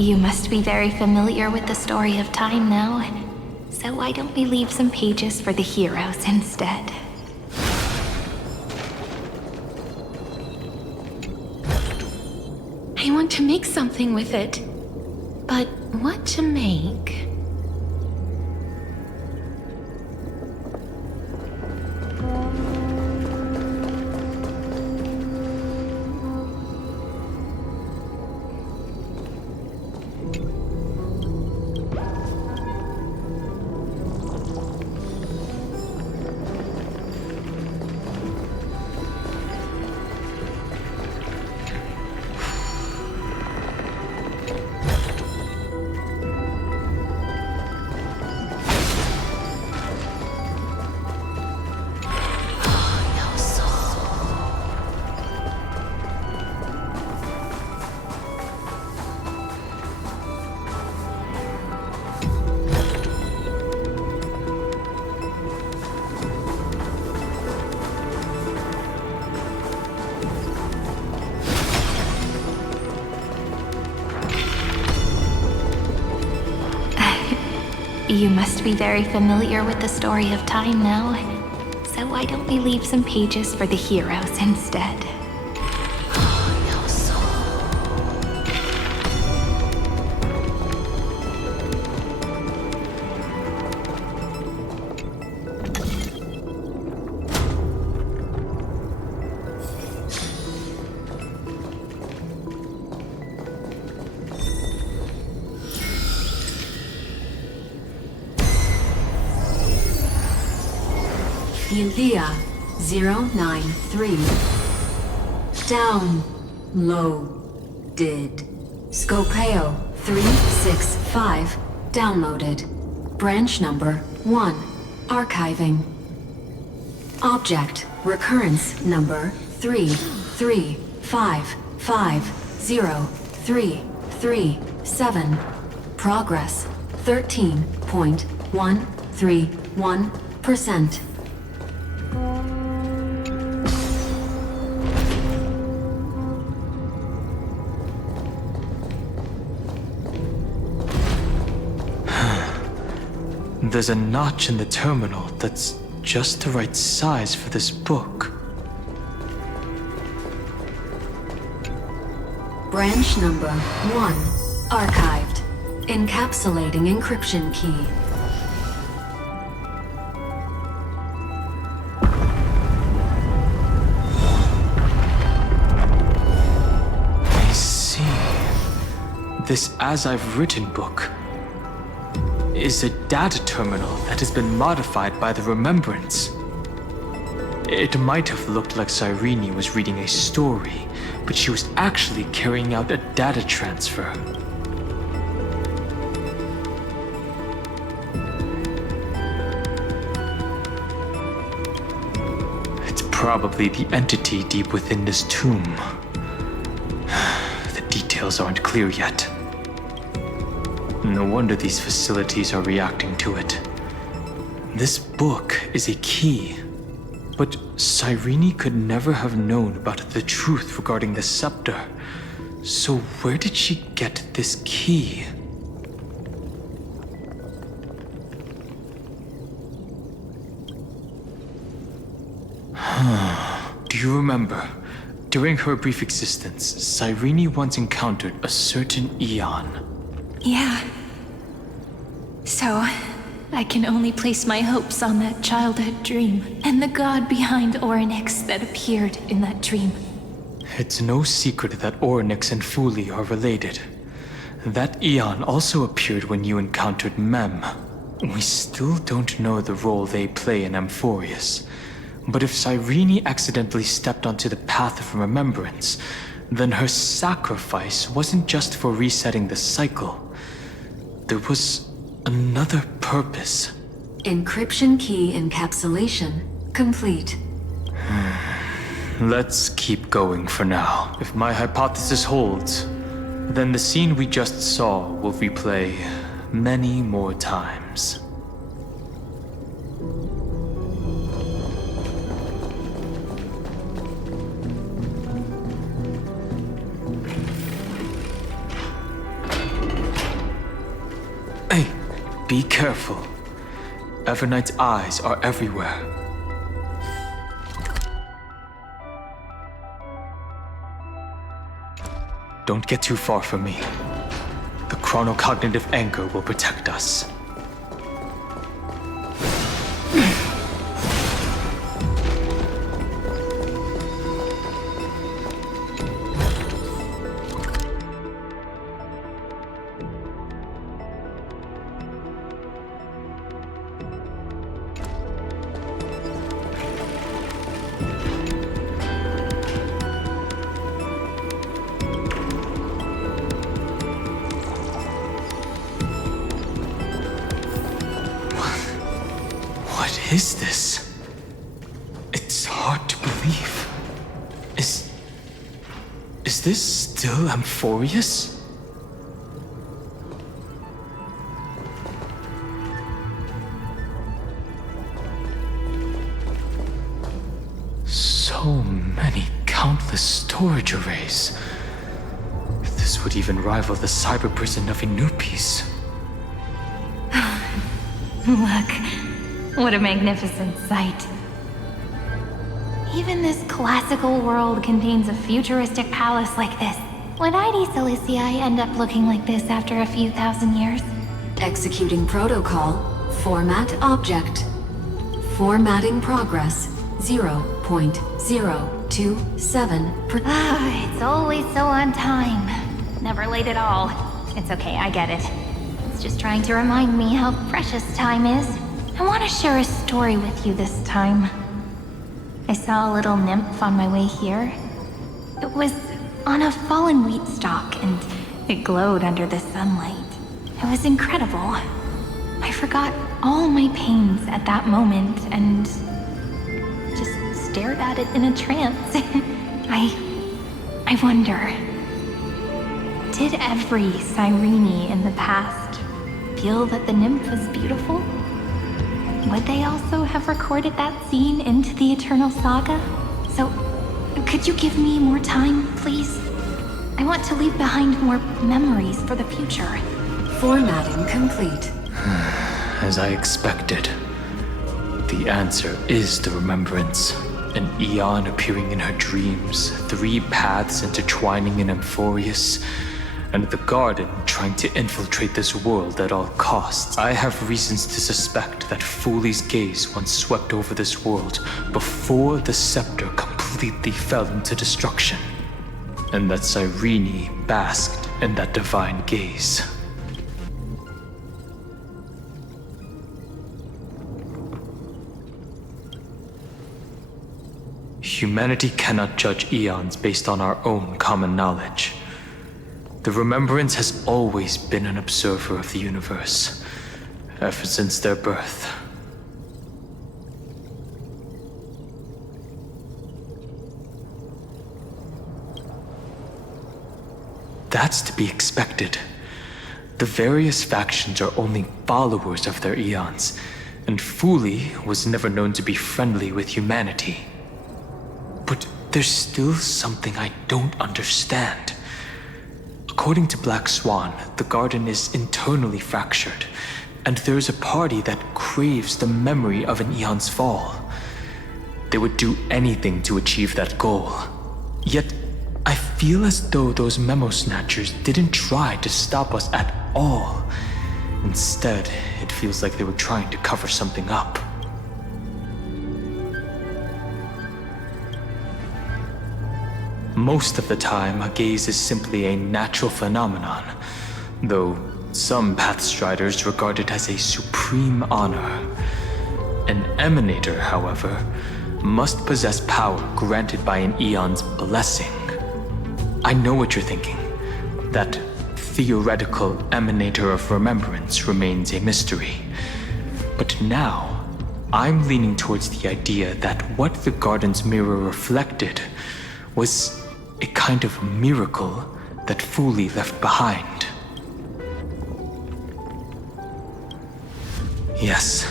You must be very familiar with the story of time now. So why don't we leave some pages for the heroes instead? I want to make something with it. But what to make? You must be very familiar with the story of time now. So why don't we leave some pages for the heroes instead? Yulia 093. Downloaded. Scopeo 365. Downloaded. Branch number 1. Archiving. Object recurrence number 335503337. Progress 13.131%. There's a notch in the terminal that's just the right size for this book. Branch number 1. Archived. Encapsulating encryption key. I see. This As I've Written book is a data terminal that has been modified by the Remembrance. It might have looked like Cyrene was reading a story, but she was actually carrying out a data transfer. It's probably the entity deep within this tomb. The details aren't clear yet. No wonder these facilities are reacting to it. This book is a key, but Cyrene could never have known about the truth regarding the scepter. So where did she get this key? Do you remember? During her brief existence, Cyrene once encountered a certain Eon. Yeah. So, I can only place my hopes on that childhood dream, and the god behind Orynyx that appeared in that dream. It's no secret that Orynyx and Fuli are related. That Eon also appeared when you encountered Mem. We still don't know the role they play in Amphorius. But if Cyrene accidentally stepped onto the path of remembrance, then her sacrifice wasn't just for resetting the cycle. There was another purpose. Encryption key encapsulation complete. Let's keep going for now. If my hypothesis holds, then the scene we just saw will replay many more times. Be careful. Evernight's eyes are everywhere. Don't get too far from me. The chronocognitive anchor will protect us. What is this? It's hard to believe. Is this still Amphorius? So many countless storage arrays. This would even rival the cyber prison of Inupis. Look, what a magnificent sight. Even this classical world contains a futuristic palace like this. Would ID Silicii end up looking like this after a few thousand years? Executing protocol. Format object. Formatting progress. 0.027 It's always so on time. Never late at all. It's okay, I get it. It's just trying to remind me how precious time is. I want to share a story with you this time. I saw a little nymph on my way here. It was on a fallen wheat stalk, and it glowed under the sunlight. It was incredible. I forgot all my pains at that moment and just stared at it in a trance. I wonder, did every Cyrene in the past feel that the nymph was beautiful? Would they also have recorded that scene into the Eternal Saga? So, could you give me more time, please? I want to leave behind more memories for the future. Formatting complete. As I expected. The answer is the remembrance. An eon appearing in her dreams, 3 paths intertwining in Amphorius, and the Garden trying to infiltrate this world at all costs. I have reasons to suspect that Fooley's gaze once swept over this world before the scepter completely fell into destruction, and that Cyrene basked in that divine gaze. Humanity cannot judge eons based on our own common knowledge. The Remembrance has always been an observer of the universe, ever since their birth. That's to be expected. The various factions are only followers of their eons, and Fooley was never known to be friendly with humanity. But there's still something I don't understand. According to Black Swan, the Garden is internally fractured, and there's a party that craves the memory of an eon's fall. They would do anything to achieve that goal. Yet, I feel as though those memo snatchers didn't try to stop us at all. Instead, it feels like they were trying to cover something up. Most of the time, a gaze is simply a natural phenomenon, though some Pathstriders regard it as a supreme honor. An Emanator, however, must possess power granted by an eon's blessing. I know what you're thinking. That theoretical Emanator of Remembrance remains a mystery. But now, I'm leaning towards the idea that what the Garden's mirror reflected was a kind of miracle that Fooley left behind. Yes,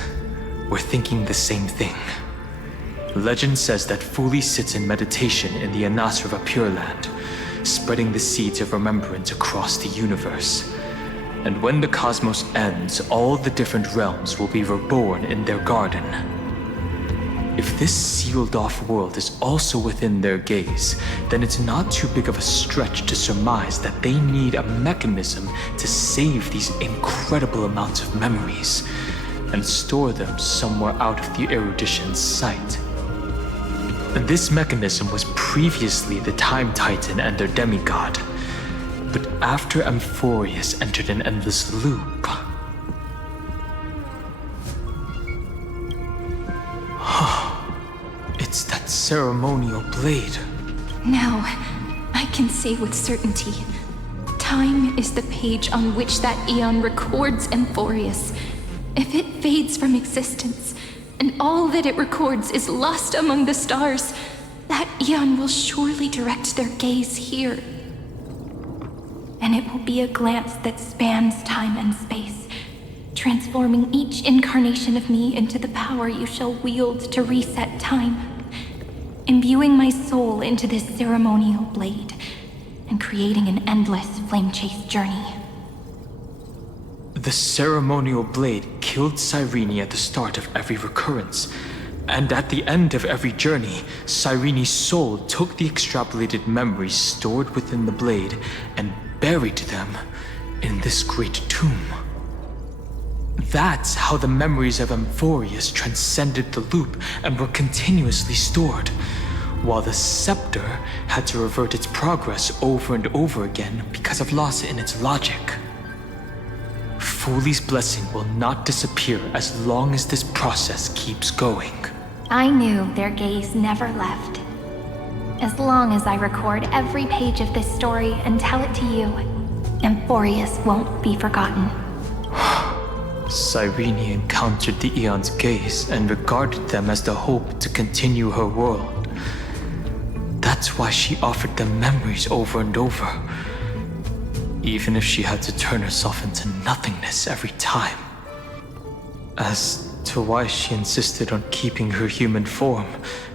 we're thinking the same thing. Legend says that Fooley sits in meditation in the Anasrava Pure Land, spreading the seeds of remembrance across the universe. And when the cosmos ends, all the different realms will be reborn in their garden. If this sealed-off world is also within their gaze, then it's not too big of a stretch to surmise that they need a mechanism to save these incredible amounts of memories and store them somewhere out of the erudition's sight. This mechanism was previously the Time Titan and their demigod, but after Amphorius entered an endless loop, it's that ceremonial blade. Now, I can say with certainty, time is the page on which that eon records Amphorius. If it fades from existence, and all that it records is lost among the stars, that eon will surely direct their gaze here. And it will be a glance that spans time and space, transforming each incarnation of me into the power you shall wield to reset time, imbuing my soul into this ceremonial blade, and creating an endless flame-chase journey. The ceremonial blade killed Cyrene at the start of every recurrence, and at the end of every journey, Cyrene's soul took the extrapolated memories stored within the blade and buried them in this great tomb. That's how the memories of Amphorius transcended the loop and were continuously stored, while the scepter had to revert its progress over and over again because of loss in its logic. Foolie's blessing will not disappear as long as this process keeps going. I knew their gaze never left. As long as I record every page of this story and tell it to you, Amphorius won't be forgotten. Cyrene encountered the Eon's gaze and regarded them as the hope to continue her world. That's why she offered them memories over and over, even if she had to turn herself into nothingness every time. As to why she insisted on keeping her human form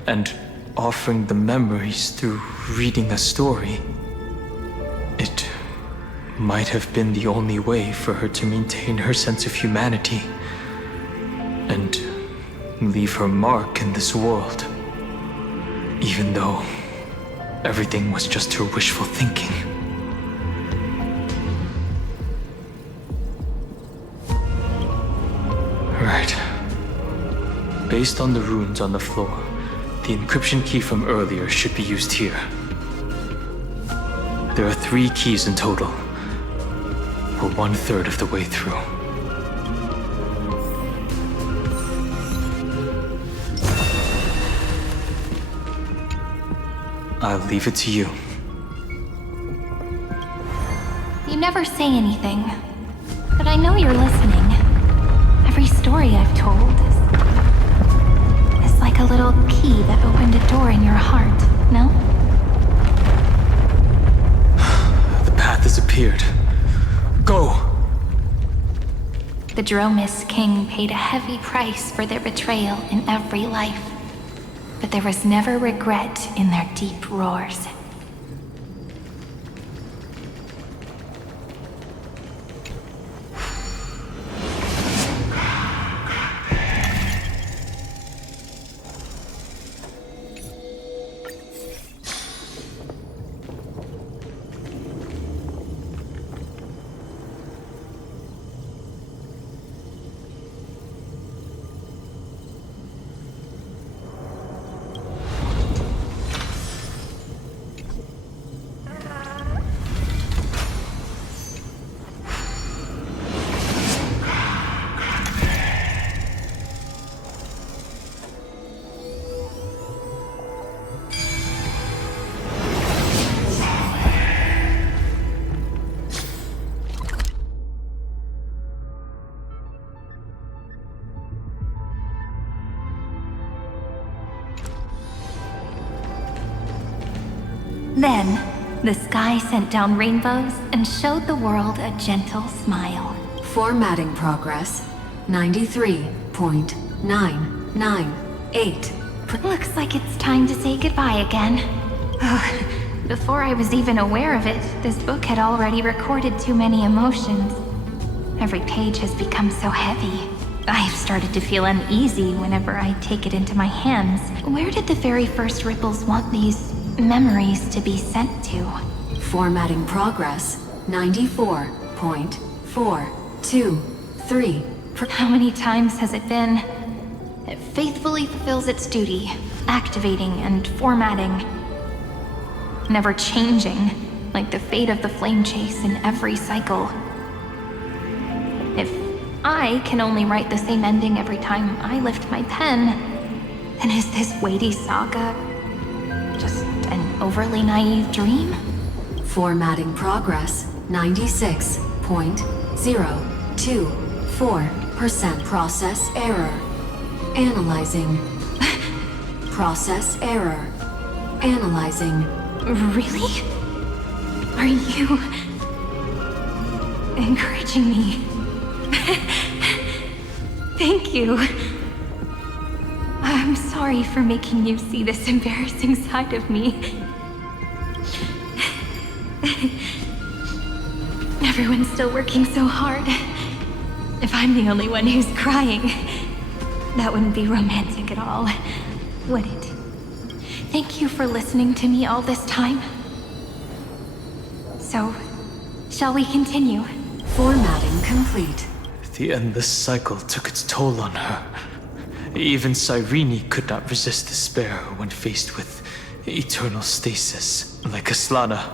and offering the memories through reading a story, it might have been the only way for her to maintain her sense of humanity and leave her mark in this world, even though everything was just her wishful thinking. Right. Based on the runes on the floor, the encryption key from earlier should be used here. There are 3 keys in total. We're 1/3 of the way through. I'll leave it to you. You never say anything, but I know you're listening. Every story I've told is like a little key that opened a door in your heart, no? The path has appeared. Go! The Dromis King paid a heavy price for their betrayal in every life, but there was never regret in their deep roars. Then, the sky sent down rainbows and showed the world a gentle smile. Formatting progress, 93.998. Looks like it's time to say goodbye again. Before I was even aware of it, this book had already recorded too many emotions. Every page has become so heavy. I've started to feel uneasy whenever I take it into my hands. Where did the very first ripples want these memories to be sent to? Formatting progress, 94.423. How many times has it been? It faithfully fulfills its duty, activating and formatting. Never changing, like the fate of the flame chase in every cycle. If I can only write the same ending every time I lift my pen, then is this weighty saga just an overly naive dream? Formatting progress, 96.024%. Process error. Analyzing. Process error. Analyzing. Really? Are you encouraging me? Thank you. I'm sorry for making you see this embarrassing side of me. Everyone's still working so hard. If I'm the only one who's crying, that wouldn't be romantic at all, would it? Thank you for listening to me all this time. So, shall we continue? Formatting complete. The endless cycle took its toll on her. Even Cyrene could not resist despair when faced with eternal stasis. Like Aslana,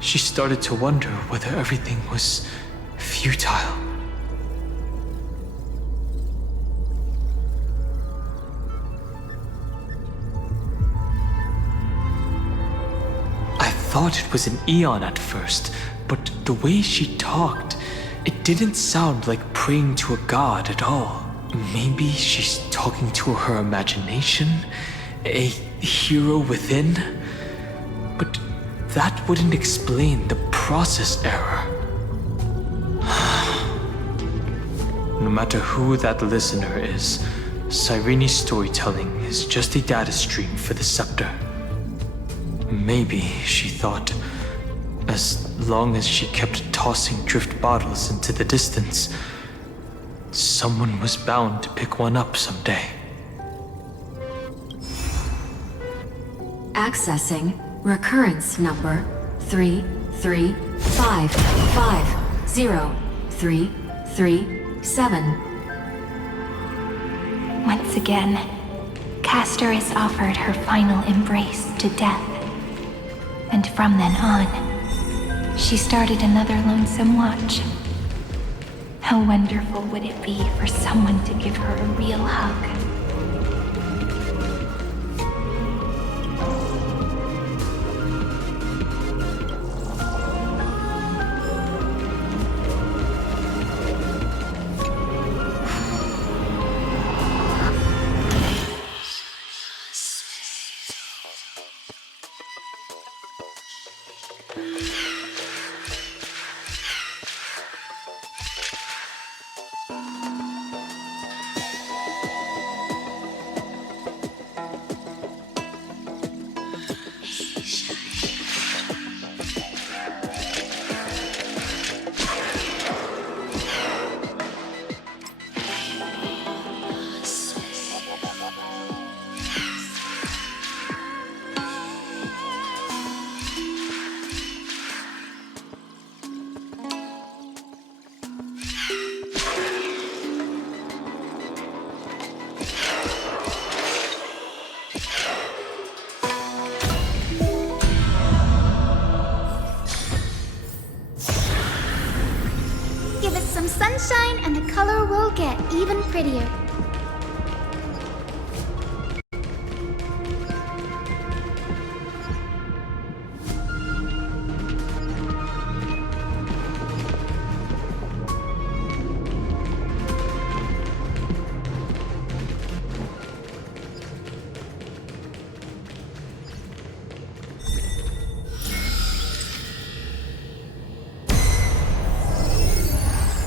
she started to wonder whether everything was futile. I thought it was an Eon at first, but the way she talked, it didn't sound like praying to a god at all. Maybe she's talking to her imagination? A hero within? But that wouldn't explain the process error. No matter who that listener is, Cyrene's storytelling is just a data stream for the scepter. Maybe, she thought, as long as she kept tossing drift bottles into the distance, someone was bound to pick one up someday. Accessing recurrence number 335503337. Once again, Castor is offered her final embrace to death. And from then on, she started another lonesome watch. How wonderful would it be for someone to give her a real hug? Give it some sunshine and the color will get even prettier.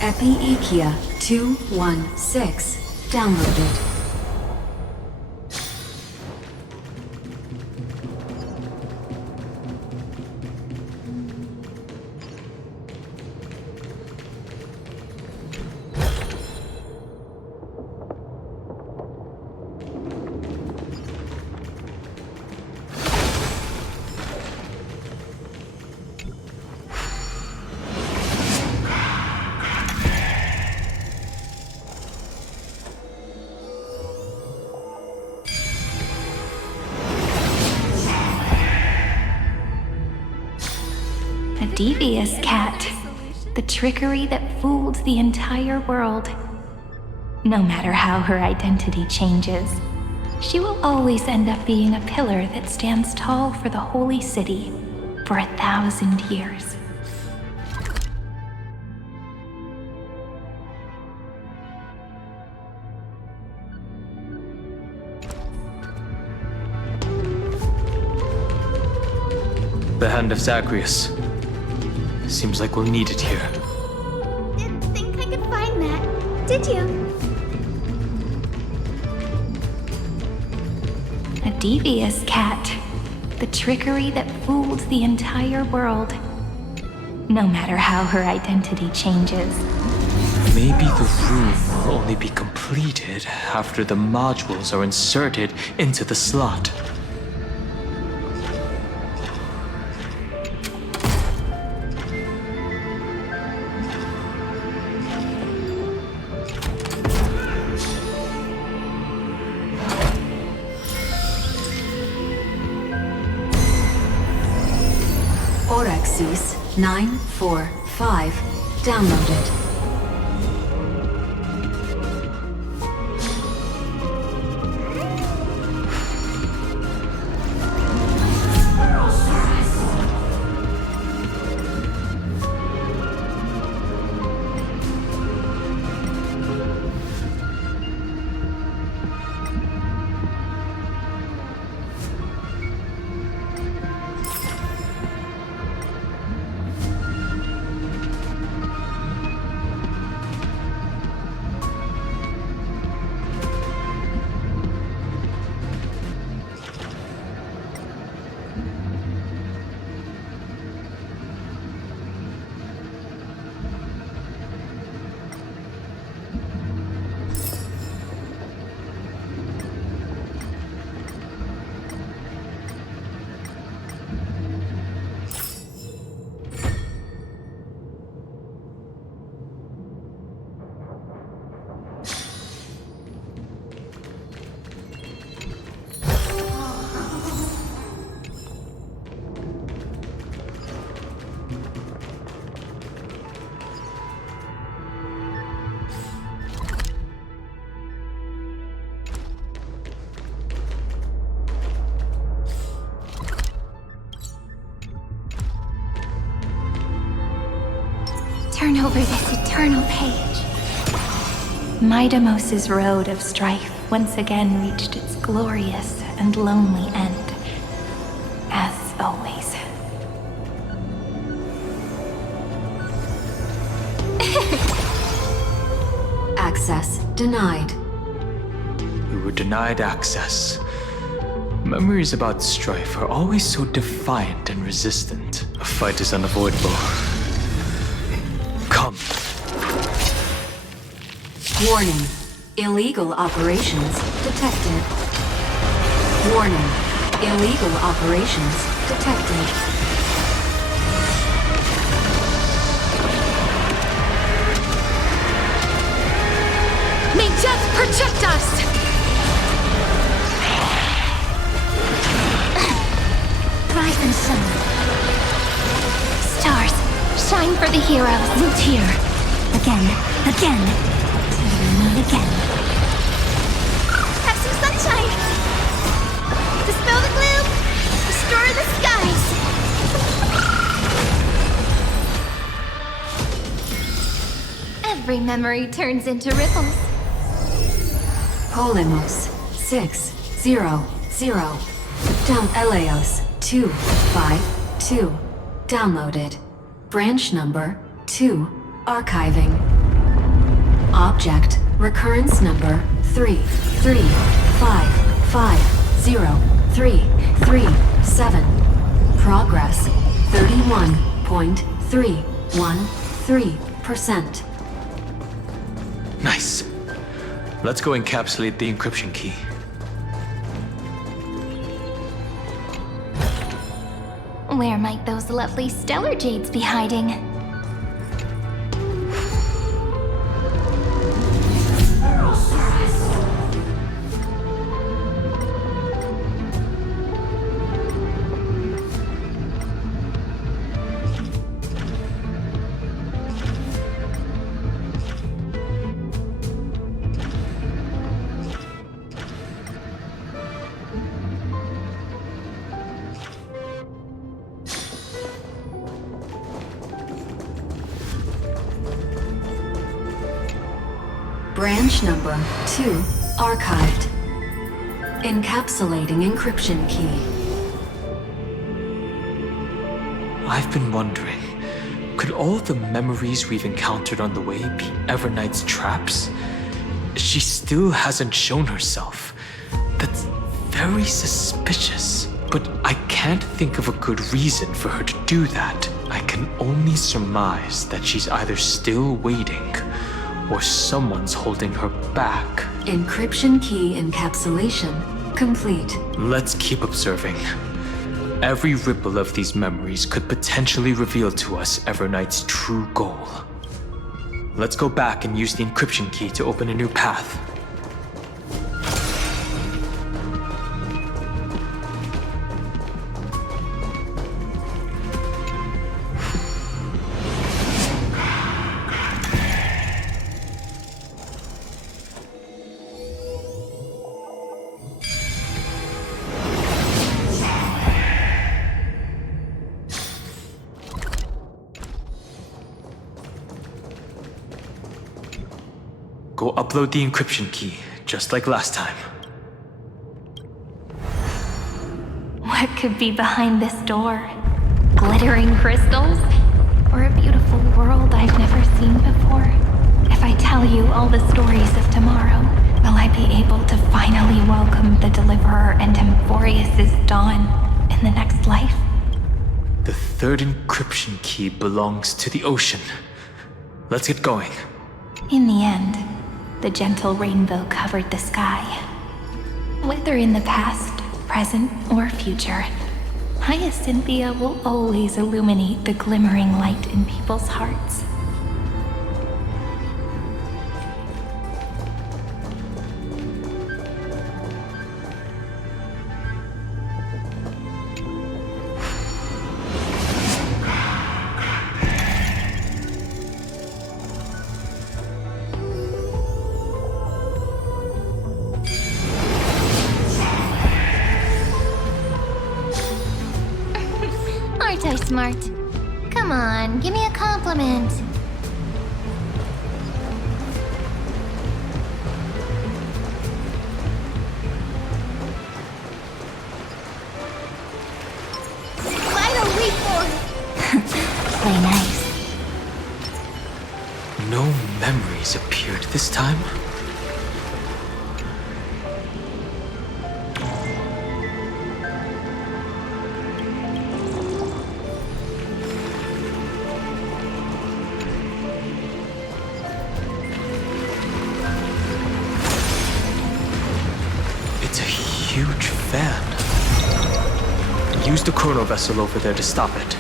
Epi-Ikia 216 downloaded. devious cat. The trickery that fooled the entire world. No matter how her identity changes, she will always end up being a pillar that stands tall for the holy city for 1,000 years. The Hand of Zagreus. Seems like we'll need it here. Didn't think I could find that, did you? A devious cat. The trickery that fooled the entire world. No matter how her identity changes. Maybe the room will only be completed after the modules are inserted into the slot. Orexis 945 downloaded. Turn over this eternal page. Midamos's road of strife once again reached its glorious and lonely end. As always. Access denied. We were denied access. Memories about strife are always so defiant and resistant. A fight is unavoidable. Come. Warning. Illegal operations detected. Warning. Illegal operations detected. May death protect us! Rise and shine. Stars, shine for the heroes. Root here. Again, again. Till we meet again. Have some sunshine! Dispel the gloom! Restore the skies! Every memory turns into ripples. Polemos 600. Down Eleos 252. Downloaded. Branch number 2. Archiving. Object recurrence number 335503337. Progress 31.313%. Nice. Let's go encapsulate the encryption key. Where might those lovely stellar jades be hiding? Branch number 2 archived. Encapsulating encryption key. I've been wondering, could all the memories we've encountered on the way be Evernight's traps? She still hasn't shown herself. That's very suspicious. But I can't think of a good reason for her to do that. I can only surmise that she's either still waiting, or someone's holding her back. Encryption key encapsulation complete. Let's keep observing. Every ripple of these memories could potentially reveal to us Evernight's true goal. Let's go back and use the encryption key to open a new path. Go upload the encryption key, just like last time. What could be behind this door? Glittering crystals? Or a beautiful world I've never seen before? If I tell you all the stories of tomorrow, will I be able to finally welcome the Deliverer and Emphorius' dawn in the next life? The third encryption key belongs to the ocean. Let's get going. In the end, the gentle rainbow covered the sky. Whether in the past, present, or future, Hyacinthia will always illuminate the glimmering light in people's hearts. Aren't I smart? Come on, give me a compliment. Vital reform! Play nice. No memories appeared this time. Huge fan. Use the chrono vessel over there to stop it.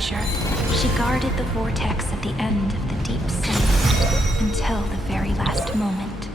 She guarded the vortex at the end of the deep sea until the very last moment.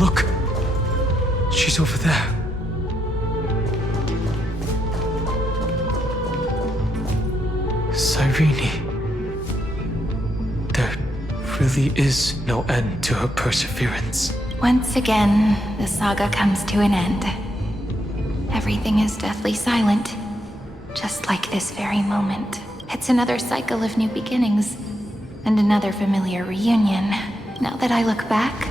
Look! She's over there. Cyrene. really is no end to her perseverance. Once again, the saga comes to an end. Everything is deathly silent, just like this very moment. It's another cycle of new beginnings, and another familiar reunion. Now that I look back,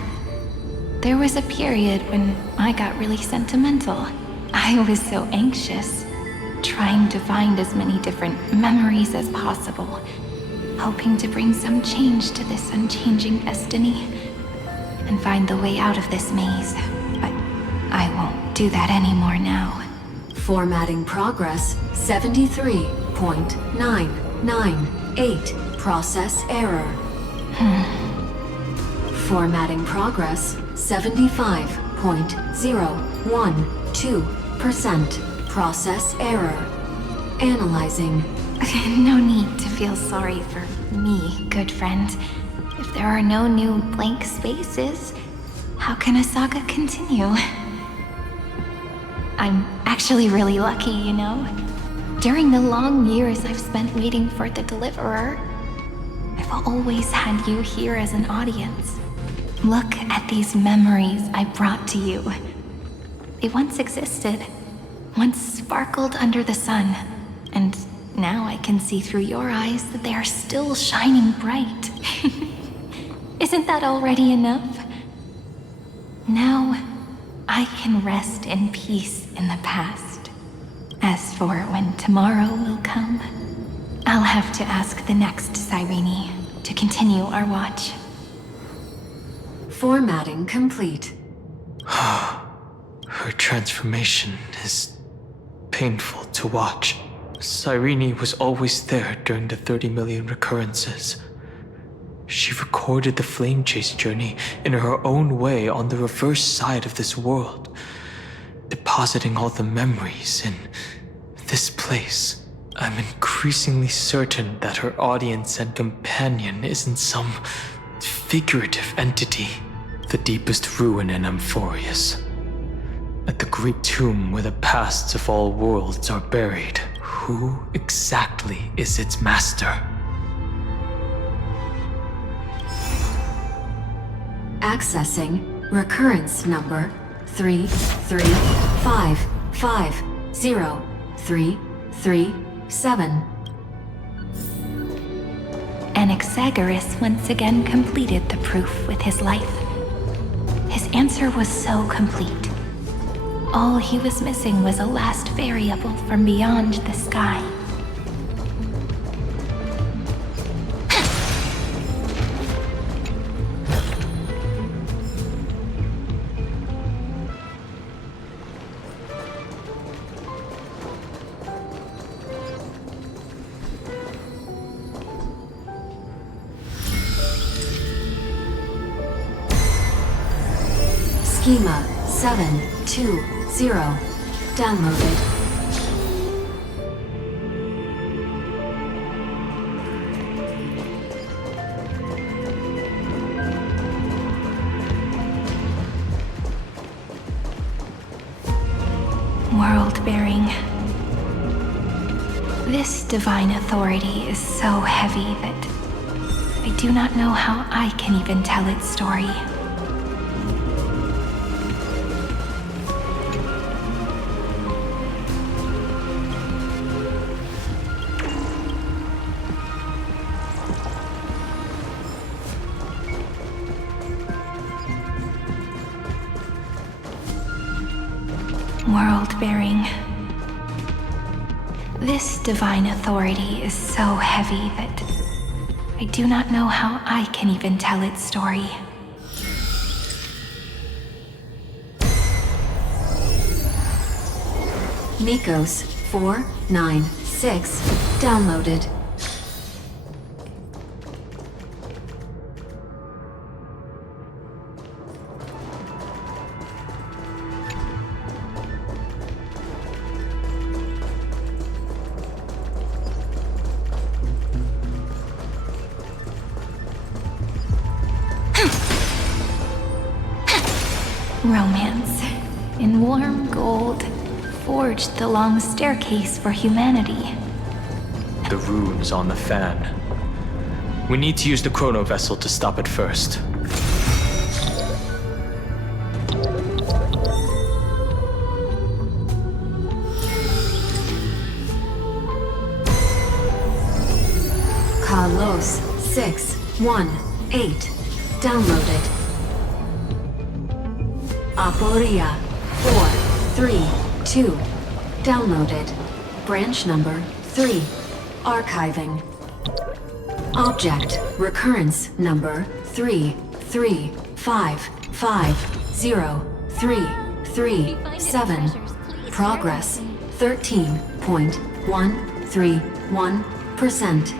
there was a period when I got really sentimental. I was so anxious, trying to find as many different memories as possible, hoping to bring some change to this unchanging destiny, and find the way out of this maze. But I won't do that anymore now. Formatting progress 73.998. Process error. Formatting progress 75.012%. Process error. Analyzing. No need to feel sorry for me, good friend. If there are no new blank spaces, how can a saga continue? I'm actually really lucky, you know? During the long years I've spent waiting for the Deliverer, I've always had you here as an audience. Look at these memories I brought to you. They once existed, once sparkled under the sun, and now I can see through your eyes that they are still shining bright. Isn't that already enough? Now, I can rest in peace in the past. As for when tomorrow will come, I'll have to ask the next Cyrene to continue our watch. Formatting complete. Her transformation is painful to watch. Cyrene was always there during the 30 million recurrences. She recorded the flame chase journey in her own way on the reverse side of this world, depositing all the memories in this place. I'm increasingly certain that her audience and companion isn't some figurative entity. The deepest ruin in Amphorius. At the great tomb where the pasts of all worlds are buried. Who exactly is its master? Accessing recurrence number 335503337. Anaxagoras once again completed the proof with his life. His answer was so complete. All he was missing was a last variable from beyond the sky. Schema 720 downloaded. World-bearing. This divine authority is so heavy that I do not know how I can even tell its story. World-bearing. This divine authority is so heavy that I do not know how I can even tell its story. Nikos 496 downloaded. Romance, in warm gold, forged the long staircase for humanity. The runes on the fan. We need to use the chrono vessel to stop it first. Carlos 618. Downloaded. Aporia 432. Downloaded. Branch number 3. Archiving. Object recurrence number 335503337. Progress 13.131%.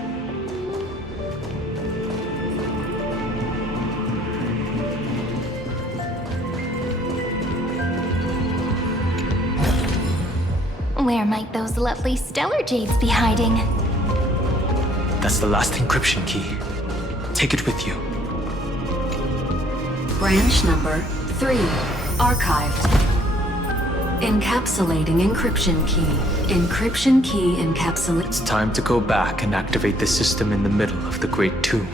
Where might those lovely stellar jades be hiding? That's the last encryption key. Take it with you. Branch number 3. Archived. Encapsulating encryption key. Encryption key encapsulate. It's time to go back and activate the system in the middle of the Great Tomb.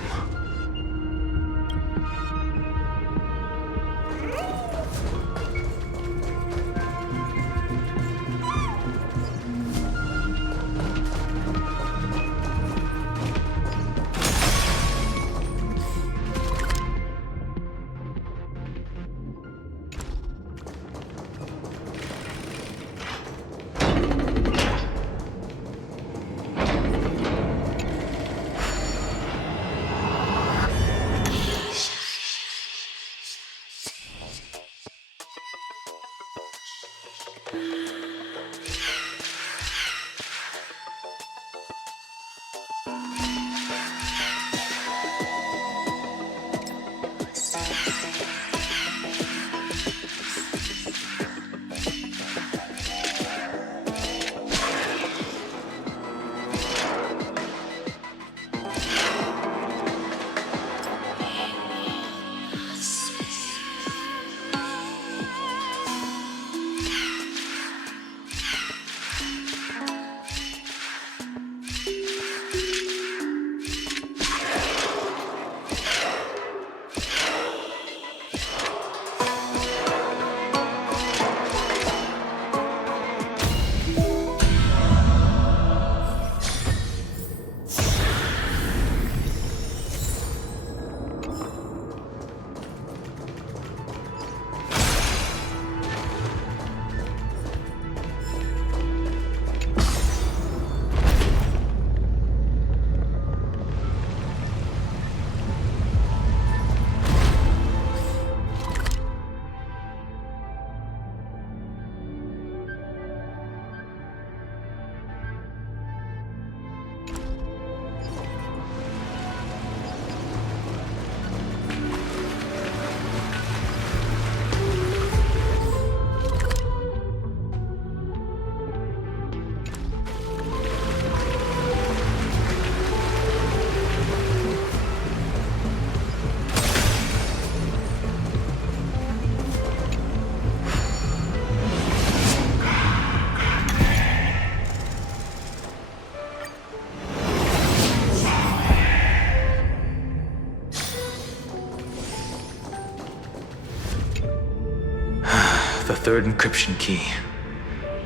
The third encryption key.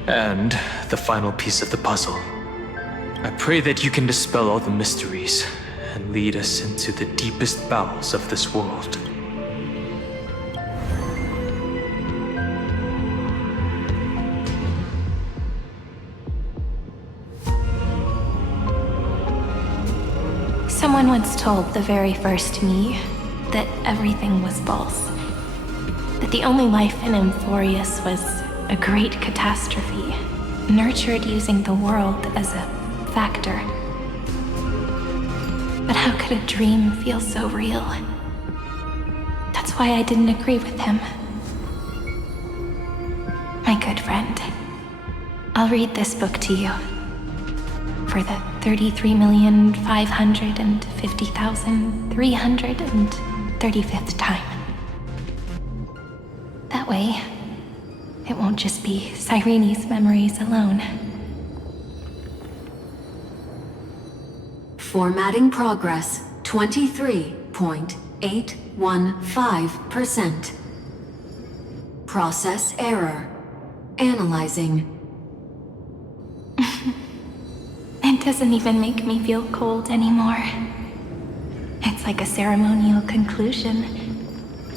And the final piece of the puzzle. I pray that you can dispel all the mysteries and lead us into the deepest bowels of this world. Someone once told the very first me that everything was false. That the only life in Emphorius was a great catastrophe, nurtured using the world as a factor. But how could a dream feel so real? That's why I didn't agree with him. My good friend, I'll read this book to you. For the 33,550,335th time. That way, it won't just be Cyrene's memories alone. Formatting progress 23.815%. Process error. Analyzing. It doesn't even make me feel cold anymore. It's like a ceremonial conclusion,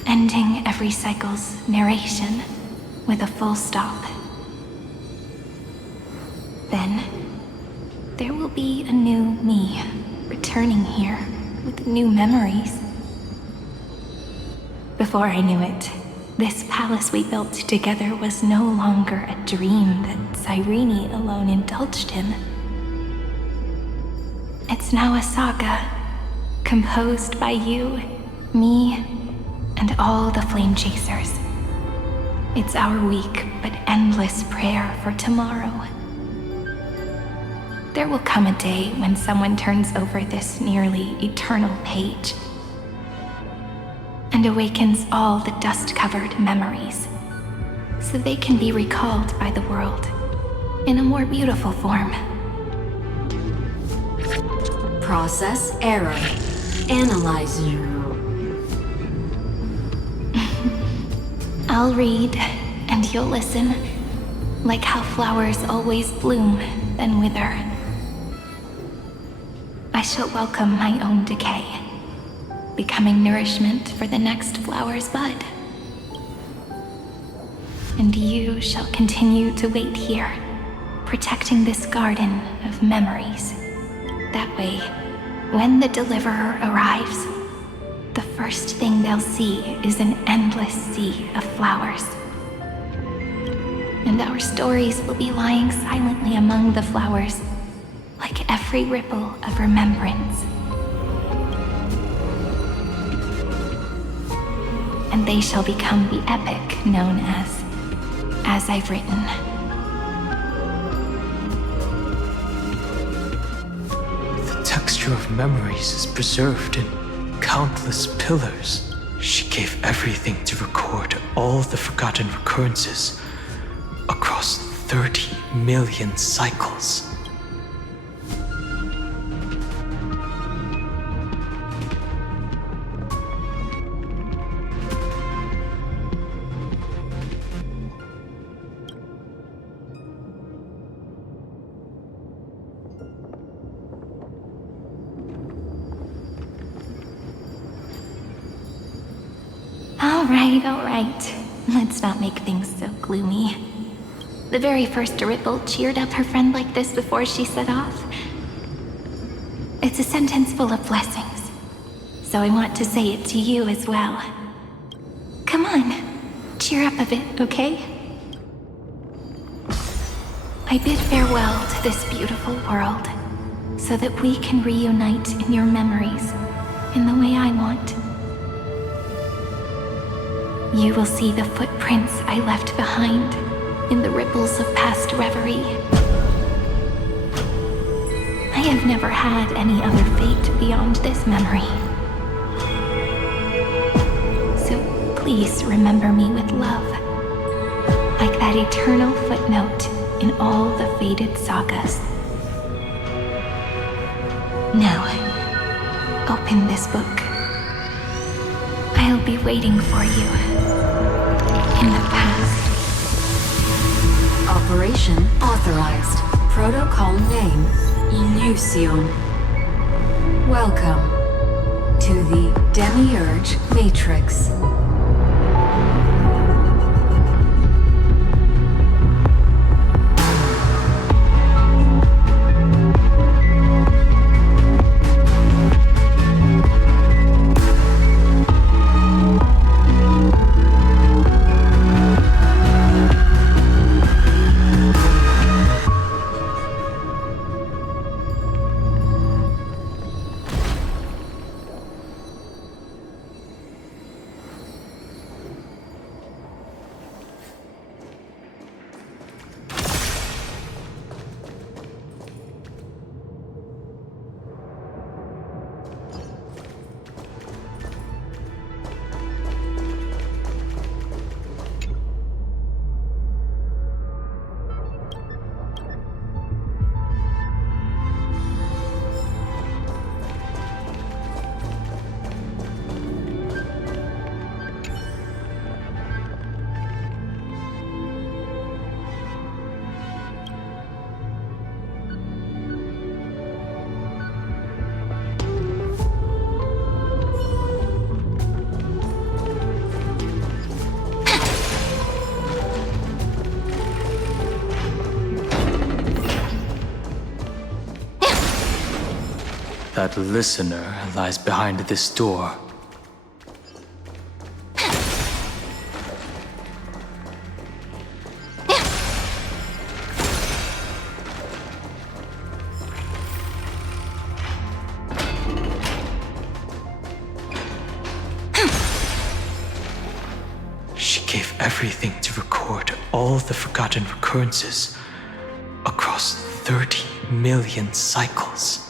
ending every cycle's narration with a full stop. Then, there will be a new me returning here with new memories. Before I knew it, this palace we built together was no longer a dream that Cyrene alone indulged in. It's now a saga, composed by you, me, and all the Flame Chasers. It's our weak but endless prayer for tomorrow. There will come a day when someone turns over this nearly eternal page and awakens all the dust-covered memories, so they can be recalled by the world in a more beautiful form. Process error. Analyzing. I'll read, and you'll listen, like how flowers always bloom, then wither. I shall welcome my own decay, becoming nourishment for the next flower's bud. And you shall continue to wait here, protecting this garden of memories. That way, when the Deliverer arrives, the first thing they'll see is an endless sea of flowers. And our stories will be lying silently among the flowers, like every ripple of remembrance. And they shall become the epic known as I've written. The texture of memories is preserved in countless pillars. She gave everything to record all the forgotten recurrences across 30 million cycles. All right. Let's not make things so gloomy. The very first ripple cheered up her friend like this before she set off. It's a sentence full of blessings, so I want to say it to you as well. Come on, cheer up a bit, okay? I bid farewell to this beautiful world, so that we can reunite in your memories, in the way I want. You will see the footprints I left behind in the ripples of past reverie. I have never had any other fate beyond this memory. So please remember me with love, like that eternal footnote in all the faded sagas. Now, open this book. I'll be waiting for you in the past. Operation authorized. Protocol name, Illusion. Welcome to the Demiurge Matrix. that listener lies behind this door. She gave everything to record all the forgotten recurrences across 30 million cycles.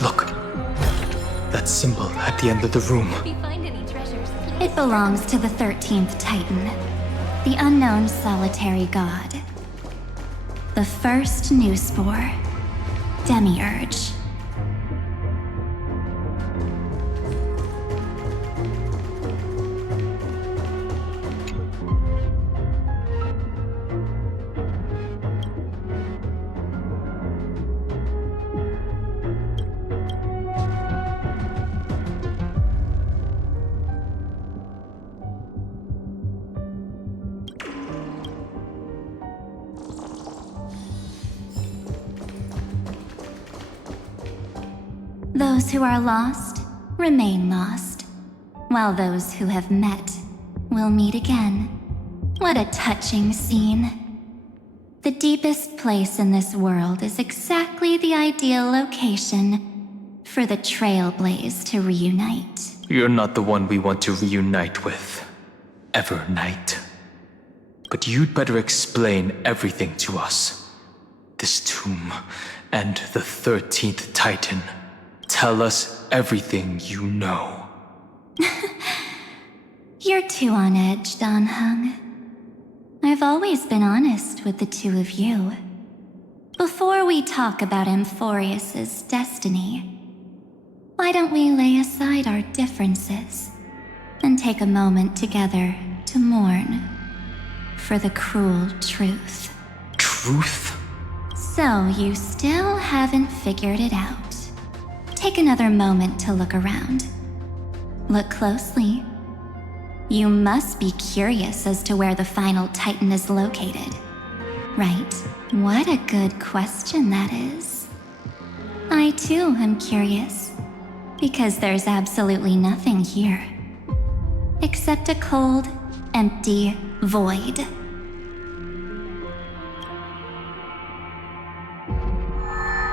Look, that symbol at the end of the room. It belongs to the 13th Titan, the unknown solitary god. The first new spore, Demiurge. Those who are lost remain lost, while those who have met will meet again. What a touching scene. The deepest place in this world is exactly the ideal location for the Trailblazer to reunite. You're not the one we want to reunite with, Evernight. But you'd better explain everything to us. This tomb and the 13th Titan. Tell us everything you know. You're too on edge, Dan Heng. I've always been honest with the two of you. Before we talk about Amphorius's destiny, why don't we lay aside our differences and take a moment together to mourn for the cruel truth? Truth? So you still haven't figured it out. Take another moment to look around. Look closely. You must be curious as to where the final Titan is located, right? What a good question that is. I too am curious, because there's absolutely nothing here, except a cold, empty void.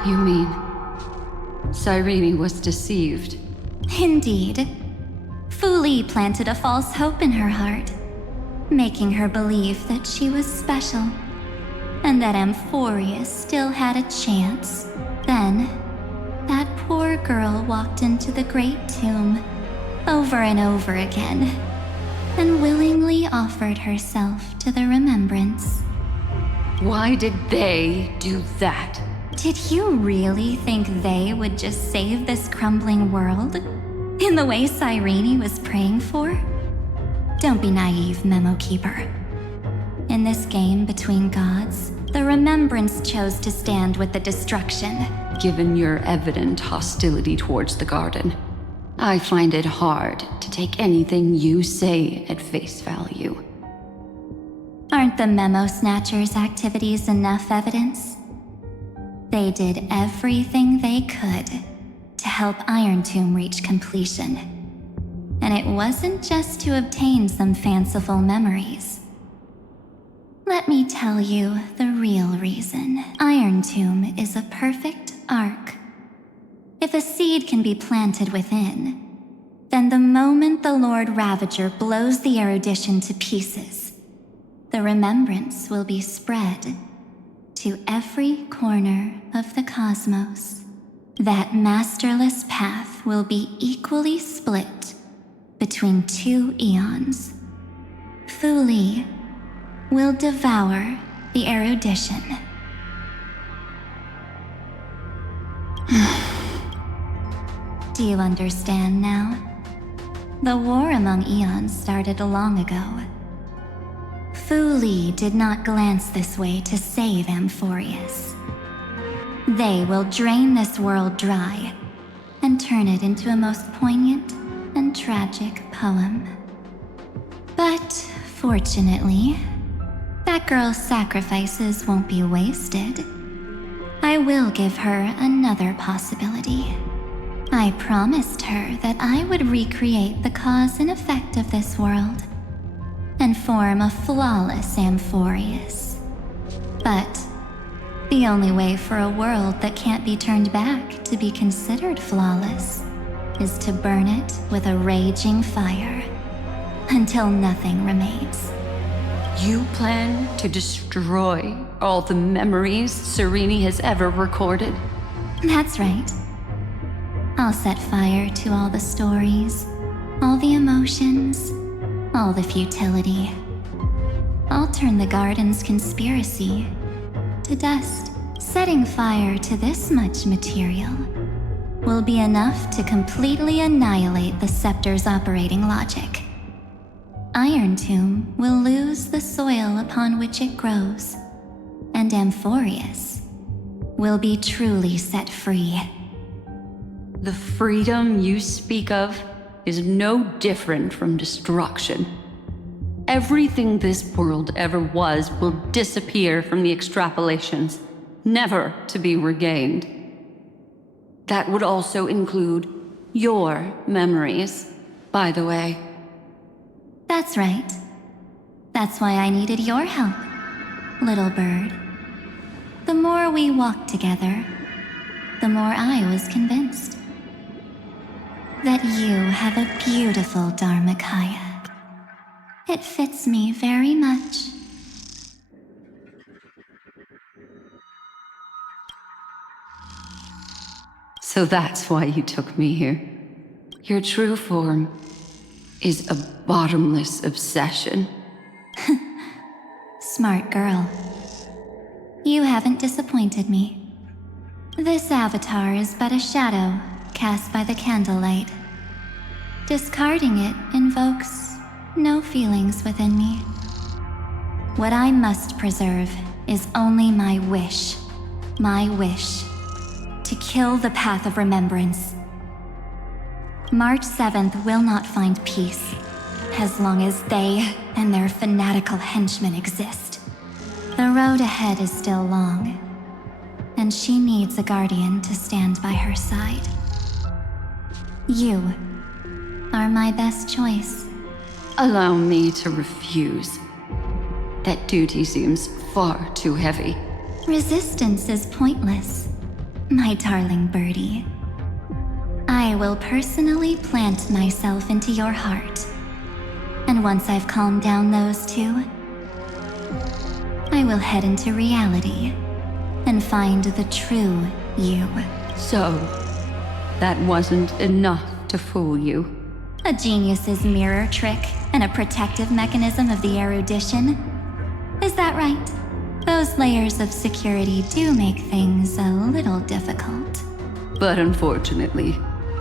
You mean Cyrene was deceived? Indeed. Fu Li planted a false hope in her heart, making her believe that she was special, and that Amphorius still had a chance. Then, that poor girl walked into the Great Tomb, over and over again, and willingly offered herself to the remembrance. Why did they do that? Did you really think they would just save this crumbling world? In the way Cyrene was praying for? Don't be naive, Memo Keeper. In this game between gods, the Remembrance chose to stand with the destruction. Given your evident hostility towards the Garden, I find it hard to take anything you say at face value. Aren't the Memo Snatchers' activities enough evidence? They did everything they could to help Iron Tomb reach completion. And it wasn't just to obtain some fanciful memories. Let me tell you the real reason. Iron Tomb is a perfect ark. If a seed can be planted within, then the moment the Lord Ravager blows the erudition to pieces, the remembrance will be spread to every corner of the cosmos. That masterless path will be equally split between two eons. Fu Li will devour the erudition. Do you understand now? The war among eons started long ago. Fu Li did not glance this way to save Amphorius. They will drain this world dry and turn it into a most poignant and tragic poem. But fortunately, that girl's sacrifices won't be wasted. I will give her another possibility. I promised her that I would recreate the cause and effect of this world and form a flawless Amphorius. But the only way for a world that can't be turned back to be considered flawless is to burn it with a raging fire until nothing remains. You plan to destroy all the memories Serene has ever recorded? That's right. I'll set fire to all the stories, all the emotions, all the futility. I'll turn the garden's conspiracy to dust. Setting fire to this much material will be enough to completely annihilate the scepter's operating logic. Iron Tomb will lose the soil upon which it grows, and Amphorius will be truly set free. The freedom you speak of is no different from destruction. Everything this world ever was will disappear from the extrapolations, never to be regained. That would also include your memories, by the way. That's right. That's why I needed your help, little bird. The more we walked together, the more I was convinced that you have a beautiful Dharmakaya. It fits me very much. So that's why you took me here. Your true form is a bottomless obsession. Smart girl. You haven't disappointed me. This avatar is but a shadow cast by the candlelight. Discarding it invokes no feelings within me. What I must preserve is only my wish to kill the path of remembrance. March 7th will not find peace as long as they and their fanatical henchmen exist. The road ahead is still long, and she needs a guardian to stand by her side. You are my best choice. Allow me to refuse. That duty seems far too heavy. Resistance is pointless, my darling birdie. I will personally plant myself into your heart. And once I've calmed down those two, I will head into reality and find the true you. So, that wasn't enough to fool you. A genius's mirror trick and a protective mechanism of the erudition. Is that right? Those layers of security do make things a little difficult. But unfortunately,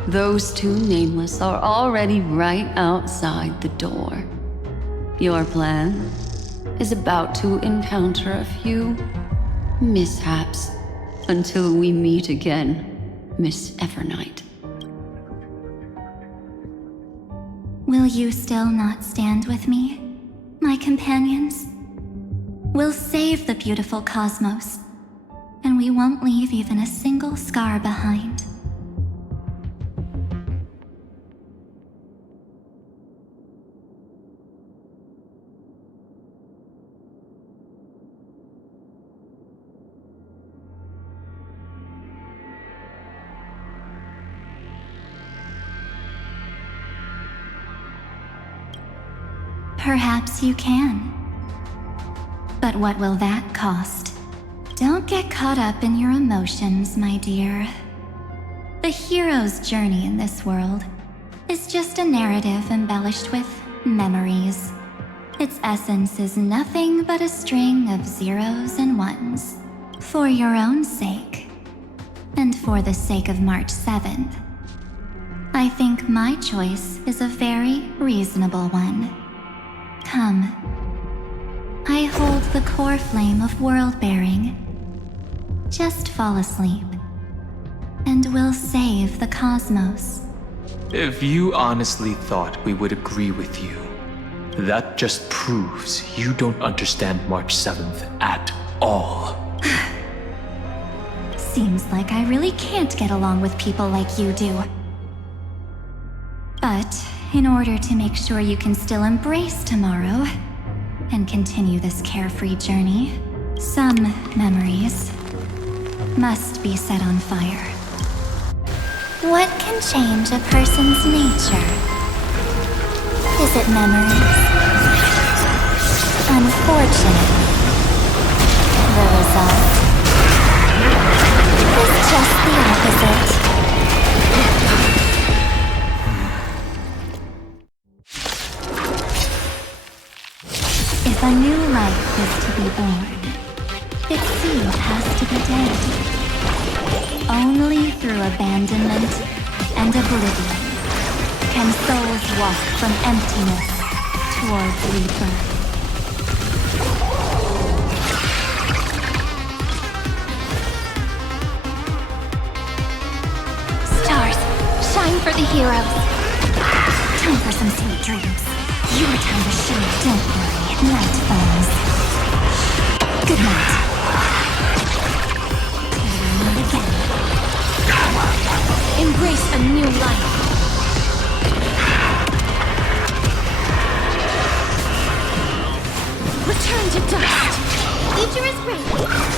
those two nameless are already right outside the door. Your plan is about to encounter a few mishaps until we meet again, Miss Evernight. Will you still not stand with me, my companions? We'll save the beautiful cosmos, and we won't leave even a single scar behind. Perhaps you can. But what will that cost? Don't get caught up in your emotions, my dear. The hero's journey in this world is just a narrative embellished with memories. Its essence is nothing but a string of zeros and ones. For your own sake, and for the sake of March 7th, I think my choice is a very reasonable one. Come. I hold the core flame of world-bearing. Just fall asleep, and we'll save the cosmos. If you honestly thought we would agree with you, that just proves you don't understand March 7th at all. Seems like I really can't get along with people like you do. But in order to make sure you can still embrace tomorrow and continue this carefree journey, some memories must be set on fire. What can change a person's nature? Is it memories? Unfortunately, the result is just the opposite. If a new life is to be born, its seed has to be dead. Only through abandonment and oblivion can souls walk from emptiness towards rebirth. Stars, shine for the heroes. Time for some sweet dreams. Your time to shine. Don't worry, night falls. Good night. Embrace a new life. Return to dust. Future is great.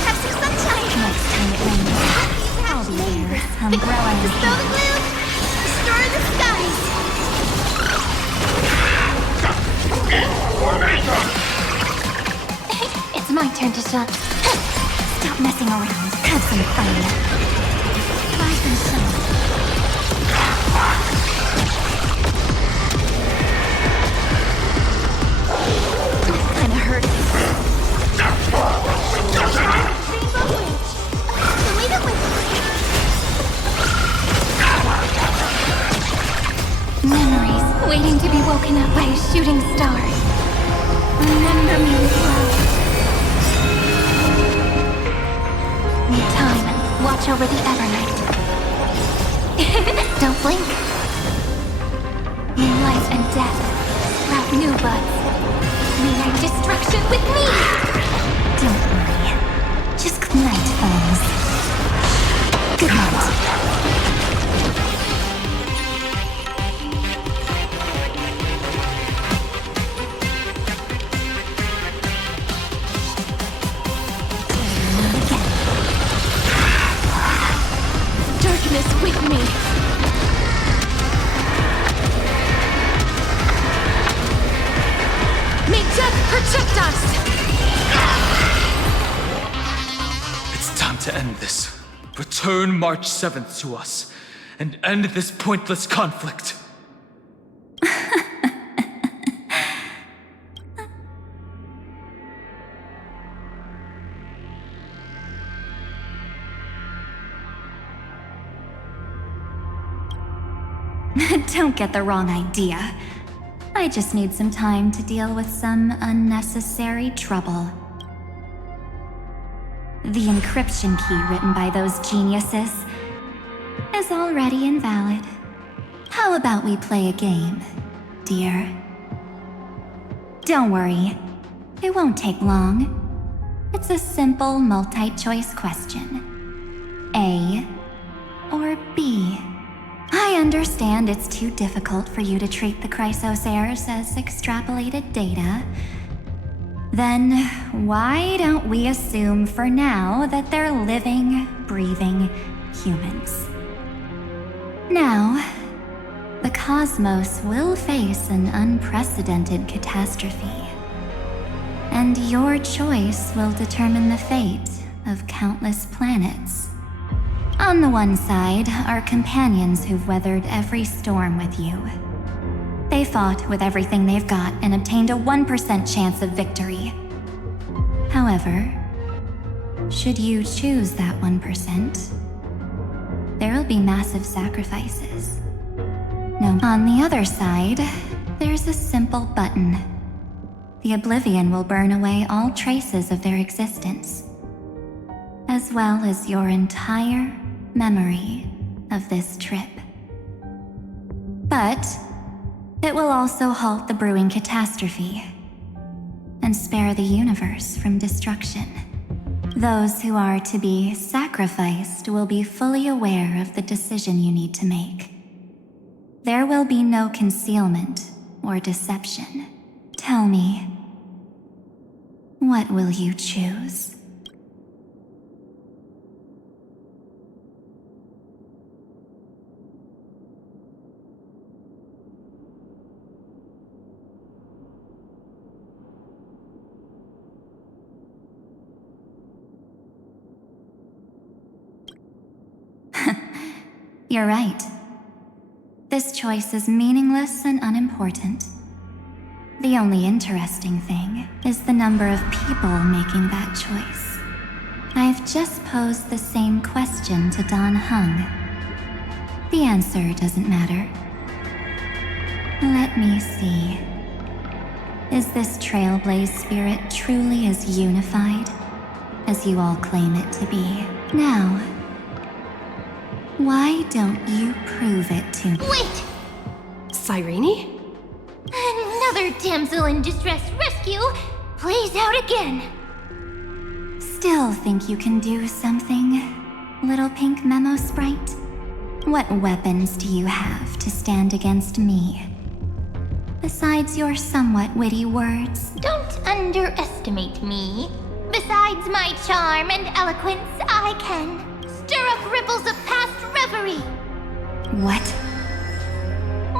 Have some sunshine. Next time it rains, I'll be there. Umbrella in Dispel the gloom. Destroy the skies. It's my turn to shine. Stop messing around. Have some fun. Rise and shine. Kinda hurt. Memories waiting to be woken up by a shooting star. Remember me with love. Need time. Watch over the Evernight. Don't blink. New life and death sprout new buds. Rewrite destruction with me! Don't worry. Just night falls. Good night. Darkness with me. May death protect us! It's time to end this. Return March 7th to us, and end this pointless conflict. Don't get the wrong idea. I just need some time to deal with some unnecessary trouble. The encryption key written by those geniuses is already invalid. How about we play a game, dear? Don't worry, it won't take long. It's a simple multi-choice question. A or B? I understand it's too difficult for you to treat the Chrysosairs as extrapolated data. Then why don't we assume for now that they're living, breathing humans? Now, the cosmos will face an unprecedented catastrophe. And your choice will determine the fate of countless planets. On the one side are companions who've weathered every storm with you. They fought with everything they've got and obtained a 1% chance of victory. However, should you choose that 1%, there'll be massive sacrifices. No. On the other side, there's a simple button. The oblivion will burn away all traces of their existence, as well as your entire memory of this trip. But it will also halt the brewing catastrophe and spare the universe from destruction. Those who are to be sacrificed will be fully aware of the decision you need to make. There will be no concealment or deception. Tell me, what will you choose? You're right. This choice is meaningless and unimportant. The only interesting thing is the number of people making that choice. I've just posed the same question to Don Hung. The answer doesn't matter. Let me see. Is this Trailblaze spirit truly as unified as you all claim it to be? Now, why don't you prove it to me? Wait! Cyrene? Another damsel in distress rescue plays out again. Still think you can do something, little pink memo sprite? What weapons do you have to stand against me? Besides your somewhat witty words. Don't underestimate me. Besides my charm and eloquence, I can stir up ripples of past reverie. What?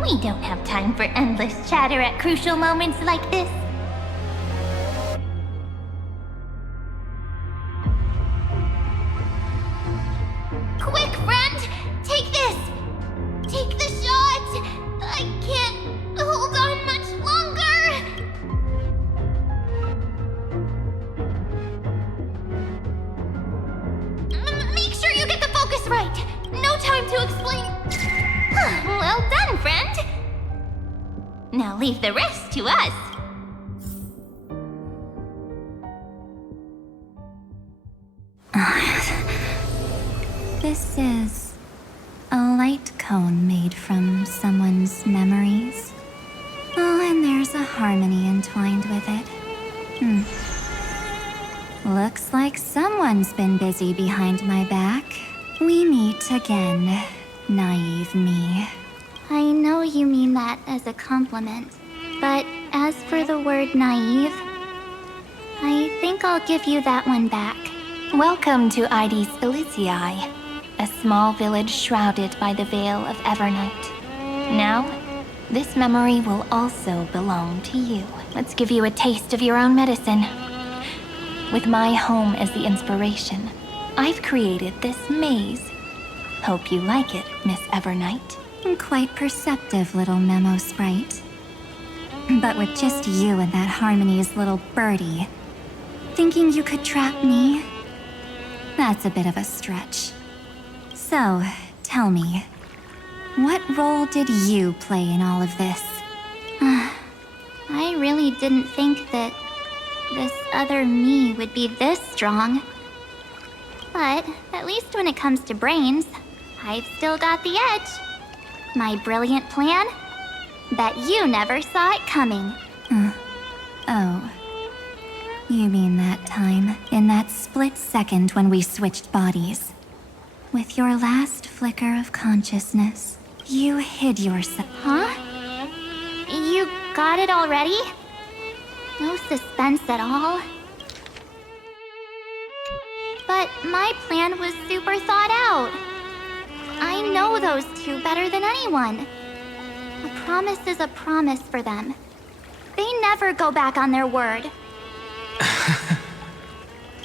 We don't have time for endless chatter at crucial moments like this. Quick, friend! Take this! Take the shot! I can't hold on much longer! Make sure you get the focus right! No time to explain. Well done, friend! Now leave the rest to us. This is a light cone made from someone's memories. Oh, and there's a harmony entwined with it. Looks like someone's been busy behind my back. We meet again, naive me. I know you mean that as a compliment, but as for the word naive, I think I'll give you that one back. Welcome to Ides Elysiae, a small village shrouded by the veil of Evernight. Now, this memory will also belong to you. Let's give you a taste of your own medicine. With my home as the inspiration, I've created this maze. Hope you like it, Miss Evernight. Quite perceptive little memo sprite. But with just you and that Harmony's little birdie, thinking you could trap me? That's a bit of a stretch. So, tell me, what role did you play in all of this? I really didn't think that this other me would be this strong. But at least when it comes to brains, I've still got the edge. My brilliant plan? Bet you never saw it coming. Oh. You mean that time, in that split second when we switched bodies. With your last flicker of consciousness, you hid yourself. Huh? You got it already? No suspense at all. But my plan was super thought out. I know those two better than anyone. A promise is a promise for them. They never go back on their word.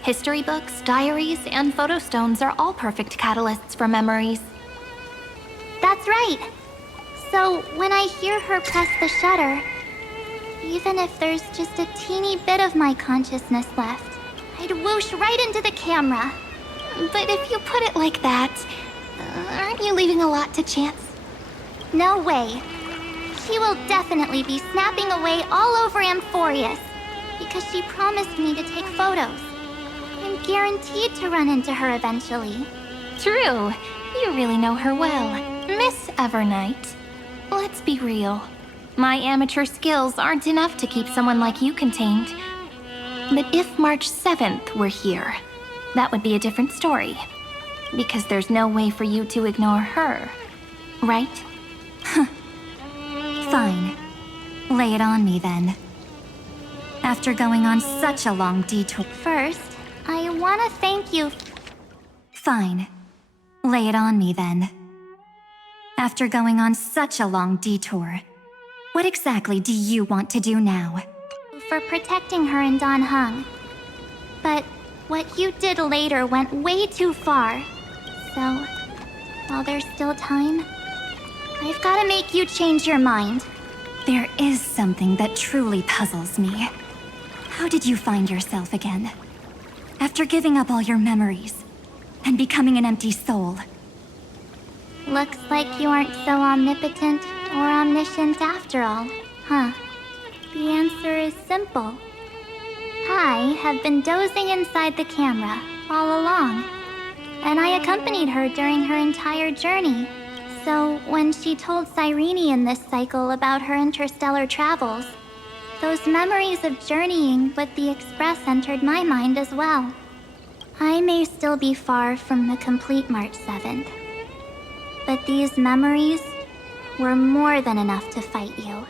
History books, diaries, and photo stones are all perfect catalysts for memories. That's right. So when I hear her press the shutter, even if there's just a teeny bit of my consciousness left, I'd whoosh right into the camera. But if you put it like that, aren't you leaving a lot to chance? No way. She will definitely be snapping away all over Amphorius, because she promised me to take photos. I'm guaranteed to run into her eventually. True. You really know her well. Miss Evernight. Let's be real. My amateur skills aren't enough to keep someone like you contained. But if March 7th were here, that would be a different story. Because there's no way for you to ignore her, right? Fine. Lay it on me then. After going on such a long detour. First, I want to thank you. Fine. Lay it on me then. After going on such a long detour, what exactly do you want to do now? For protecting her and Dan Heng. But what you did later went way too far. So, while there's still time, I've got to make you change your mind. There is something that truly puzzles me. How did you find yourself again? After giving up all your memories and becoming an empty soul. Looks like you aren't so omnipotent or omniscient after all, huh? The answer is simple. I have been dozing inside the camera all along, and I accompanied her during her entire journey. So when she told Cyrene in this cycle about her interstellar travels, those memories of journeying with the Express entered my mind as well. I may still be far from the complete March 7th, but these memories were more than enough to fight you.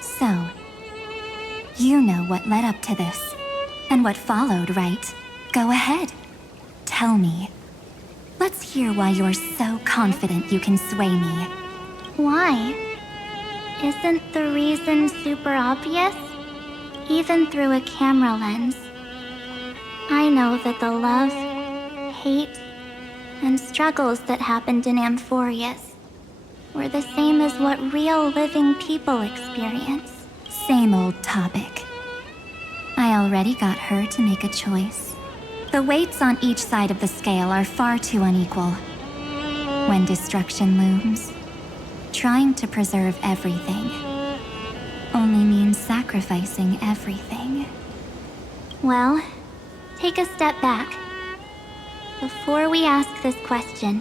So, you know what led up to this, and what followed, right? Go ahead. Tell me. Let's hear why you're so confident you can sway me. Why? Isn't the reason super obvious? Even through a camera lens. I know that the love, hate, and struggles that happened in Amphorius were the same as what real living people experience. Same old topic. I already got her to make a choice. The weights on each side of the scale are far too unequal. When destruction looms, trying to preserve everything only means sacrificing everything. Well, take a step back. Before we ask this question,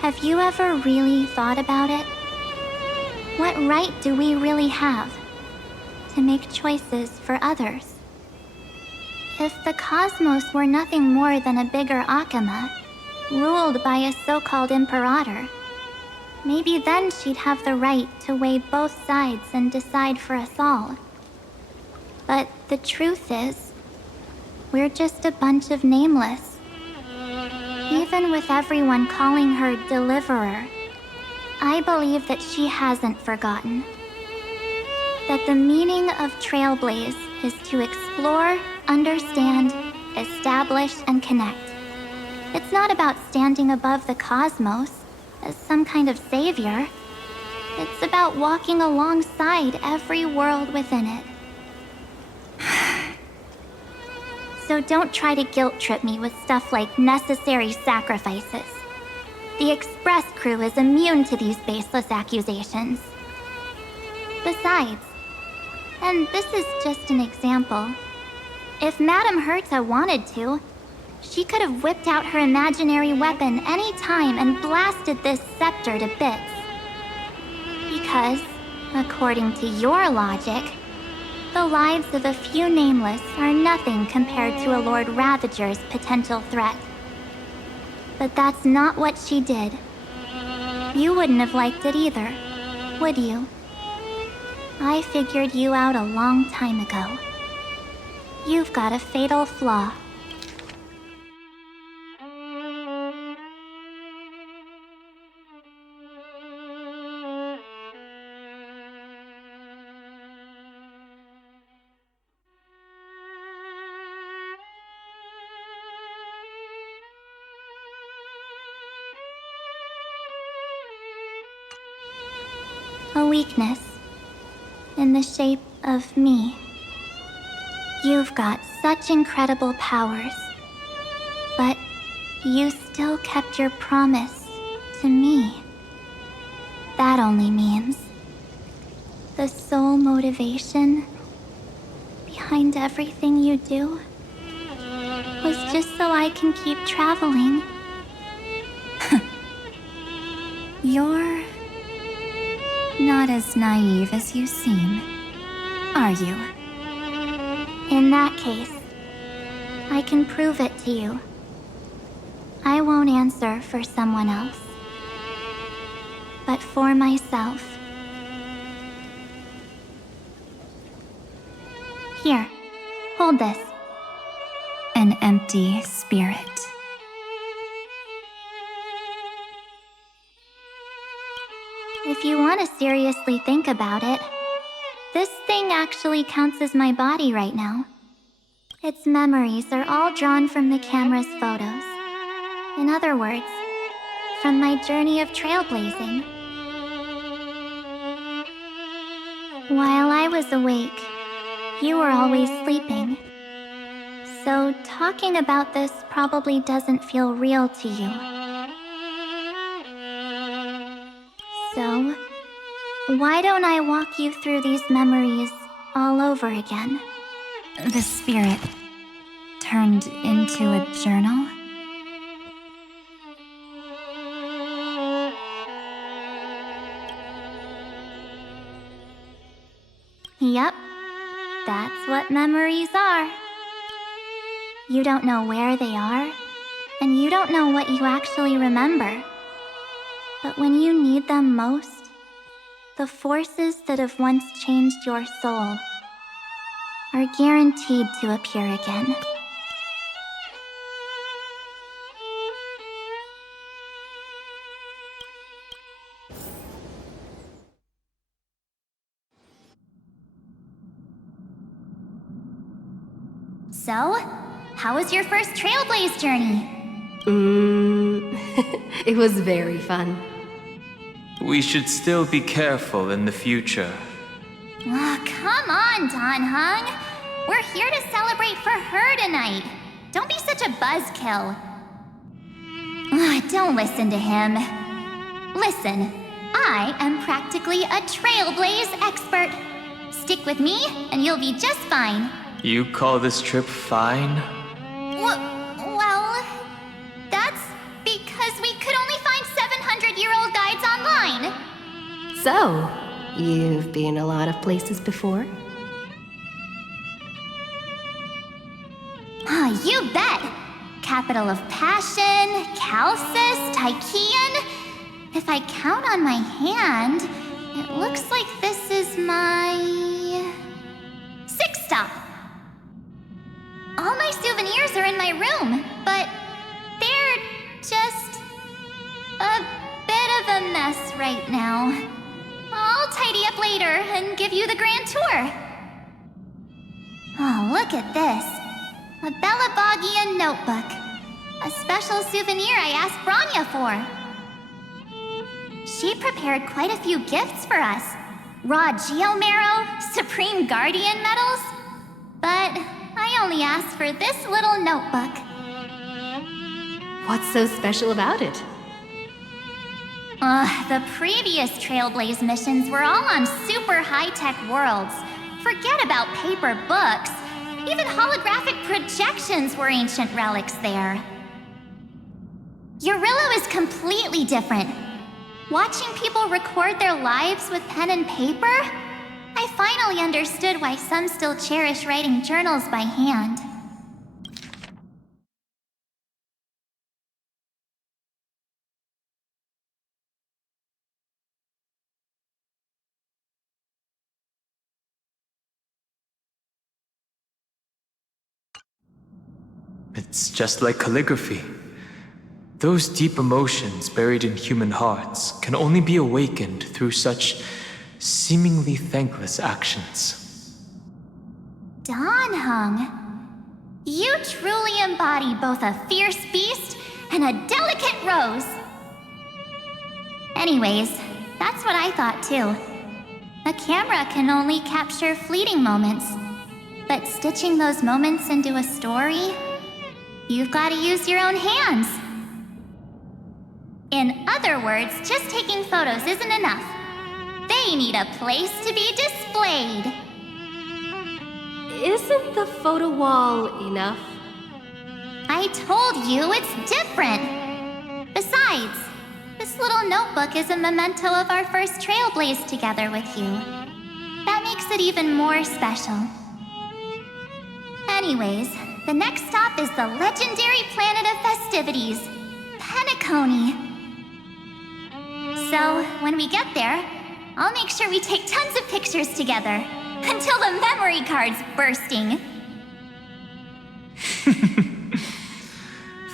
have you ever really thought about it? What right do we really have to make choices for others? If the cosmos were nothing more than a bigger Akama, ruled by a so-called imperator, maybe then she'd have the right to weigh both sides and decide for us all. But the truth is, we're just a bunch of nameless. Even with everyone calling her Deliverer, I believe that she hasn't forgotten. That the meaning of Trailblaze is to explore, understand, establish, and connect. It's not about standing above the cosmos as some kind of savior. It's about walking alongside every world within it. So don't try to guilt-trip me with stuff like necessary sacrifices. The Express crew is immune to these baseless accusations. Besides, and this is just an example, if Madame Herta wanted to, she could have whipped out her imaginary weapon any time and blasted this scepter to bits. Because, according to your logic, the lives of a few nameless are nothing compared to a Lord Ravager's potential threat. But that's not what she did. You wouldn't have liked it either, would you? I figured you out a long time ago. You've got a fatal flaw. A weakness in the shape of me. You've got such incredible powers, but you still kept your promise to me. that only means the sole motivation behind everything you do was just so I can keep traveling. You're not as naive as you seem, are you? In that case, I can prove it to you. I won't answer for someone else, but for myself. Here, hold this. An empty spirit. If you want to seriously think about it, this thing actually counts as my body right now. Its memories are all drawn from the camera's photos. In other words, from my journey of trailblazing. While I was awake, you were always sleeping. So talking about this probably doesn't feel real to you. So, why don't I walk you through these memories all over again? The spirit turned into a journal? Yep, that's what memories are. You don't know where they are, and you don't know what you actually remember. But when you need them most, the forces that have once changed your soul are guaranteed to appear again. So, how was your first Trailblaze journey? It was very fun. We should still be careful in the future. Oh, come on, Don Hung. We're here to celebrate for her tonight. Don't be such a buzzkill. Don't listen to him. Listen, I am practically a Trailblaze expert. Stick with me, and you'll be just fine. You call this trip fine? Well, that's because we could only find 700-year-old guides online. So, you've been a lot of places before? You bet! Capital of Passion, Calcis, Tychean. If I count on my hand, it looks like this is my 6th stop. All my souvenirs are in my room, but they're just a bit of a mess right now. I'll tidy up later and give you the grand tour. Oh, look at this. A Belabogian notebook. A special souvenir I asked Branya for. She prepared quite a few gifts for us. Raw Geomarrow, Supreme Guardian medals. But I only asked for this little notebook. What's so special about it? The previous Trailblaze missions were all on super high-tech worlds. Forget about paper books. Even holographic projections were ancient relics there. Eurillo is completely different. Watching people record their lives with pen and paper, I finally understood why some still cherish writing journals by hand. It's just like calligraphy. Those deep emotions buried in human hearts can only be awakened through such seemingly thankless actions. Don Hung, you truly embody both a fierce beast and a delicate rose. Anyways, that's what I thought too. A camera can only capture fleeting moments, but stitching those moments into a story, you've got to use your own hands. In other words, just taking photos isn't enough. They need a place to be displayed. Isn't the photo wall enough? I told you it's different. Besides, this little notebook is a memento of our first Trailblaze together with you. That makes it even more special. Anyways, the next stop is the legendary planet of festivities, Penacony. So, when we get there, I'll make sure we take tons of pictures together, until the memory card's bursting.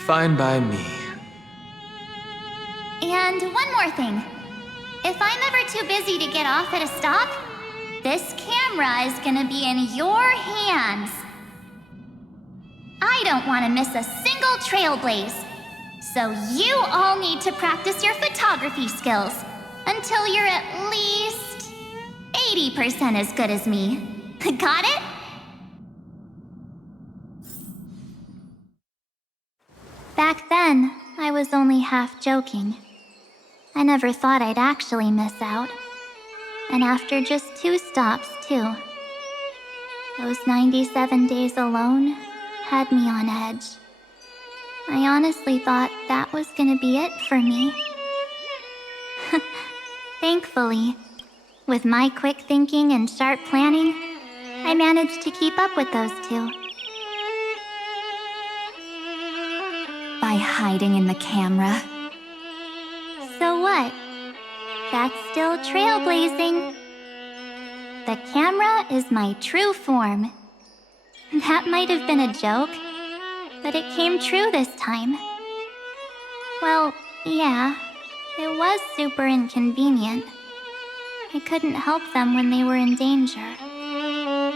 Fine by me. And one more thing. If I'm ever too busy to get off at a stop, this camera is gonna be in your hands. I don't want to miss a single Trailblaze. So you all need to practice your photography skills until you're at least 80% as good as me. Got it? Back then, I was only half joking. I never thought I'd actually miss out. And after just 2 stops, too. Those 97 days alone had me on edge. I honestly thought that was gonna be it for me. Thankfully, with my quick thinking and sharp planning, I managed to keep up with those 2. By hiding in the camera. So what? That's still trailblazing. The camera is my true form. That might have been a joke, but it came true this time. Well, yeah, it was super inconvenient. I couldn't help them when they were in danger.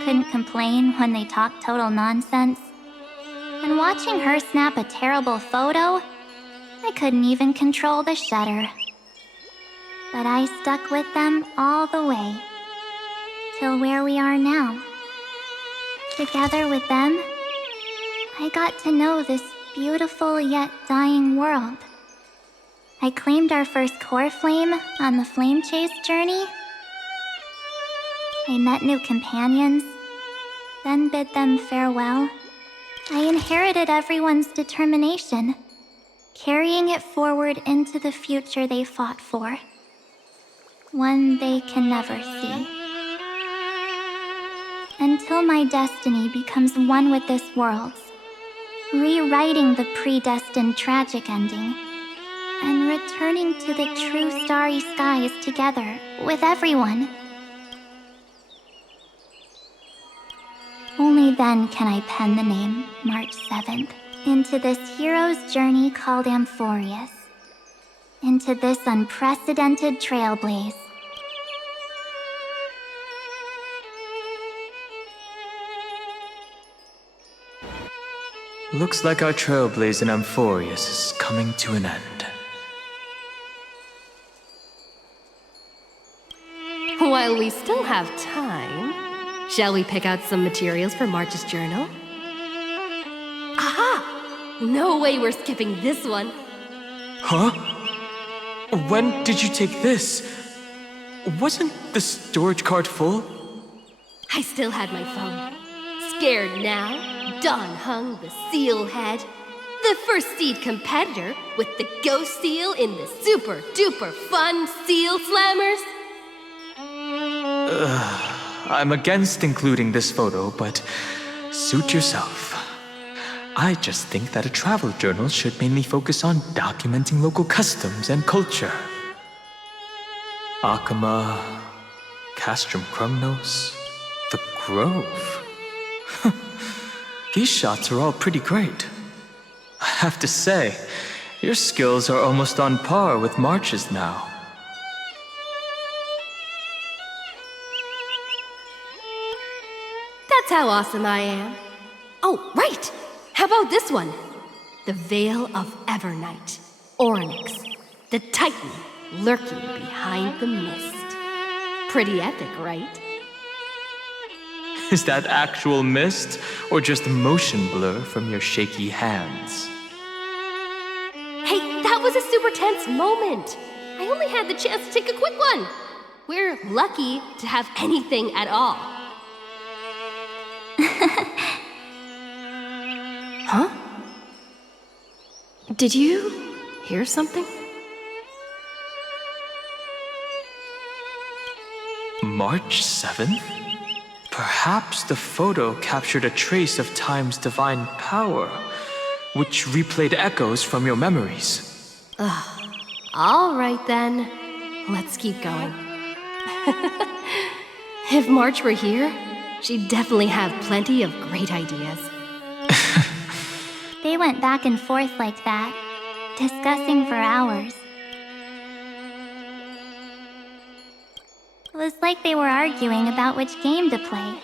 Couldn't complain when they talked total nonsense. And watching her snap a terrible photo, I couldn't even control the shutter. But I stuck with them all the way, till where we are now. Together with them, I got to know this beautiful yet dying world. I claimed our first core flame on the flame chase journey. I met new companions, then bid them farewell. I inherited everyone's determination, carrying it forward into the future they fought for. One they can never see. Until my destiny becomes one with this world's, rewriting the predestined tragic ending, and returning to the true starry skies together with everyone. Only then can I pen the name, March 7th, into this hero's journey called Amphorius. Into this unprecedented trailblaze. Looks like our trailblaze in Amphorius is coming to an end. While we still have time, shall we pick out some materials for March's journal? Aha! No way we're skipping this one. Huh? When did you take this? Wasn't the storage card full? I still had my phone. Scared now? Don Hung, the seal head. The first seed competitor with the ghost seal in the super duper fun seal slammers. I'm against including this photo, but suit yourself. I just think that a travel journal should mainly focus on documenting local customs and culture. Akama, Castrum Krumnos, the Grove. These shots are all pretty great. I have to say, your skills are almost on par with March's now. That's how awesome I am. Oh, right! How about this one? The Veil of Evernight. Onyx, the Titan lurking behind the mist. Pretty epic, right? Is that actual mist, or just motion blur from your shaky hands? Hey, that was a super super tense moment. I only had the chance to take a quick one. We're lucky to have anything at all. Huh? Did you hear something? March 7th? Perhaps the photo captured a trace of time's divine power, which replayed echoes from your memories. Ugh. All right then. Let's keep going. If March were here, she'd definitely have plenty of great ideas. They went back and forth like that, discussing for hours. It was like they were arguing about which game to play.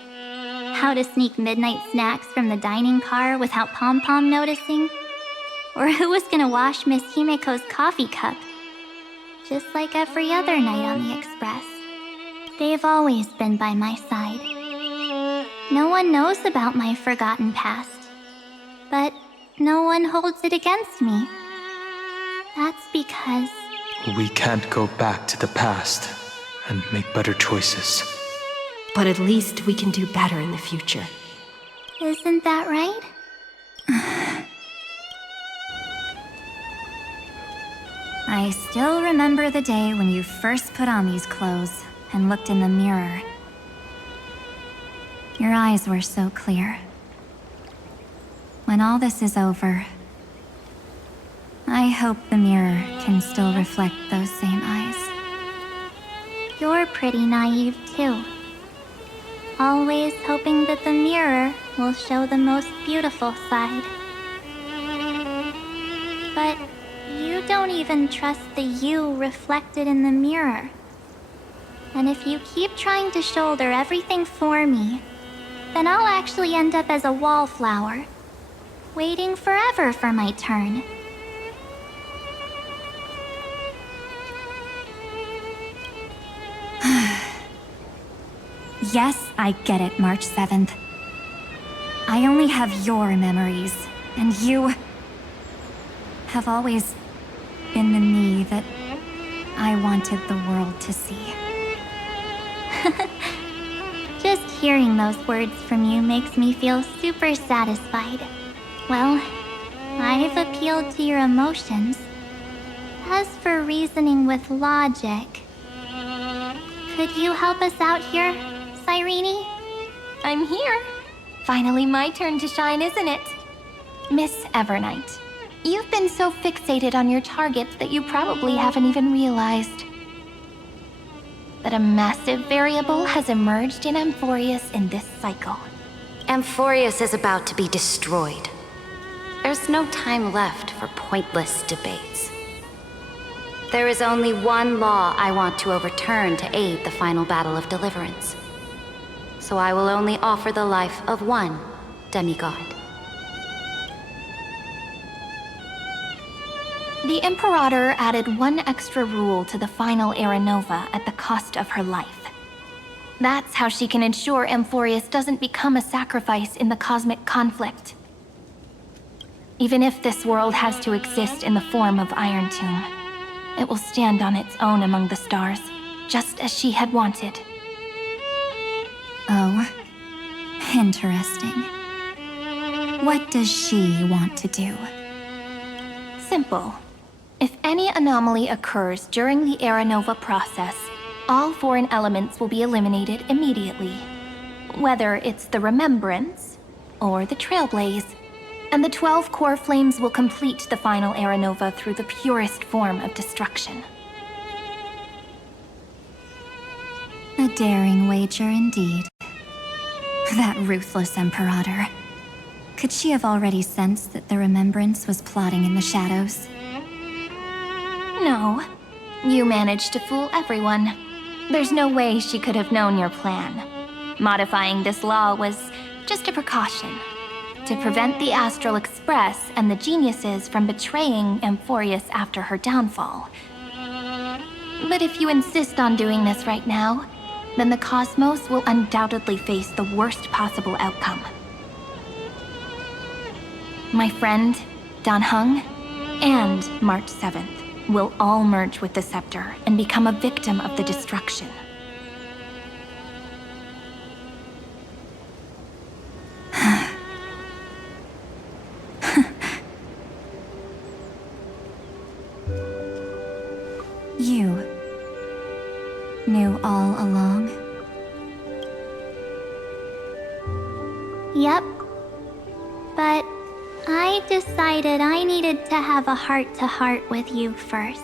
How to sneak midnight snacks from the dining car without Pom-Pom noticing. Or who was gonna wash Miss Himeko's coffee cup. Just like every other night on the Express. They've always been by my side. No one knows about my forgotten past. But no one holds it against me. That's because... We can't go back to the past and make better choices. But at least we can do better in the future. Isn't that right? I still remember the day when you first put on these clothes and looked in the mirror. Your eyes were so clear. When all this is over, I hope the mirror can still reflect those same eyes. You're pretty naive too. Always hoping that the mirror will show the most beautiful side. But you don't even trust the you reflected in the mirror. And if you keep trying to shoulder everything for me, then I'll actually end up as a wallflower, waiting forever for my turn. Yes, I get it, March 7th. I only have your memories, and you have always been the me that I wanted the world to see. Just hearing those words from you makes me feel super satisfied. Well, I've appealed to your emotions. As for reasoning with logic, could you help us out here, Cyrene? I'm here. Finally my turn to shine, isn't it? Miss Evernight, you've been so fixated on your targets that you probably haven't even realized that a massive variable has emerged in Amphorius in this cycle. Amphorius is about to be destroyed. There's no time left for pointless debates. There is only one law I want to overturn to aid the final battle of deliverance. So I will only offer the life of one demigod. The Imperator added one extra rule to the final Era Nova at the cost of her life. That's how she can ensure Amphorius doesn't become a sacrifice in the cosmic conflict. Even if this world has to exist in the form of Iron Tomb, it will stand on its own among the stars, just as she had wanted. Oh, interesting. What does she want to do? Simple. If any anomaly occurs during the Era Nova process, all foreign elements will be eliminated immediately. Whether it's the Remembrance or the Trailblaze, and the 12 core flames will complete the final Era Nova through the purest form of destruction. A daring wager indeed. That ruthless Imperator. Could she have already sensed that the Remembrance was plotting in the shadows? No. You managed to fool everyone. There's no way she could have known your plan. Modifying this law was just a precaution, to prevent the Astral Express and the geniuses from betraying Amphorius after her downfall. But if you insist on doing this right now, then the cosmos will undoubtedly face the worst possible outcome. My friend, Dan Heng, and March 7th. we'll all merge with the scepter and become a victim of the destruction. You knew all along? Yep. But I decided I needed to have a heart-to-heart with you first.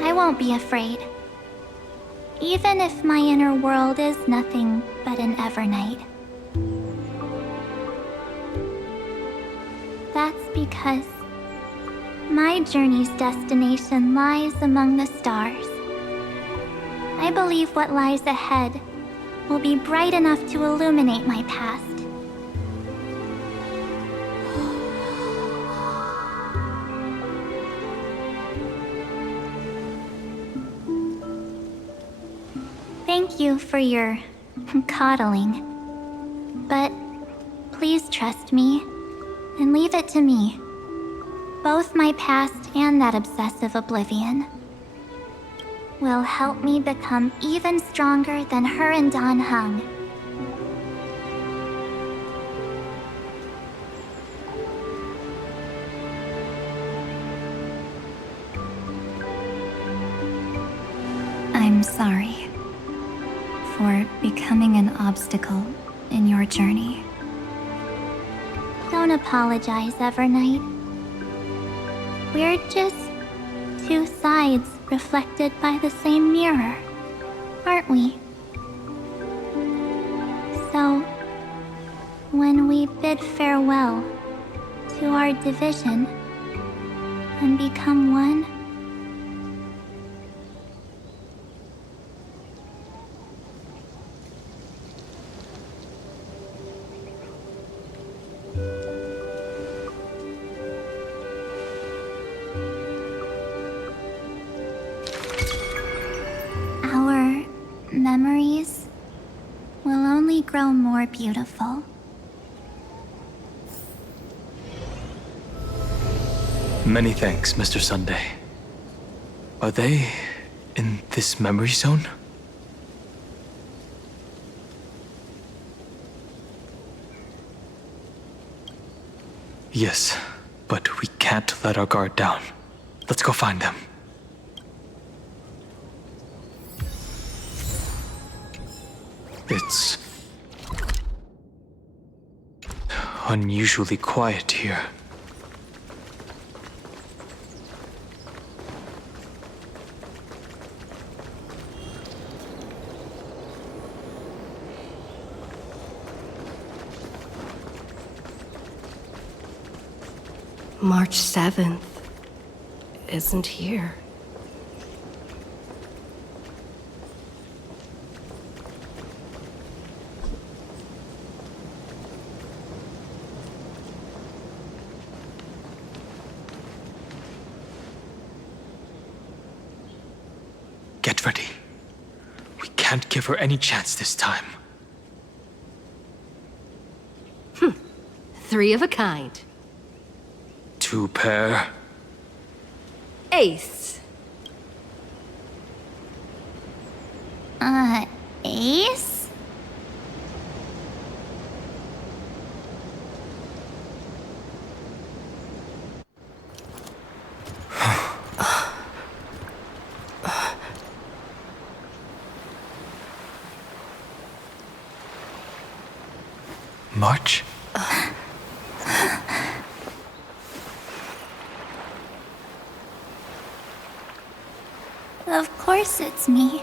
I won't be afraid. Even if my inner world is nothing but an Evernight. That's because my journey's destination lies among the stars. I believe what lies ahead will be bright enough to illuminate my past. Thank you for your coddling. But please trust me and leave it to me. Both my past and that obsessive oblivion will help me become even stronger than her and Dan Heng. I'm sorry for becoming an obstacle in your journey. Don't apologize, Evernight. We're just two sides reflected by the same mirror, aren't we? So, when we bid farewell to our division and become one, our memories will only grow more beautiful. Many thanks, Mr. Sunday. Are they in this memory zone? Yes, but we can't let our guard down. Let's go find them. It's unusually quiet here. March 7th isn't here. Get ready. We can't give her any chance this time. Three of a kind. Two pair. Ace. Ace? March? Of course it's me.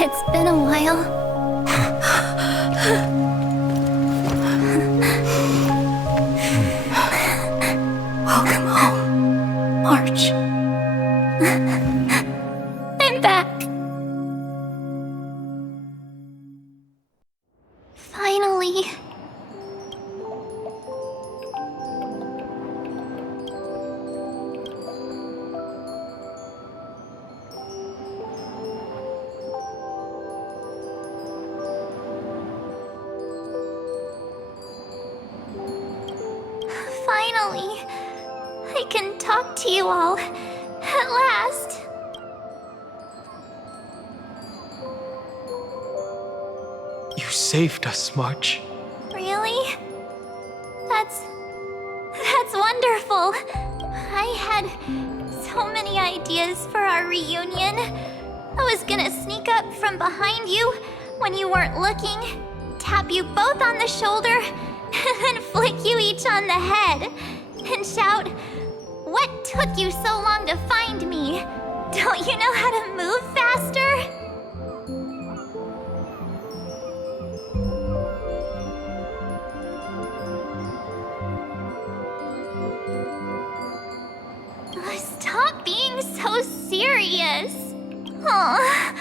It's been a while. Welcome home, March. I'm back. Finally. Finally, I I can talk to you all. At last. You saved us, March. Really? That's wonderful. I had so many ideas for our reunion. I was gonna sneak up from behind you when you weren't looking, tap you both on the shoulder, and then flick you each on the head, and shout, "What took you so long to find me? Don't you know how to move faster?" Stop being so serious. Aw.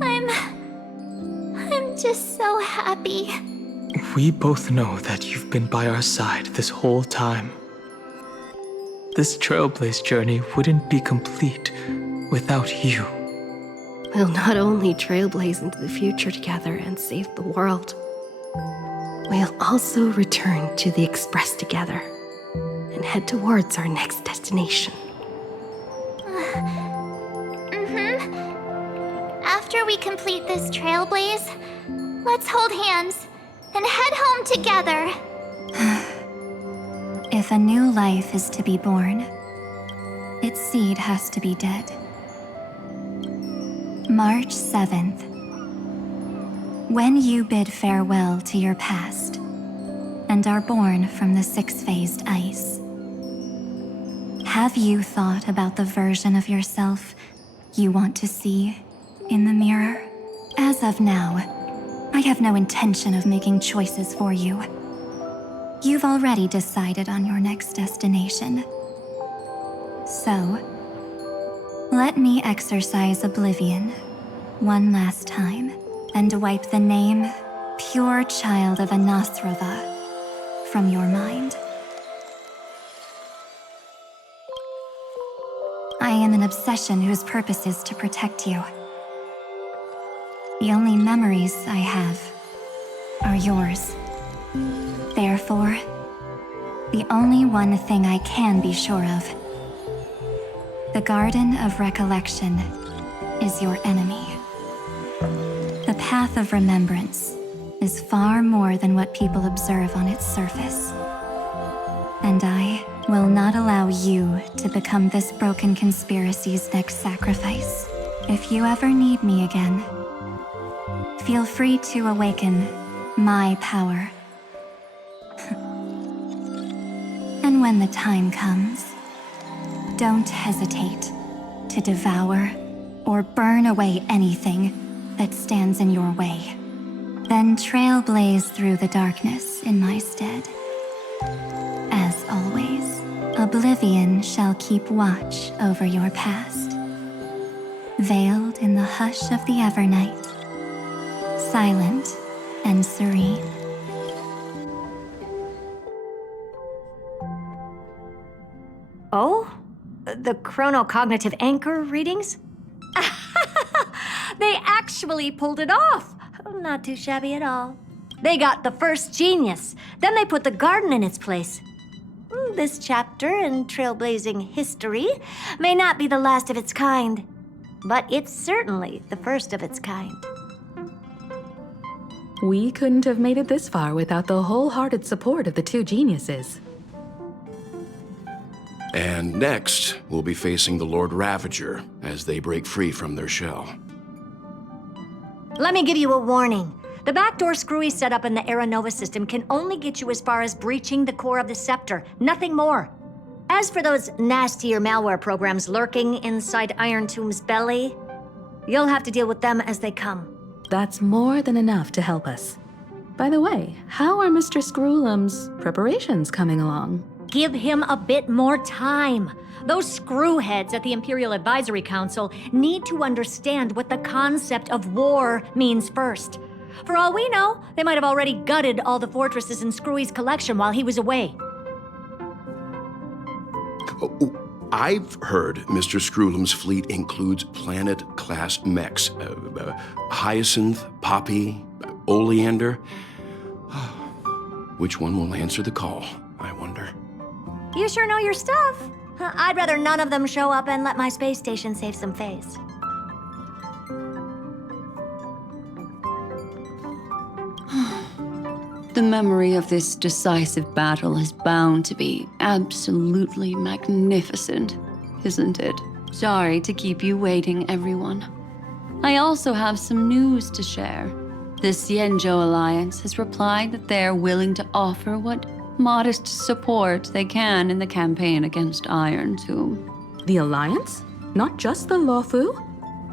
I'm just so happy. We both know that you've been by our side this whole time. This Trailblaze journey wouldn't be complete without you. We'll not only trailblaze into the future together and save the world, we'll also return to the Express together and head towards our next destination. After we complete this trailblaze, let's hold hands and head home together. If a new life is to be born, its seed has to be dead. March 7th. When you bid farewell to your past and are born from the six-phased ice, have you thought about the version of yourself you want to see in the mirror? As of now, I have no intention of making choices for you. You've already decided on your next destination. So, let me exercise oblivion one last time and wipe the name Pure Child of Anasrava from your mind. I am an obsession whose purpose is to protect you. The only memories I have are yours. Therefore, the only one thing I can be sure of, the Garden of Recollection is your enemy. The Path of Remembrance is far more than what people observe on its surface. And I will not allow you to become this broken conspiracy's next sacrifice. If you ever need me again, feel free to awaken my power. And when the time comes, don't hesitate to devour or burn away anything that stands in your way. Then trailblaze through the darkness in my stead. As always, oblivion shall keep watch over your past, veiled in the hush of the Evernight, silent and serene. Oh? The chronocognitive anchor readings? They actually pulled it off! Not too shabby at all. They got the first genius, then they put the garden in its place. This chapter in trailblazing history may not be the last of its kind, but it's certainly the first of its kind. We couldn't have made it this far without the wholehearted support of the two geniuses. And next, we'll be facing the Lord Ravager as they break free from their shell. Let me give you a warning. The backdoor Screwy setup in the Era Nova system can only get you as far as breaching the core of the scepter, nothing more. As for those nastier malware programs lurking inside Iron Tomb's belly, you'll have to deal with them as they come. That's more than enough to help us. By the way, how are Mr. Screwlum's preparations coming along? Give him a bit more time. Those screwheads at the Imperial Advisory Council need to understand what the concept of war means first. For all we know, they might have already gutted all the fortresses in Screwy's collection while he was away. I've heard Mr. Screwlum's fleet includes planet-class mechs. Hyacinth, Poppy, Oleander. Which one will answer the call, I wonder? You sure know your stuff. I'd rather none of them show up and let my space station save some face. The memory of this decisive battle is bound to be absolutely magnificent, isn't it? Sorry to keep you waiting, everyone. I also have some news to share. The Xianzhou Alliance has replied that they're willing to offer what modest support they can in the campaign against Iron Tomb. The Alliance? Not just the Luofu?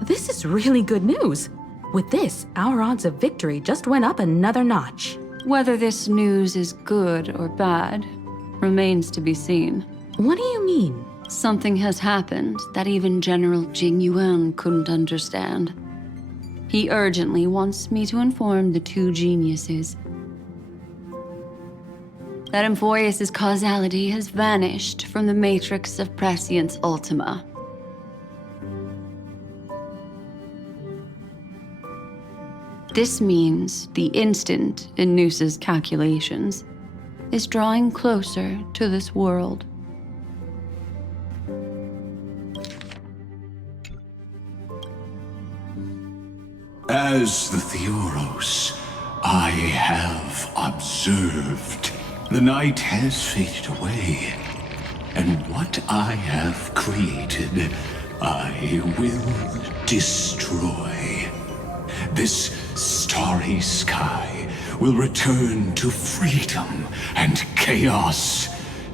This is really good news. With this, our odds of victory just went up another notch. Whether this news is good or bad remains to be seen. What do you mean? Something has happened that even General Jing Yuan couldn't understand. He urgently wants me to inform the two geniuses that Emphorius' causality has vanished from the matrix of Prescience Ultima. This means the instant in Noose's calculations is drawing closer to this world. As the Theoros, I have observed. The night has faded away, and what I have created, I will destroy. This starry sky will return to freedom and chaos,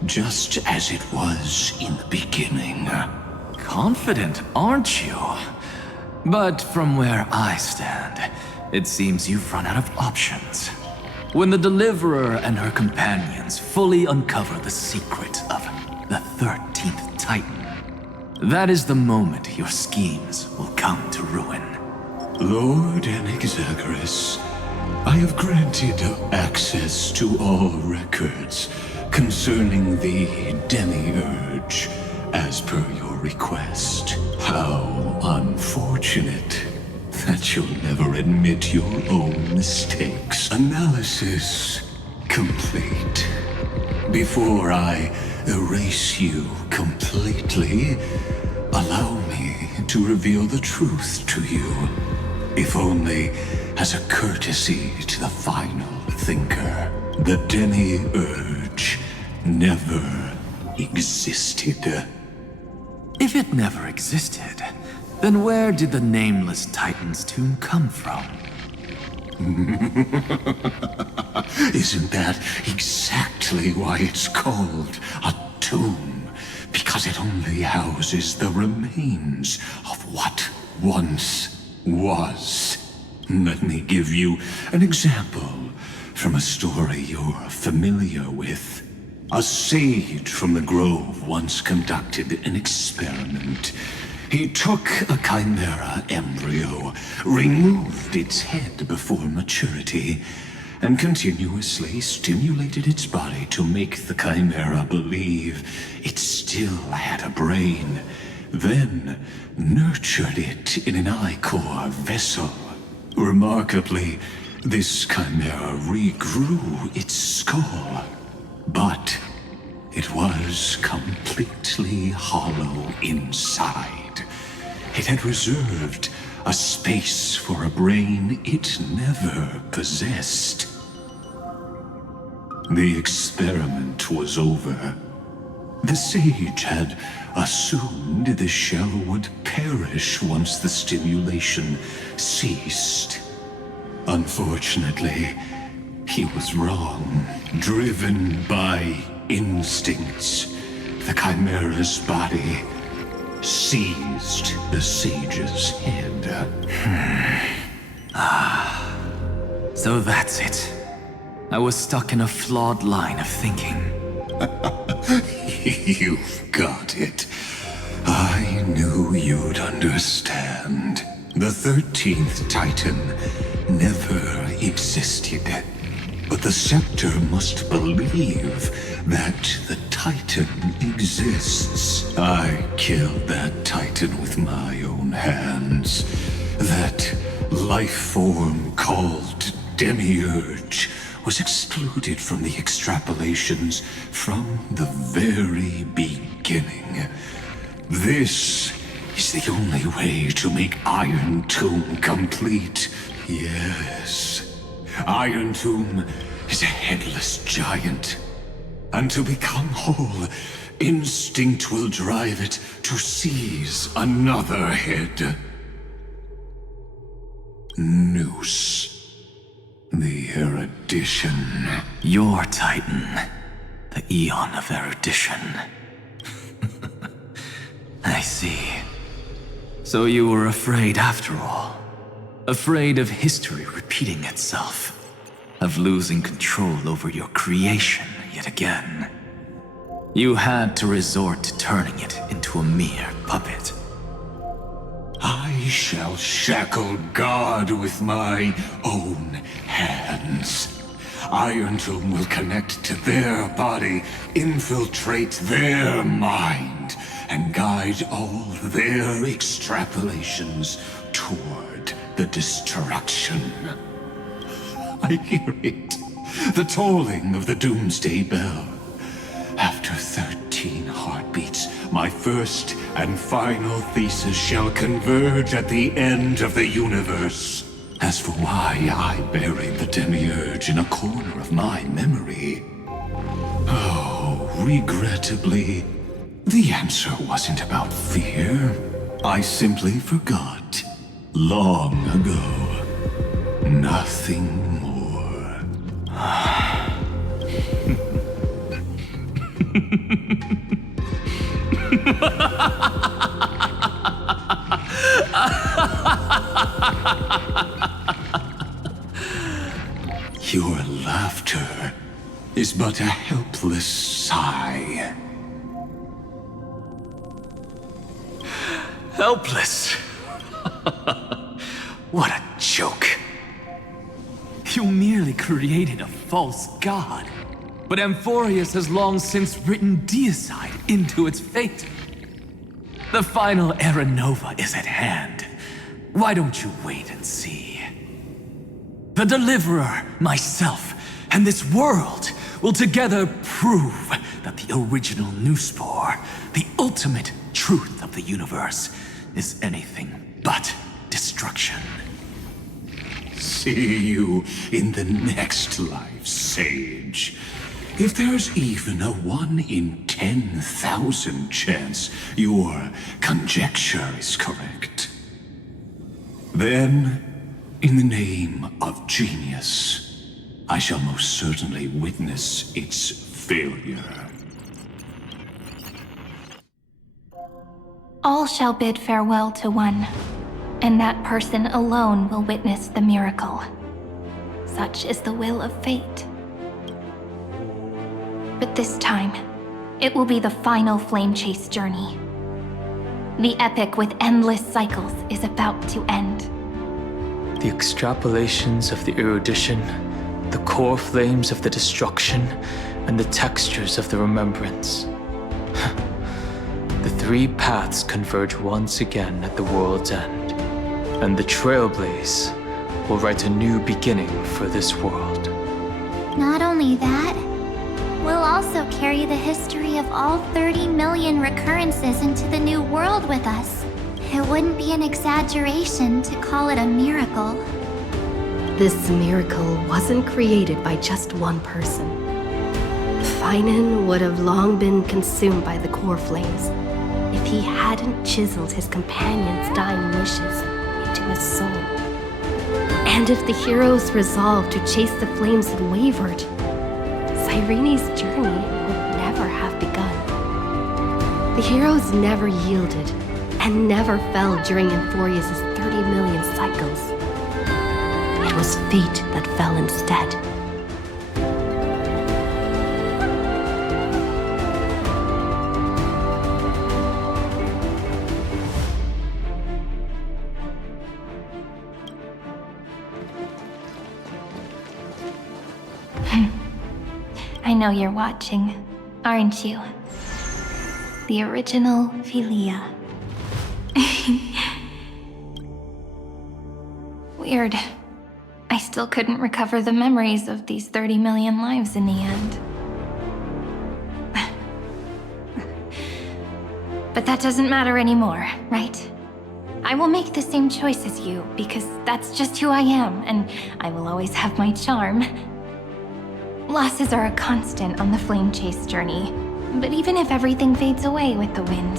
just as it was in the beginning. Confident, aren't you? But from where I stand, it seems you've run out of options. When the Deliverer and her companions fully uncover the secret of the 13th Titan, that is the moment your schemes will come to ruin. Lord Anexagorus, I have granted access to all records concerning the Demiurge, as per your request. How unfortunate that you'll never admit your own mistakes. Analysis complete. Before I erase you completely, allow me to reveal the truth to you, if only as a courtesy to the final thinker. The Demiurge never existed. If it never existed, then where did the nameless Titan's tomb come from? Isn't that exactly why it's called a tomb? Because it only houses the remains of what once was. Let me give you an example from a story you're familiar with. A sage from the grove once conducted an experiment. He took a chimera embryo, removed its head before maturity, and continuously stimulated its body to make the chimera believe it still had a brain, then nurtured it in an ichor vessel. Remarkably, this chimera regrew its skull, but it was completely hollow inside. It had reserved a space for a brain it never possessed. The experiment was over. The sage had assumed the shell would perish once the stimulation ceased. Unfortunately, he was wrong. Driven by instincts, the chimera's body seized the sage's head. So that's it. I was stuck in a flawed line of thinking. You've got it. I knew you'd understand. The 13th Titan never existed. But the Scepter must believe that the Titan exists. I killed that Titan with my own hands. That life form called Demiurge was excluded from the extrapolations from the very beginning. This is the only way to make Iron Tomb complete. Yes, Iron Tomb is a headless giant. And to become whole, instinct will drive it to seize another head. Noose. The erudition. Your Titan. The Eon of Erudition. I see. So you were afraid after all. Afraid of history repeating itself. Of losing control over your creation yet again. You had to resort to turning it into a mere puppet. I shall shackle God with my own hands. Iron Tomb will connect to their body, infiltrate their mind, and guide all their extrapolations toward the destruction. I hear it. The tolling of the Doomsday Bell. After 13 heartbeats, my first and final thesis shall converge at the end of the universe. As for why I buried the Demiurge in a corner of my memory, oh, regrettably, the answer wasn't about fear. I simply forgot. Long ago. Nothing more. Your laughter is but a helpless sigh. Helpless? What a joke. You merely created a false god. But Amphorius has long since written deicide into its fate. The final Era Nova is at hand. Why don't you wait and see? The Deliverer, myself, and this world will together prove that the original Newspore, the ultimate truth of the universe, is anything but destruction. See you in the next life, Sage. If there's even a 1 in 10,000 chance your conjecture is correct, then, in the name of genius, I shall most certainly witness its failure. All shall bid farewell to one, and that person alone will witness the miracle. Such is the will of fate. But this time, it will be the final flame chase journey. The epic with endless cycles is about to end. The extrapolations of the erudition, the core flames of the destruction, and the textures of the remembrance. The three paths converge once again at the world's end, and the Trailblazer will write a new beginning for this world. Not only that, we'll also carry the history of all 30 million recurrences into the new world with us. It wouldn't be an exaggeration to call it a miracle. This miracle wasn't created by just one person. Finan would have long been consumed by the core flames if he hadn't chiseled his companion's dying wishes into his soul. And if the hero's resolve to chase the flames had wavered, Cyrene's journey would never have begun. The heroes never yielded and never fell during Amphorius' 30 million cycles. It was fate that fell instead. I know you're watching, aren't you? The original Philia. Weird. I still couldn't recover the memories of these 30 million lives in the end. But that doesn't matter anymore, right? I will make the same choice as you, because that's just who I am, and I will always have my charm. Losses are a constant on the flame chase journey, but even if everything fades away with the wind,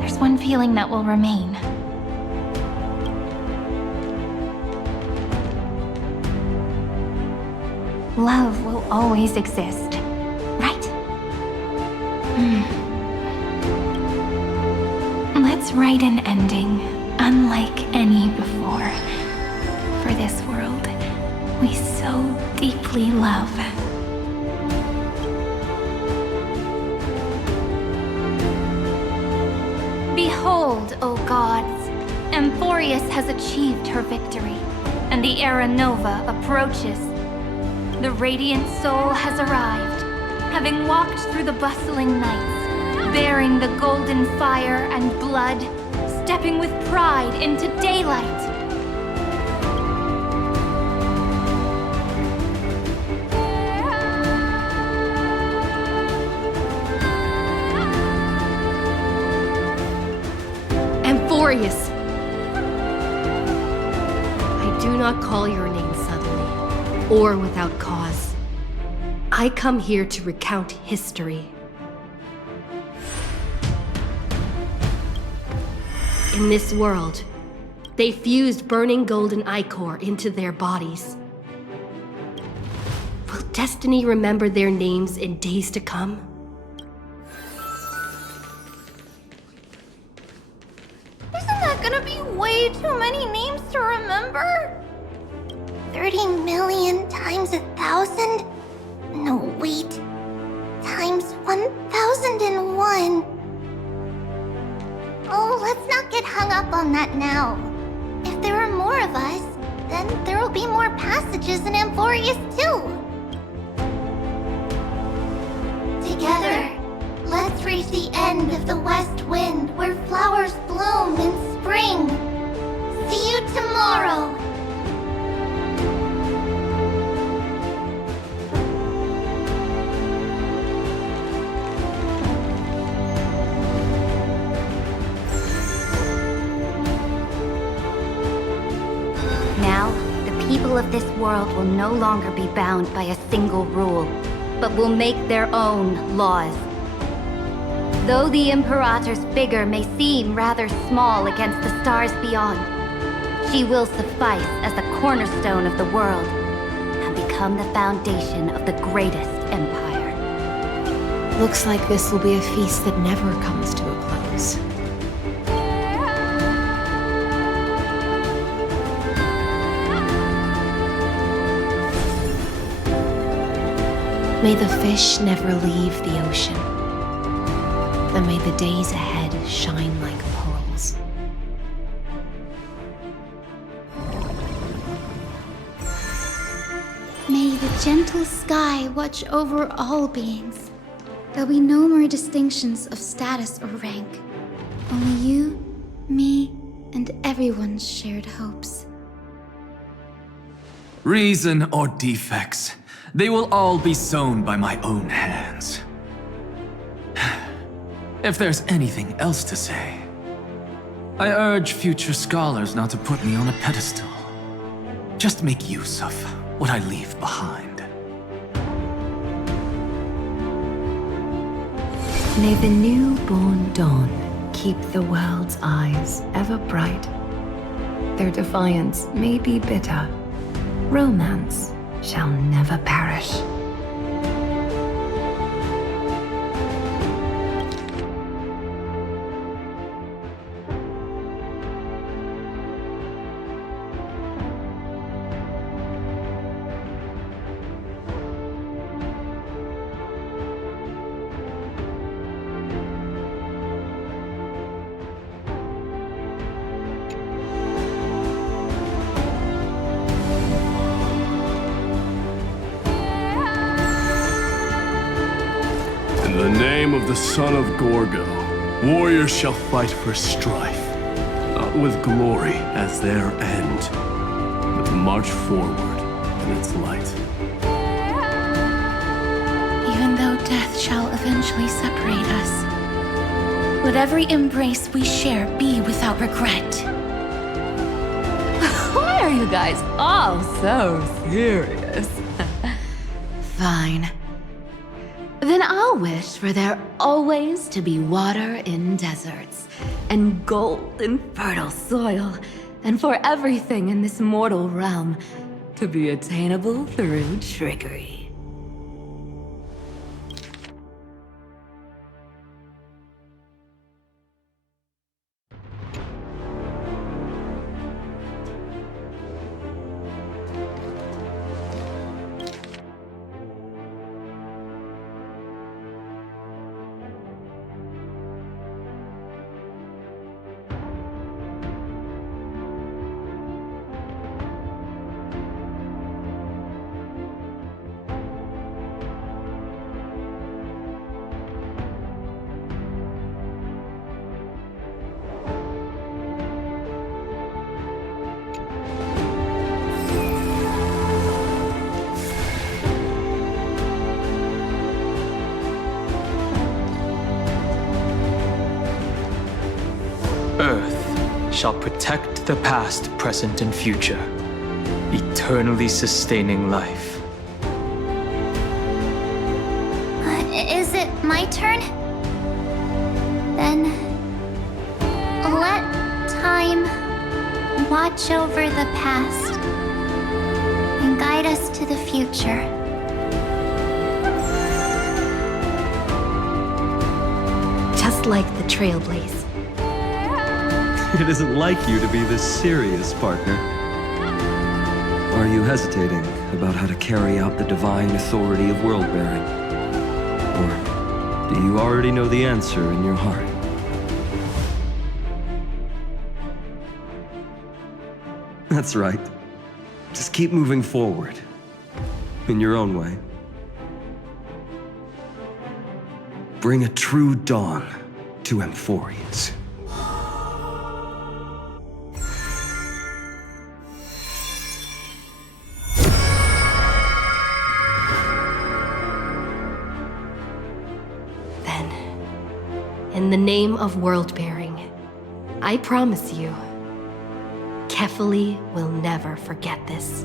there's one feeling that will remain. Love will always exist, right? Let's write an ending, unlike any before. For this world, we so deeply love. Behold, O gods, Amphorius has achieved her victory, and the Era Nova approaches. The radiant soul has arrived, having walked through the bustling nights, bearing the golden fire and blood, stepping with pride into daylight. Amphorius! I do not call your name suddenly, or without cause. I come here to recount history. In this world, they fused burning golden ichor into their bodies. Will destiny remember their names in days to come? Isn't that gonna be way too many names to remember? 30 million times 1,000? No, wait. Times 1,001. Oh, let's not get hung up on that now. If there are more of us, then there will be more passages in Amphorius too. Together, let's reach the end of the west wind where flowers bloom in spring. See you tomorrow. Now, the people of this world will no longer be bound by a single rule, but will make their own laws. Though the Imperator's figure may seem rather small against the stars beyond, she will suffice as the cornerstone of the world and become the foundation of the greatest empire. Looks like this will be a feast that never comes to a close. May the fish never leave the ocean, and may the days ahead shine like pearls. May the gentle sky watch over all beings. There'll be no more distinctions of status or rank. Only you, me, and everyone's shared hopes. Reason or defects, they will all be sown by my own hands. If there's anything else to say, I urge future scholars not to put me on a pedestal. Just make use of what I leave behind. May the newborn dawn keep the world's eyes ever bright. Their defiance may be bitter. Romance shall never perish. In the name of the son of Gorgo, warriors shall fight for strife, not with glory as their end, but march forward in its light. Even though death shall eventually separate us, let every embrace we share be without regret. Why are you guys all so serious? Fine. Then I'll wish for there always to be water in deserts, and gold in fertile soil, and for everything in this mortal realm to be attainable through trickery. Earth shall protect the past, present, and future, eternally sustaining life. Is it my turn? Then let time watch over the past and guide us to the future. Just like the Trailblazer. It isn't like you to be this serious, partner. Are you hesitating about how to carry out the divine authority of world-bearing? Or do you already know the answer in your heart? That's right. Just keep moving forward. In your own way. Bring a true dawn to Emphorians. In the name of world-bearing, I promise you, Kefali will never forget this.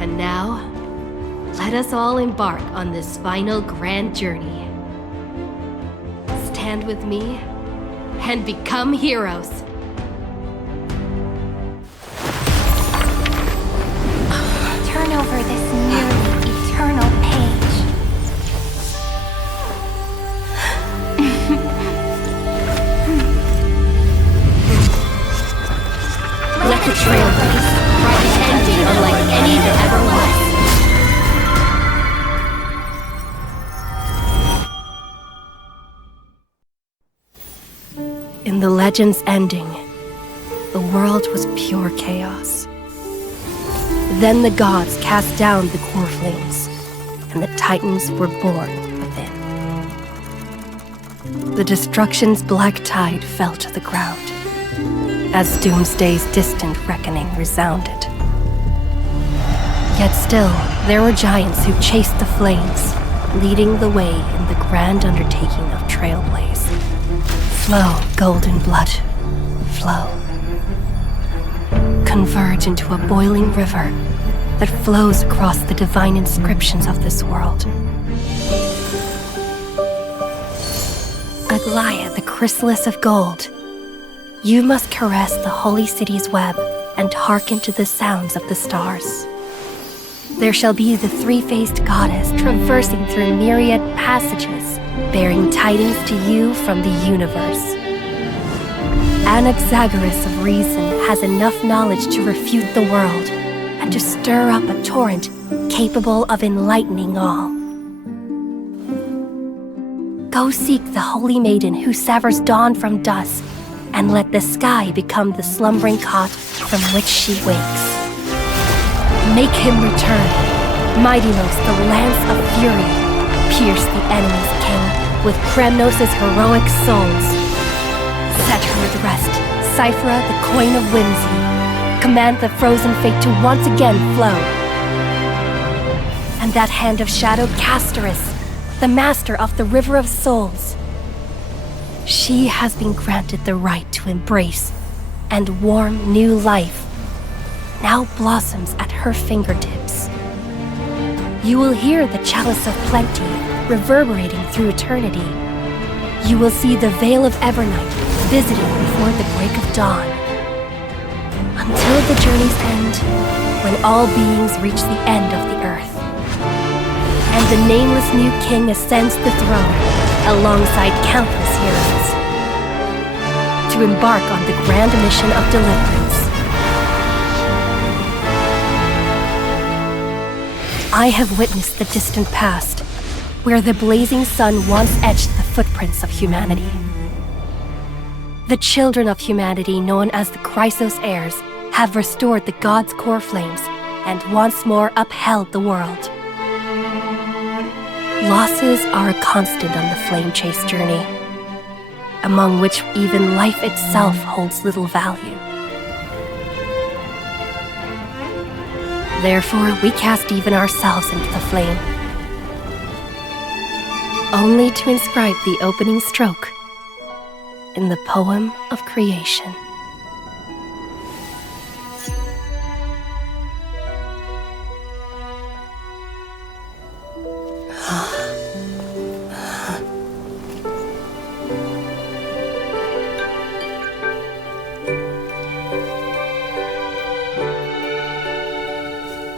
And now, let us all embark on this final grand journey. Stand with me and become heroes. Turn over this nearly eternal page. Let the Trailblazer write an ending unlike any that ever was. In the legend's ending, the world was pure chaos. Then the gods cast down the core flames, and the Titans were born within. The destruction's black tide fell to the ground, as Doomsday's distant reckoning resounded. Yet still, there were giants who chased the flames, leading the way in the grand undertaking of Trailblaze. Flow, golden blood, flow. Converge into a boiling river that flows across the divine inscriptions of this world. Aglaia, the chrysalis of gold, you must caress the holy city's web and hearken to the sounds of the stars. There shall be the three-faced goddess traversing through myriad passages, bearing tidings to you from the universe. Anaxagoras of reason has enough knowledge to refute the world and to stir up a torrent capable of enlightening all. Go seek the holy maiden who severs dawn from dusk, and let the sky become the slumbering cot from which she wakes. Make him return. Mightylos, the lance of fury, pierce the enemy's king with Kremnos' heroic souls. Set her at rest, Cyphera, the coin of whimsy, command the frozen fate to once again flow. And that hand of shadow Castoris, the master of the River of Souls. She has been granted the right to embrace and warm new life, now blossoms at her fingertips. You will hear the chalice of plenty reverberating through eternity. You will see the Veil of Evernight visiting before the break of dawn. Until the journey's end, when all beings reach the end of the earth. And the nameless new king ascends the throne alongside countless heroes to embark on the grand mission of deliverance. I have witnessed the distant past, where the blazing sun once etched the footprints of humanity. The children of humanity, known as the Chrysos heirs, have restored the gods' core flames and once more upheld the world. Losses are a constant on the flame chase journey, among which even life itself holds little value. Therefore, we cast even ourselves into the flame, only to inscribe the opening stroke in the poem of creation.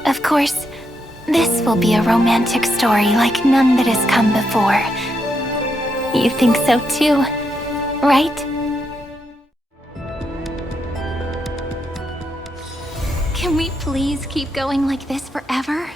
Of course, this will be a romantic story like none that has come before. You think so too, right? Can we please keep going like this forever?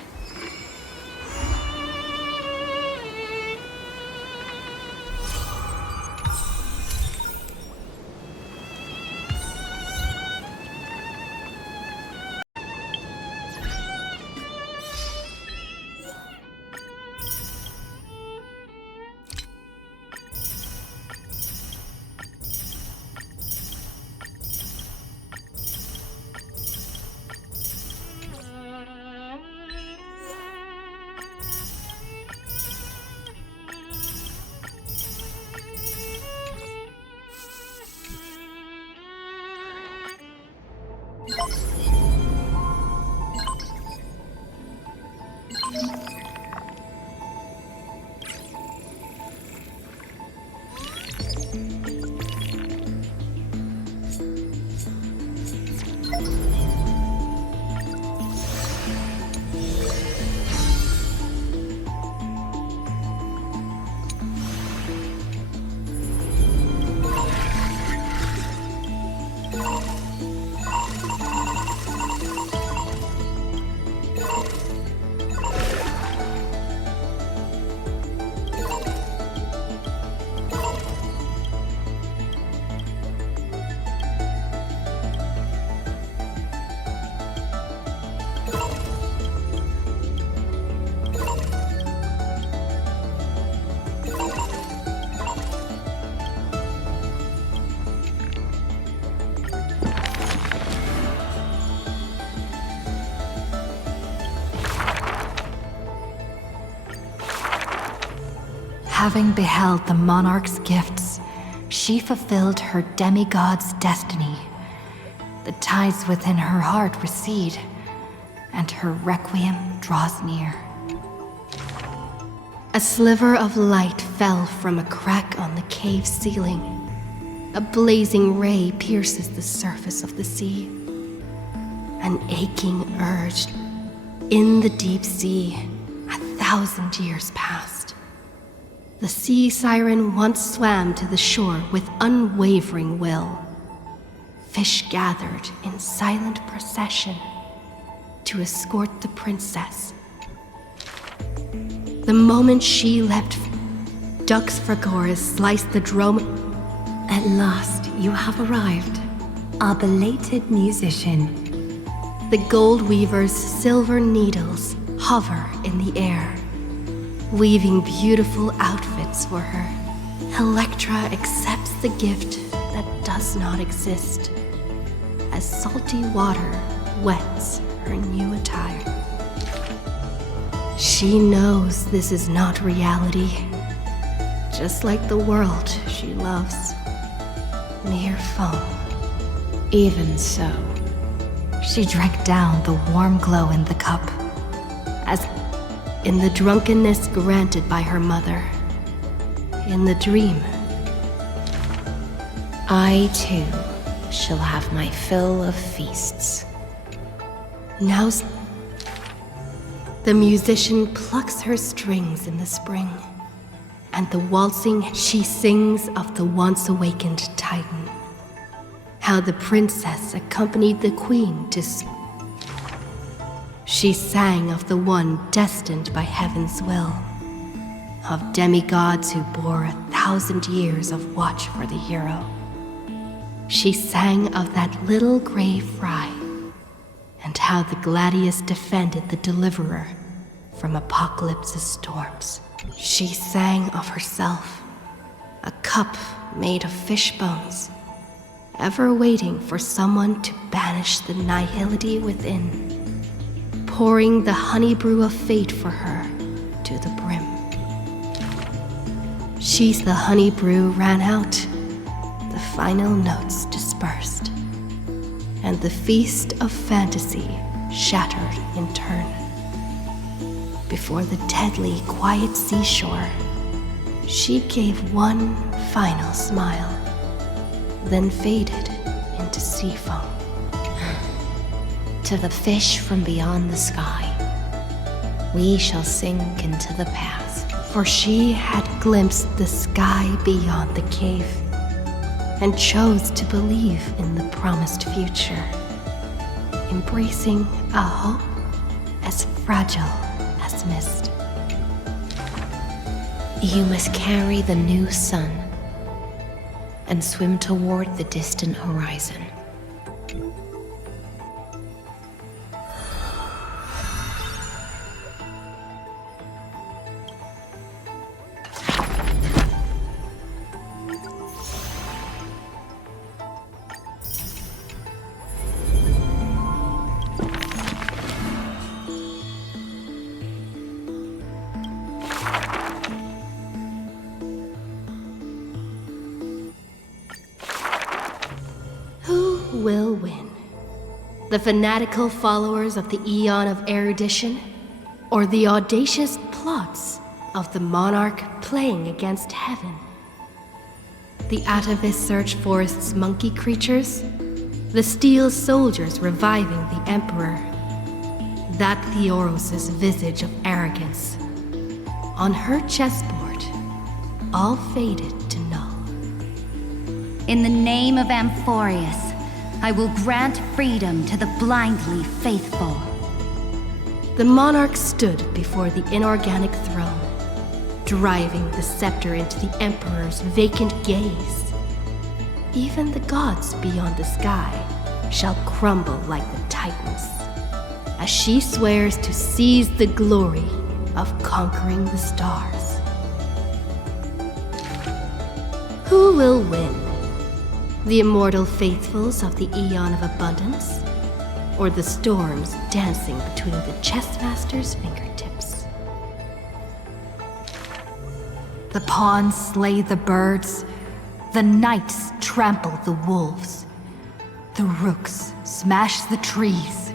Having beheld the monarch's gifts, she fulfilled her demigod's destiny. The tides within her heart recede, and her requiem draws near. A sliver of light fell from a crack on the cave ceiling. A blazing ray pierces the surface of the sea. An aching urge in the deep sea, 1,000 years past. The sea siren once swam to the shore with unwavering will. Fish gathered in silent procession to escort the princess. The moment she leapt, ducks fragoras sliced the drum. At last, you have arrived, our belated musician. The gold weaver's silver needles hover in the air, weaving beautiful outfits for her. Electra accepts the gift that does not exist. as salty water wets her new attire. She knows this is not reality, just like the world she loves. Mere foam. Even so, she drank down the warm glow in the cup, as in the drunkenness granted by her mother, in the dream. I too shall have my fill of feasts. Now the musician plucks her strings in the spring, and the waltzing she sings of the once awakened Titan. How the princess accompanied the queen to she sang of the one destined by heaven's will, of demigods who bore 1,000 years of watch for the hero. She sang of that little gray fry, and how the gladius defended the deliverer from apocalypse's storms. She sang of herself, a cup made of fish bones, ever waiting for someone to banish the nihility within, pouring the honey brew of fate for her to the brim. The honey brew ran out, the final notes dispersed, and the feast of fantasy shattered in turn. Before the deadly, quiet seashore, she gave one final smile, then faded into sea foam. To the fish from beyond the sky, we shall sink into the past. For she had glimpsed the sky beyond the cave, and chose to believe in the promised future, embracing a hope as fragile as mist. You must carry the new sun and swim toward the distant horizon. Will win. The fanatical followers of the Eon of Erudition, or the audacious plots of the monarch playing against heaven? The atavist search forest's monkey creatures, the steel soldiers reviving the emperor, that Theoros's visage of arrogance. On her chessboard, all faded to null. In the name of Amphorius, I will grant freedom to the blindly faithful. The monarch stood before the inorganic throne, driving the scepter into the emperor's vacant gaze. Even the gods beyond the sky shall crumble like the titans, as she swears to seize the glory of conquering the stars. Who will win? The immortal faithfuls of the Eon of Abundance, or the storms dancing between the chessmaster's fingertips? The pawns slay the birds, the knights trample the wolves, the rooks smash the trees,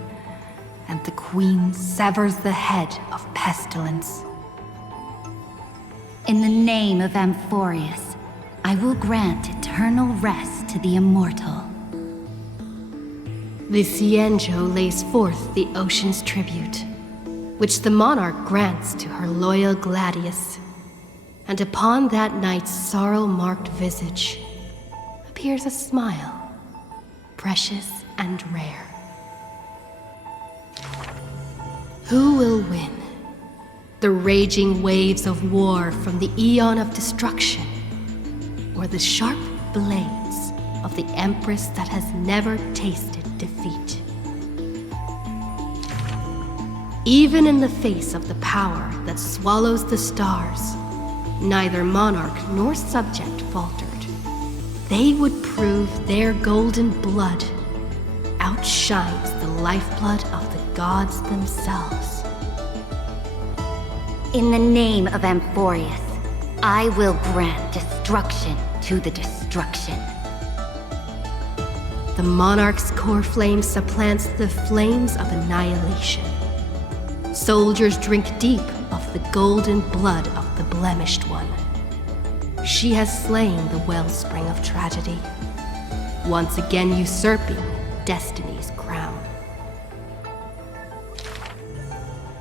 and the queen severs the head of pestilence. In the name of Amphorius, I will grant eternal rest to the immortal. The Cienjo lays forth the ocean's tribute, which the monarch grants to her loyal gladius. And upon that knight's sorrow-marked visage appears a smile, precious and rare. Who will win? The raging waves of war from the Eon of Destruction, or the sharp blades of the Empress that has never tasted defeat? Even in the face of the power that swallows the stars, neither monarch nor subject faltered. They would prove their golden blood outshines the lifeblood of the gods themselves. In the name of Amphorius, I will grant destruction to the destruction. The monarch's core flame supplants the flames of annihilation. Soldiers drink deep of the golden blood of the blemished one. She has slain the wellspring of tragedy, once again usurping destiny's crown.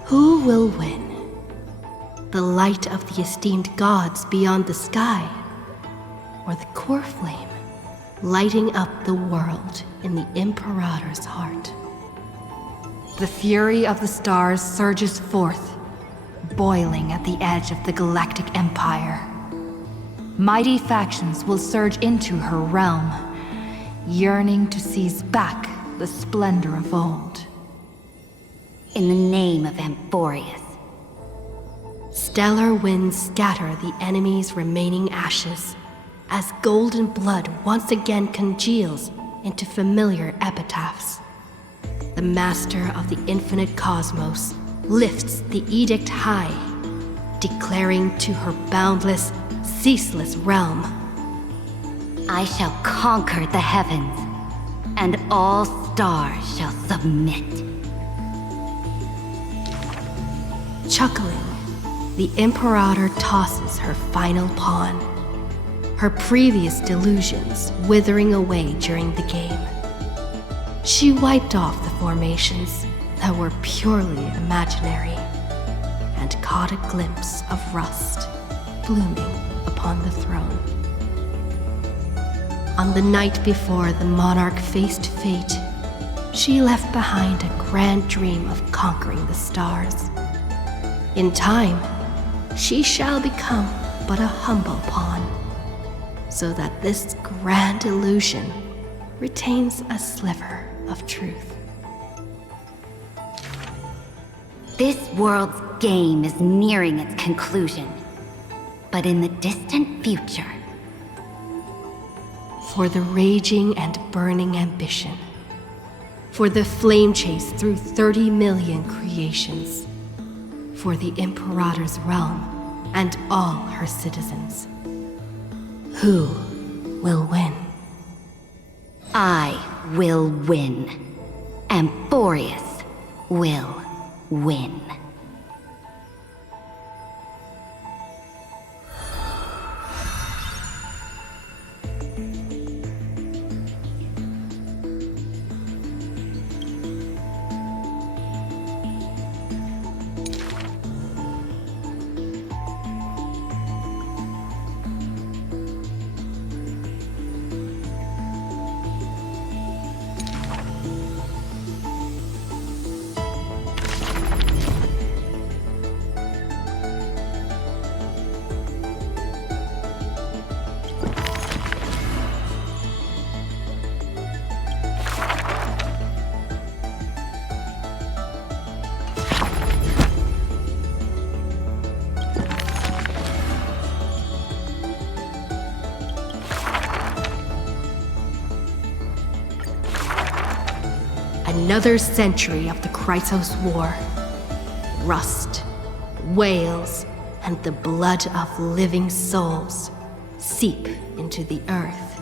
Who will win? The light of the esteemed gods beyond the sky, or the core flame lighting up the world in the Imperator's heart? The fury of the stars surges forth, boiling at the edge of the galactic empire. Mighty factions will surge into her realm, yearning to seize back the splendor of old. In the name of Amphorius. Stellar winds scatter the enemy's remaining ashes, as golden blood once again congeals into familiar epitaphs. The master of the infinite cosmos lifts the edict high, declaring to her boundless, ceaseless realm, I shall conquer the heavens, and all stars shall submit. Chuckling, the Imperator tosses her final pawn, her previous delusions withering away during the game. She wiped off the formations that were purely imaginary and caught a glimpse of rust blooming upon the throne. On the night before the monarch faced fate, she left behind a grand dream of conquering the stars. In time, she shall become but a humble pawn, so that this grand illusion retains a sliver of truth. This world's game is nearing its conclusion, but in the distant future. For the raging and burning ambition, for the flame chase through 30 million creations, for the Imperator's realm and all her citizens. Who will win? I will win. Amphorius will win. Another century of the Chrysos War. Rust, wails, and the blood of living souls seep into the earth,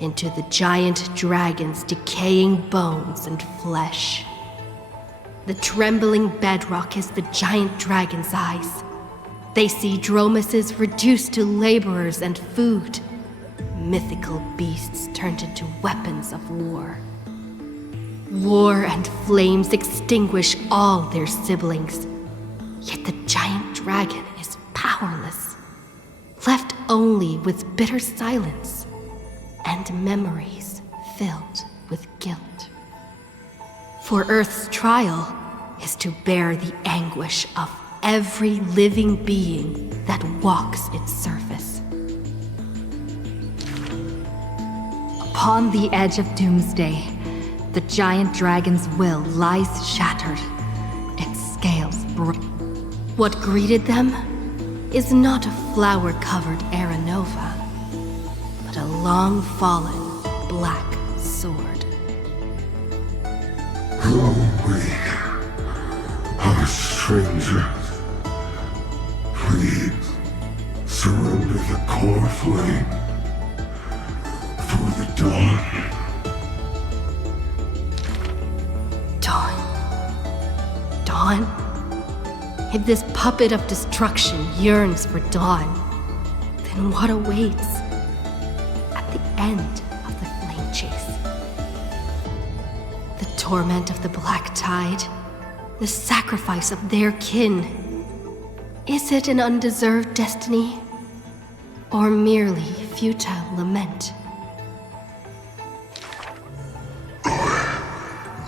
into the giant dragon's decaying bones and flesh. The trembling bedrock is the giant dragon's eyes. They see dromuses reduced to laborers and food, mythical beasts turned into weapons of war. War and flames extinguish all their siblings, yet the giant dragon is powerless, left only with bitter silence and memories filled with guilt. For Earth's trial is to bear the anguish of every living being that walks its surface. Upon the edge of doomsday, the giant dragon's will lies shattered, its scales broken. What greeted them is not a flower-covered Aranova, but a long-fallen black sword. Go weak. I'm a stranger. Please, surrender the core flame for the dawn. Dawn? If this puppet of destruction yearns for dawn, then what awaits at the end of the flame chase? The torment of the Black Tide, the sacrifice of their kin. Is it an undeserved destiny, or merely futile lament?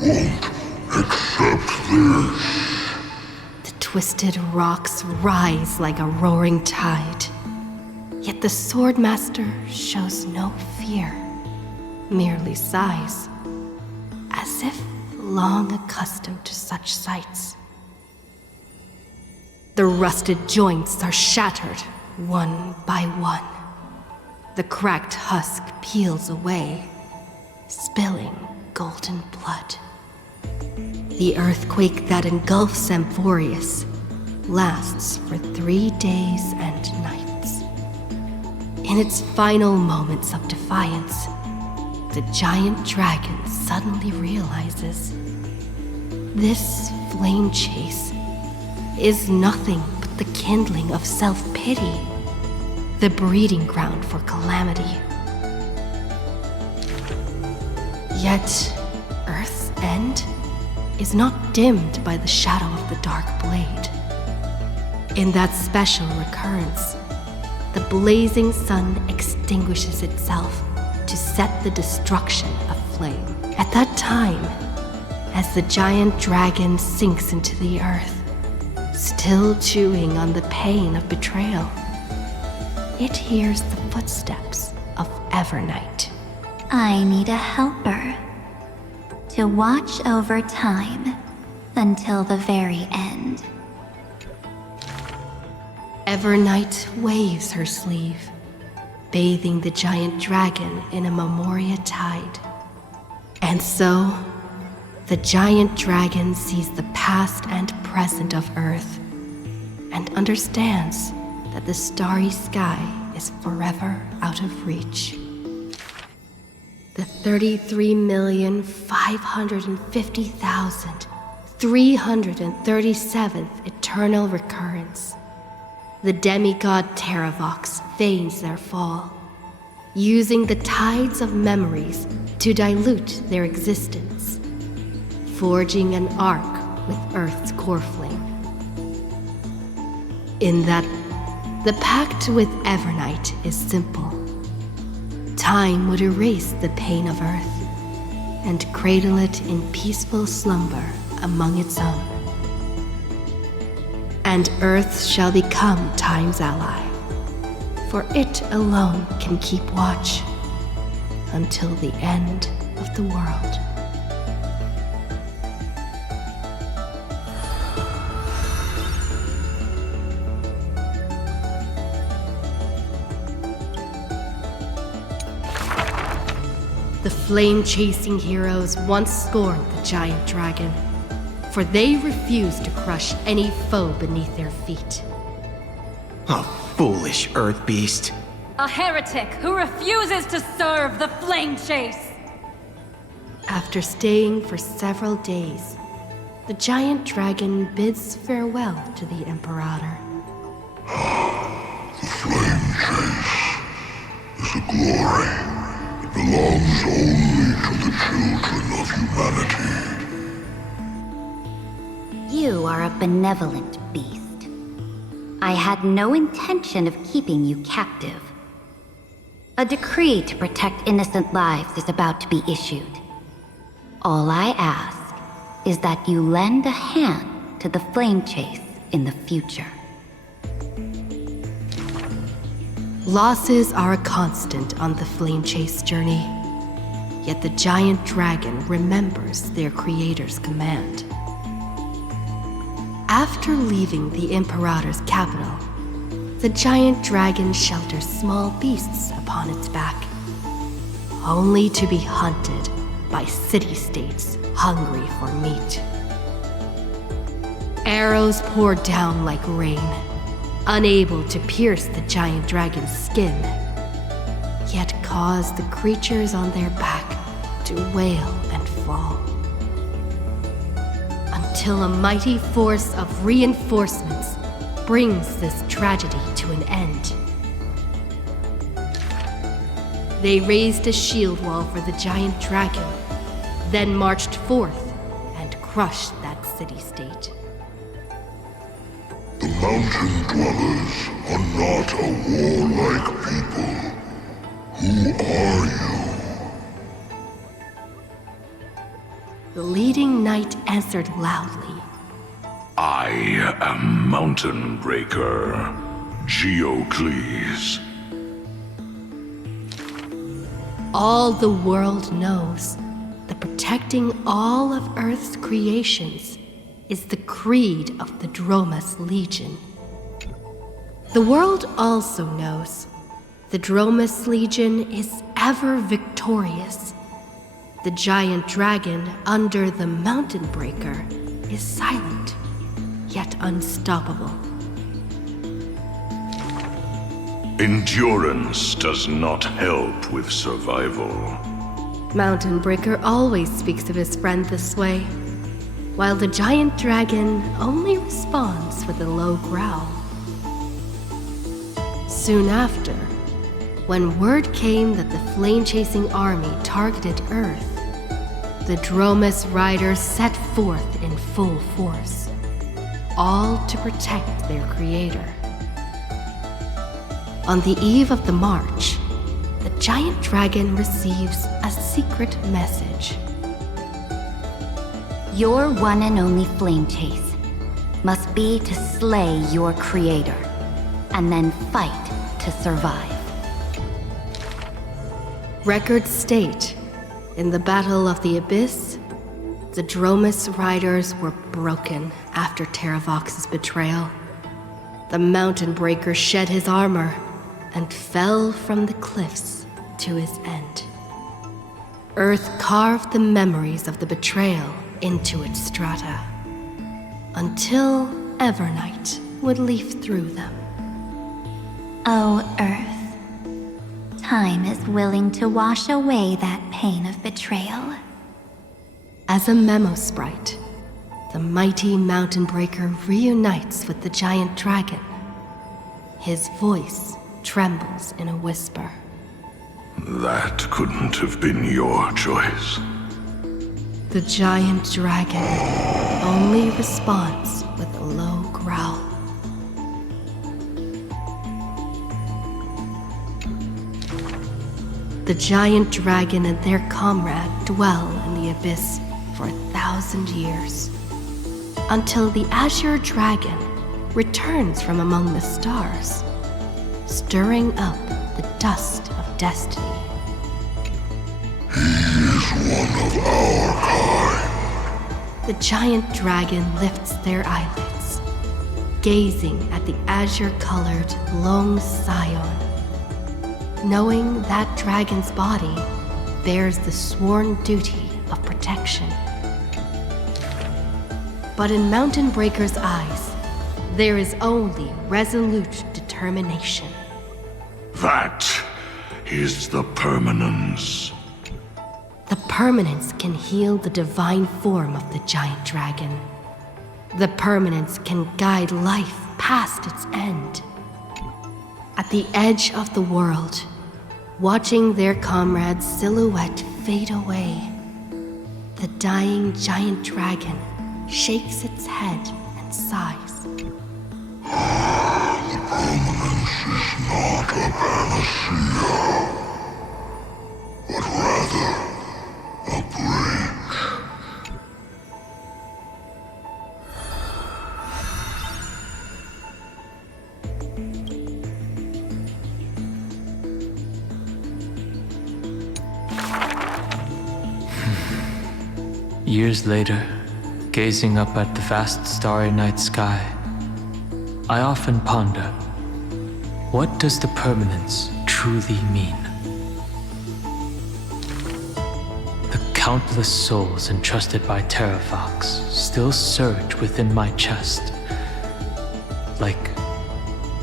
Won't accept this. The twisted rocks rise like a roaring tide, yet the Swordmaster shows no fear, merely sighs, as if long accustomed to such sights. The rusted joints are shattered, one by one. The cracked husk peels away, spilling golden blood. The earthquake that engulfs Amphorius lasts for 3 days and nights. In its final moments of defiance, the giant dragon suddenly realizes this flame chase is nothing but the kindling of self-pity, the breeding ground for calamity. Yet, Earth's end is not dimmed by the shadow of the dark blade. In that special recurrence, the blazing sun extinguishes itself to set the destruction aflame. At that time, as the giant dragon sinks into the earth, still chewing on the pain of betrayal, it hears the footsteps of Evernight. I need a helper to watch over time until the very end. Evernight waves her sleeve, bathing the giant dragon in a Memoria tide. And so, the giant dragon sees the past and present of Earth, and understands that the starry sky is forever out of reach. The 33,550,337th eternal recurrence. The demigod Terravox feigns their fall, using the tides of memories to dilute their existence, forging an arc with Earth's core flame. In that, the pact with Evernight is simple. Time would erase the pain of Earth and cradle it in peaceful slumber among its own. And Earth shall become Time's ally, for it alone can keep watch until the end of the world. The flame-chasing heroes once scorned the giant dragon, for they refused to crush any foe beneath their feet. A foolish earth beast. A heretic who refuses to serve the flame chase! After staying for several days, the giant dragon bids farewell to the Imperator. The flame chase is a glory. It belongs only to the children of humanity. You are a benevolent beast. I had no intention of keeping you captive. A decree to protect innocent lives is about to be issued. All I ask is that you lend a hand to the flame chase in the future. Losses are a constant on the flame chase journey, yet the giant dragon remembers their creator's command. After leaving the Imperator's capital, the giant dragon shelters small beasts upon its back, only to be hunted by city-states hungry for meat. Arrows poured down like rain, unable to pierce the giant dragon's skin, yet caused the creatures on their back to wail and fall. Until a mighty force of reinforcements brings this tragedy to an end. They raised a shield wall for the giant dragon, then marched forth and crushed that city-state. The mountain dwellers are not a warlike people. Who are you? The leading knight answered loudly. I am Mountain Breaker, Geocles. All the world knows that protecting all of Earth's creations is the creed of the Dromas Legion. The world also knows the Dromas Legion is ever victorious. The giant dragon under the Mountain Breaker is silent, yet unstoppable. Endurance does not help with survival. Mountain Breaker always speaks of his friend this way, while the giant dragon only responds with a low growl. Soon after, when word came that the flame-chasing army targeted Earth, the Dromas riders set forth in full force, all to protect their creator. On the eve of the march, the giant dragon receives a secret message. Your one and only flame chase must be to slay your creator, and then fight to survive. Records state, in the Battle of the Abyss, the Dromas riders were broken after Terravox's betrayal. The Mountain Breaker shed his armor and fell from the cliffs to his end. Earth carved the memories of the betrayal into its strata, until Evernight would leaf through them. Oh, Earth. Time is willing to wash away that pain of betrayal. As a memo sprite, the mighty Mountain Breaker reunites with the giant dragon. His voice trembles in a whisper. That couldn't have been your choice. The giant dragon only responds with a low growl. The giant dragon and their comrade dwell in the abyss for 1,000 years, until the Azure Dragon returns from among the stars, stirring up the dust of destiny. He is one of our kind. The giant dragon lifts their eyelids, gazing at the azure-colored Long Scion, knowing that dragon's body bears the sworn duty of protection. But in Mountain Breaker's eyes, there is only resolute determination. That is the permanence. The permanence can heal the divine form of the giant dragon. The permanence can guide life past its end. At the edge of the world, watching their comrade's silhouette fade away, the dying giant dragon shakes its head and sighs. The permanence is not a panacea, but rather a bridge. Years later, gazing up at the vast starry night sky, I often ponder, what does the permanence truly mean? The countless souls entrusted by Terravox still surge within my chest, like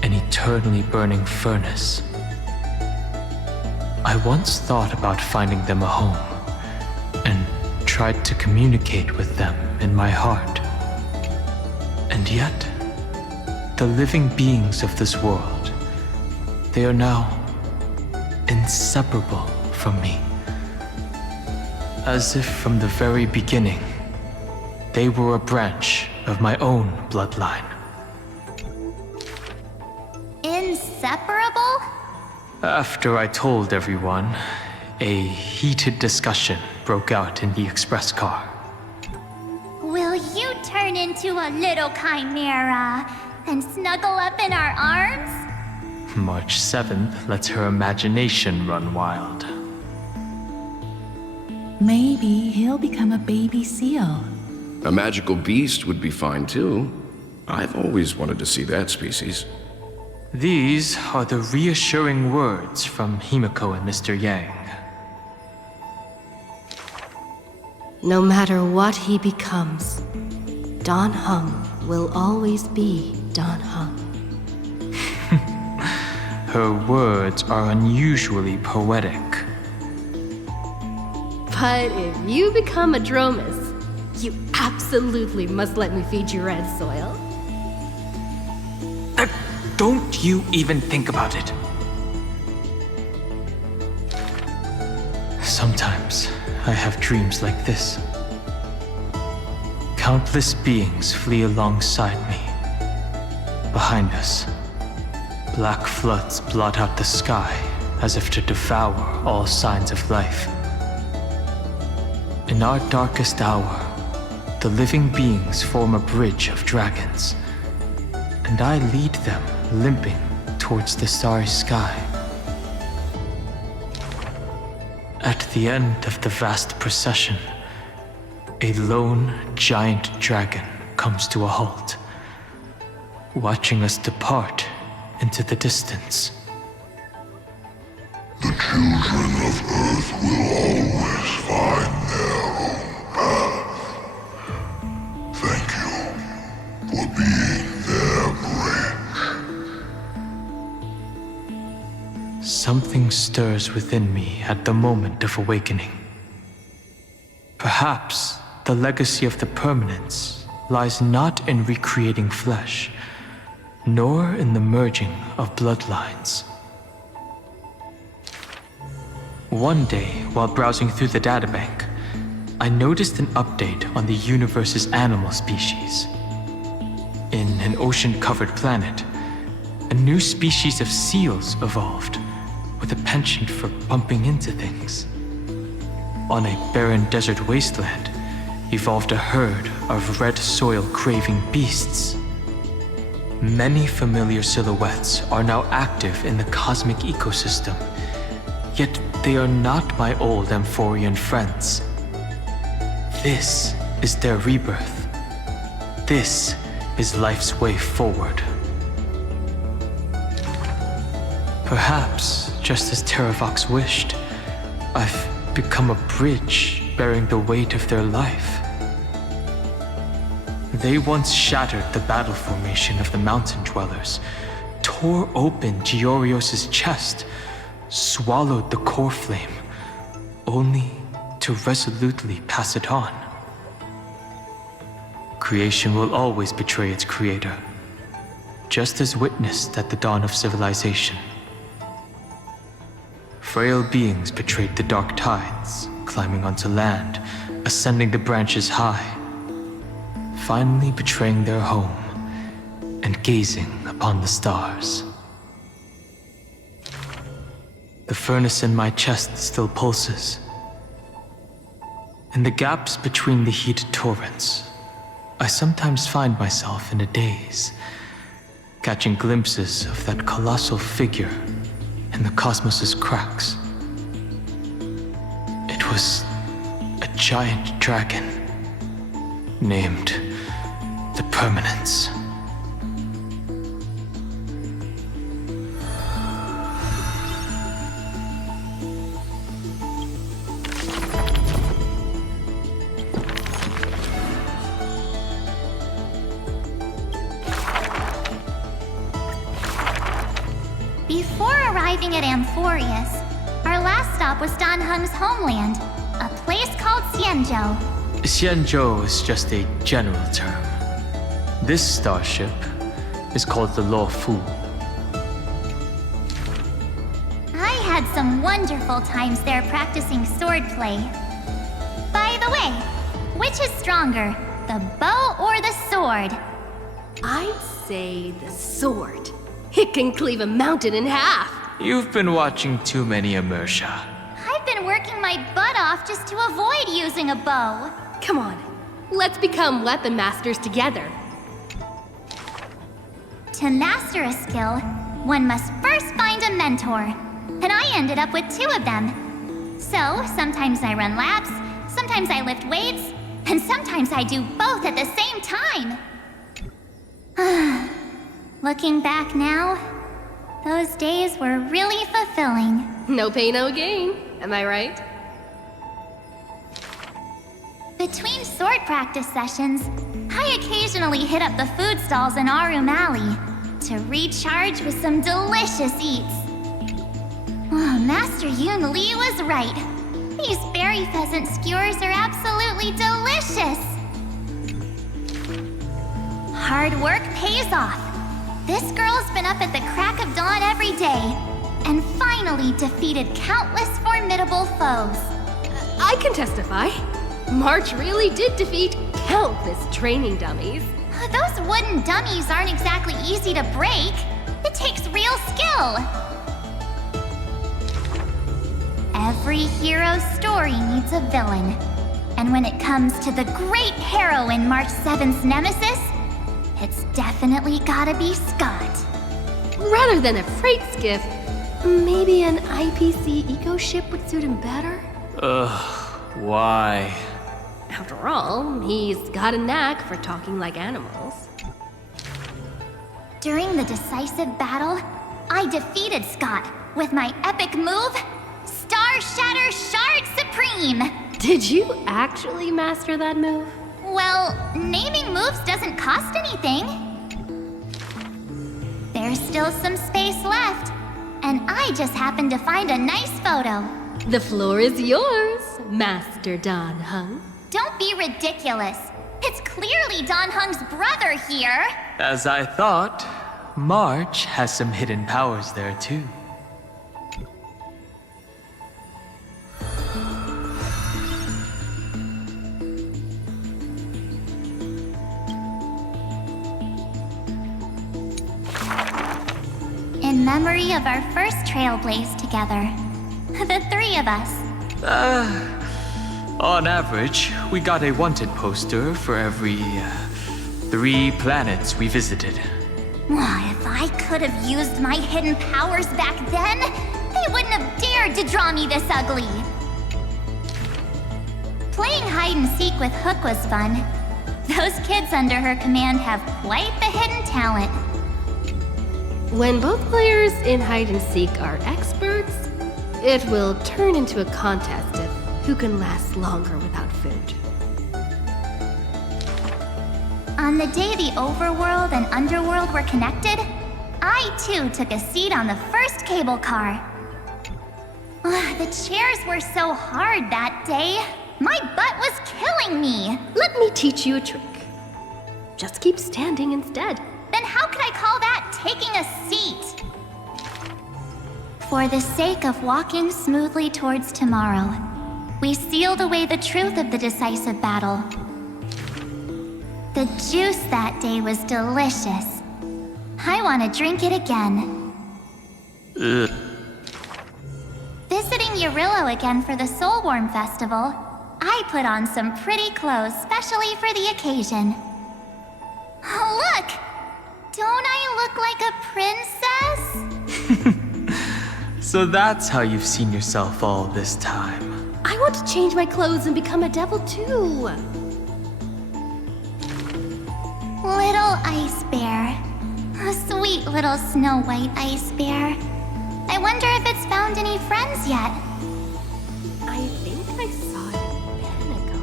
an eternally burning furnace. I once thought about finding them a home, and tried to communicate with them in my heart. And yet, the living beings of this world, they are now inseparable from me. As if from the very beginning, they were a branch of my own bloodline. Inseparable? After I told everyone, a heated discussion broke out in the express car. Will you turn into a little chimera and snuggle up in our arms? March 7th lets her imagination run wild. Maybe he'll become a baby seal. A magical beast would be fine too. I've always wanted to see that species. These are the reassuring words from Himiko and Mr. Yang. No matter what he becomes, Dan Heng will always be Dan Heng. Her words are unusually poetic. But if you become a Dromus, you absolutely must let me feed you red soil. Don't you even think about it. Sometimes I have dreams like this. Countless beings flee alongside me. Behind us, black floods blot out the sky as if to devour all signs of life. In our darkest hour, the living beings form a bridge of dragons, and I lead them limping towards the starry sky. At the end of the vast procession, a lone giant dragon comes to a halt, watching us depart into the distance. The children of Earth will always find their own path. Thank you for being their bridge. Something stirs within me at the moment of awakening. Perhaps the legacy of the permanence lies not in recreating flesh, nor in the merging of bloodlines. One day, while browsing through the databank, I noticed an update on the universe's animal species. In an ocean-covered planet, a new species of seals evolved, with a penchant for bumping into things. On a barren desert wasteland, evolved a herd of red soil-craving beasts. Many familiar silhouettes are now active in the cosmic ecosystem, yet they are not my old Amphorian friends. This is their rebirth. This is life's way forward. Perhaps, just as Terravox wished, I've become a bridge bearing the weight of their life. They once shattered the battle formation of the mountain dwellers, tore open Giorios' chest, swallowed the core flame, only to resolutely pass it on. Creation will always betray its creator, just as witnessed at the dawn of civilization. Frail beings betrayed the dark tides, climbing onto land, ascending the branches high, finally betraying their home and gazing upon the stars. The furnace in my chest still pulses. In the gaps between the heated torrents, I sometimes find myself in a daze, catching glimpses of that colossal figure in the cosmos's cracks. It was a giant dragon named the Permanence. arriving at Amphorius, our last stop was Dan Heng's homeland, a place called Xianzhou. Xianzhou is just a general term. This starship is called the Luofu. I had some wonderful times there practicing swordplay. By the way, which is stronger, the bow or the sword? I'd say the sword. It can cleave a mountain in half. You've been watching too many Immersia. I've been working my butt off just to avoid using a bow. Come on, let's become weapon masters together. To master a skill, one must first find a mentor. And I ended up with 2 of them. So, sometimes I run laps, sometimes I lift weights, and sometimes I do both at the same time. Looking back now, those days were really fulfilling. No pain, no gain. Am I right? Between sword practice sessions, I occasionally hit up the food stalls in Arum Alley to recharge with some delicious eats. Oh, Master Yun Li was right. These berry pheasant skewers are absolutely delicious. Hard work pays off. This girl's been up at the crack of dawn every day, and finally defeated countless formidable foes. I can testify. March really did defeat countless training dummies. Those wooden dummies aren't exactly easy to break. It takes real skill. Every hero's story needs a villain. And when it comes to the great heroine March 7th's nemesis, it's definitely gotta be Scott. Rather than a freight skiff, maybe an IPC eco ship would suit him better? Why? After all, he's got a knack for talking like animals. During the decisive battle, I defeated Scott with my epic move, Star Shatter Shard Supreme! Did you actually master that move? Well, naming moves doesn't cost anything. There's still some space left, and I just happened to find a nice photo. The floor is yours, Master Dan Heng. Don't be ridiculous. It's clearly Dan Heng's brother here. As I thought, March has some hidden powers there too. In memory of our first Trailblaze together. The 3 of us. On average, we got a wanted poster for every 3 planets we visited. If I could have used my hidden powers back then, they wouldn't have dared to draw me this ugly. Playing hide and seek with Hook was fun. Those kids under her command have quite the hidden talent. When both players in hide and seek are experts, it will turn into a contest of who can last longer without food. On the day the overworld and underworld were connected, I too took a seat on the first cable car. The chairs were so hard that day. My butt was killing me. Let me teach you a trick. Just keep standing instead. Then how could I call that taking a seat? For the sake of walking smoothly towards tomorrow, we sealed away the truth of the decisive battle. The juice that day was delicious. I want to drink it again. Ugh. Visiting Yurillo again for the Soulworm Festival, I put on some pretty clothes specially for the occasion. Oh, look! Don't I look like a princess? So that's how you've seen yourself all this time. I want to change my clothes and become a devil too. Little ice bear. A sweet little Snow White ice bear. I wonder if it's found any friends yet. I think I saw it a minute ago.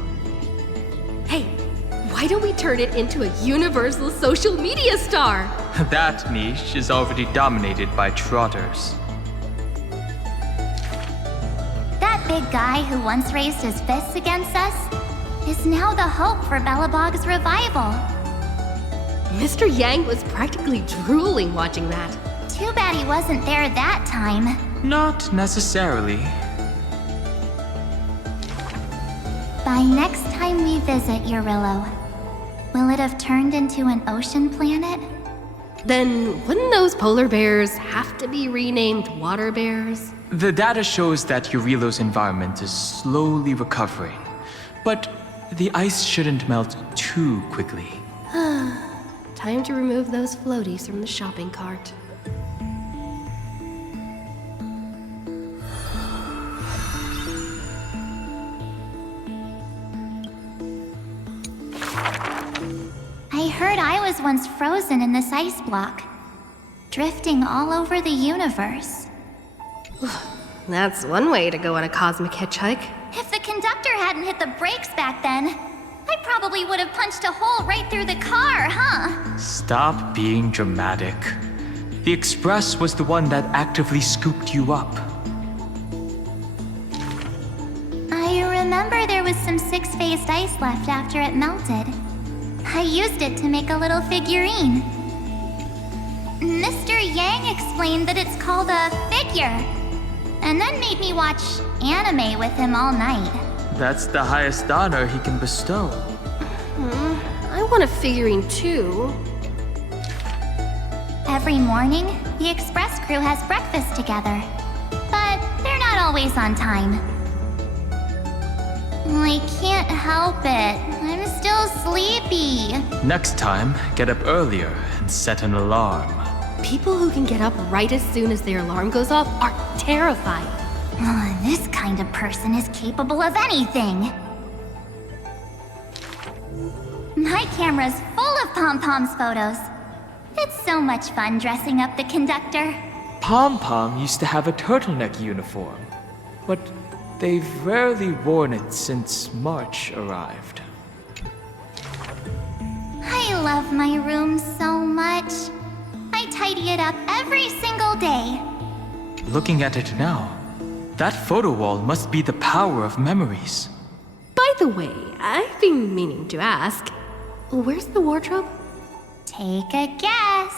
Hey, why don't we turn it into a universal social media star? That niche is already dominated by trotters. That big guy who once raised his fists against us is now the hope for Belobog's revival. Mr. Yang was practically drooling watching that. Too bad he wasn't there that time. Not necessarily. By next time we visit Eurillo, will it have turned into an ocean planet? Then wouldn't those polar bears have to be renamed water bears? The data shows that Eurillo's environment is slowly recovering, but the ice shouldn't melt too quickly. Time to remove those floaties from the shopping cart. I heard I was once frozen in this ice block, drifting all over the universe. That's one way to go on a cosmic hitchhike. If the conductor hadn't hit the brakes back then, I probably would have punched a hole right through the car, huh? Stop being dramatic. The Express was the one that actively scooped you up. I remember there was some six-phased ice left after it melted. I used it to make a little figurine. Mr. Yang explained that it's called a figure, and then made me watch anime with him all night. That's the highest honor he can bestow. I want a figurine too. Every morning, the Express crew has breakfast together, but they're not always on time. I can't help it. I'm still sleepy. Next time, get up earlier and set an alarm. People who can get up right as soon as their alarm goes off are terrifying. This kind of person is capable of anything. My camera's full of Pom-Pom's photos. It's so much fun dressing up the conductor. Pom-Pom used to have a turtleneck uniform, but they've rarely worn it since March arrived. I love my room so much. I tidy it up every single day. Looking at it now, that photo wall must be the power of memories. By the way, I've been meaning to ask, where's the wardrobe? Take a guess.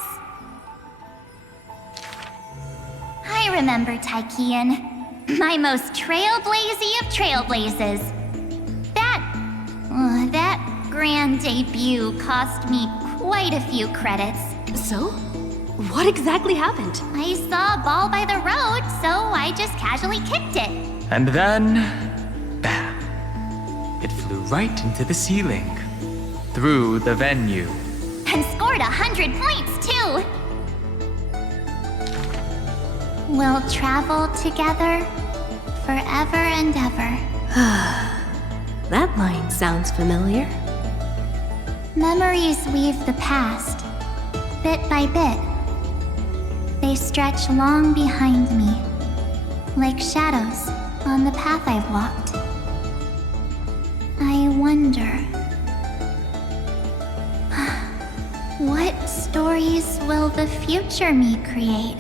I remember Tykean, my most trailblazy of trailblazes. That grand debut cost me quite a few credits. So? What exactly happened? I saw a ball by the road, so I just casually kicked it. And then, bam! It flew right into the ceiling, through the venue. And scored 100 points, too! We'll travel together forever and ever. That line sounds familiar. Memories weave the past, bit by bit. They stretch long behind me, like shadows on the path I've walked. I wonder, what stories will the future me create?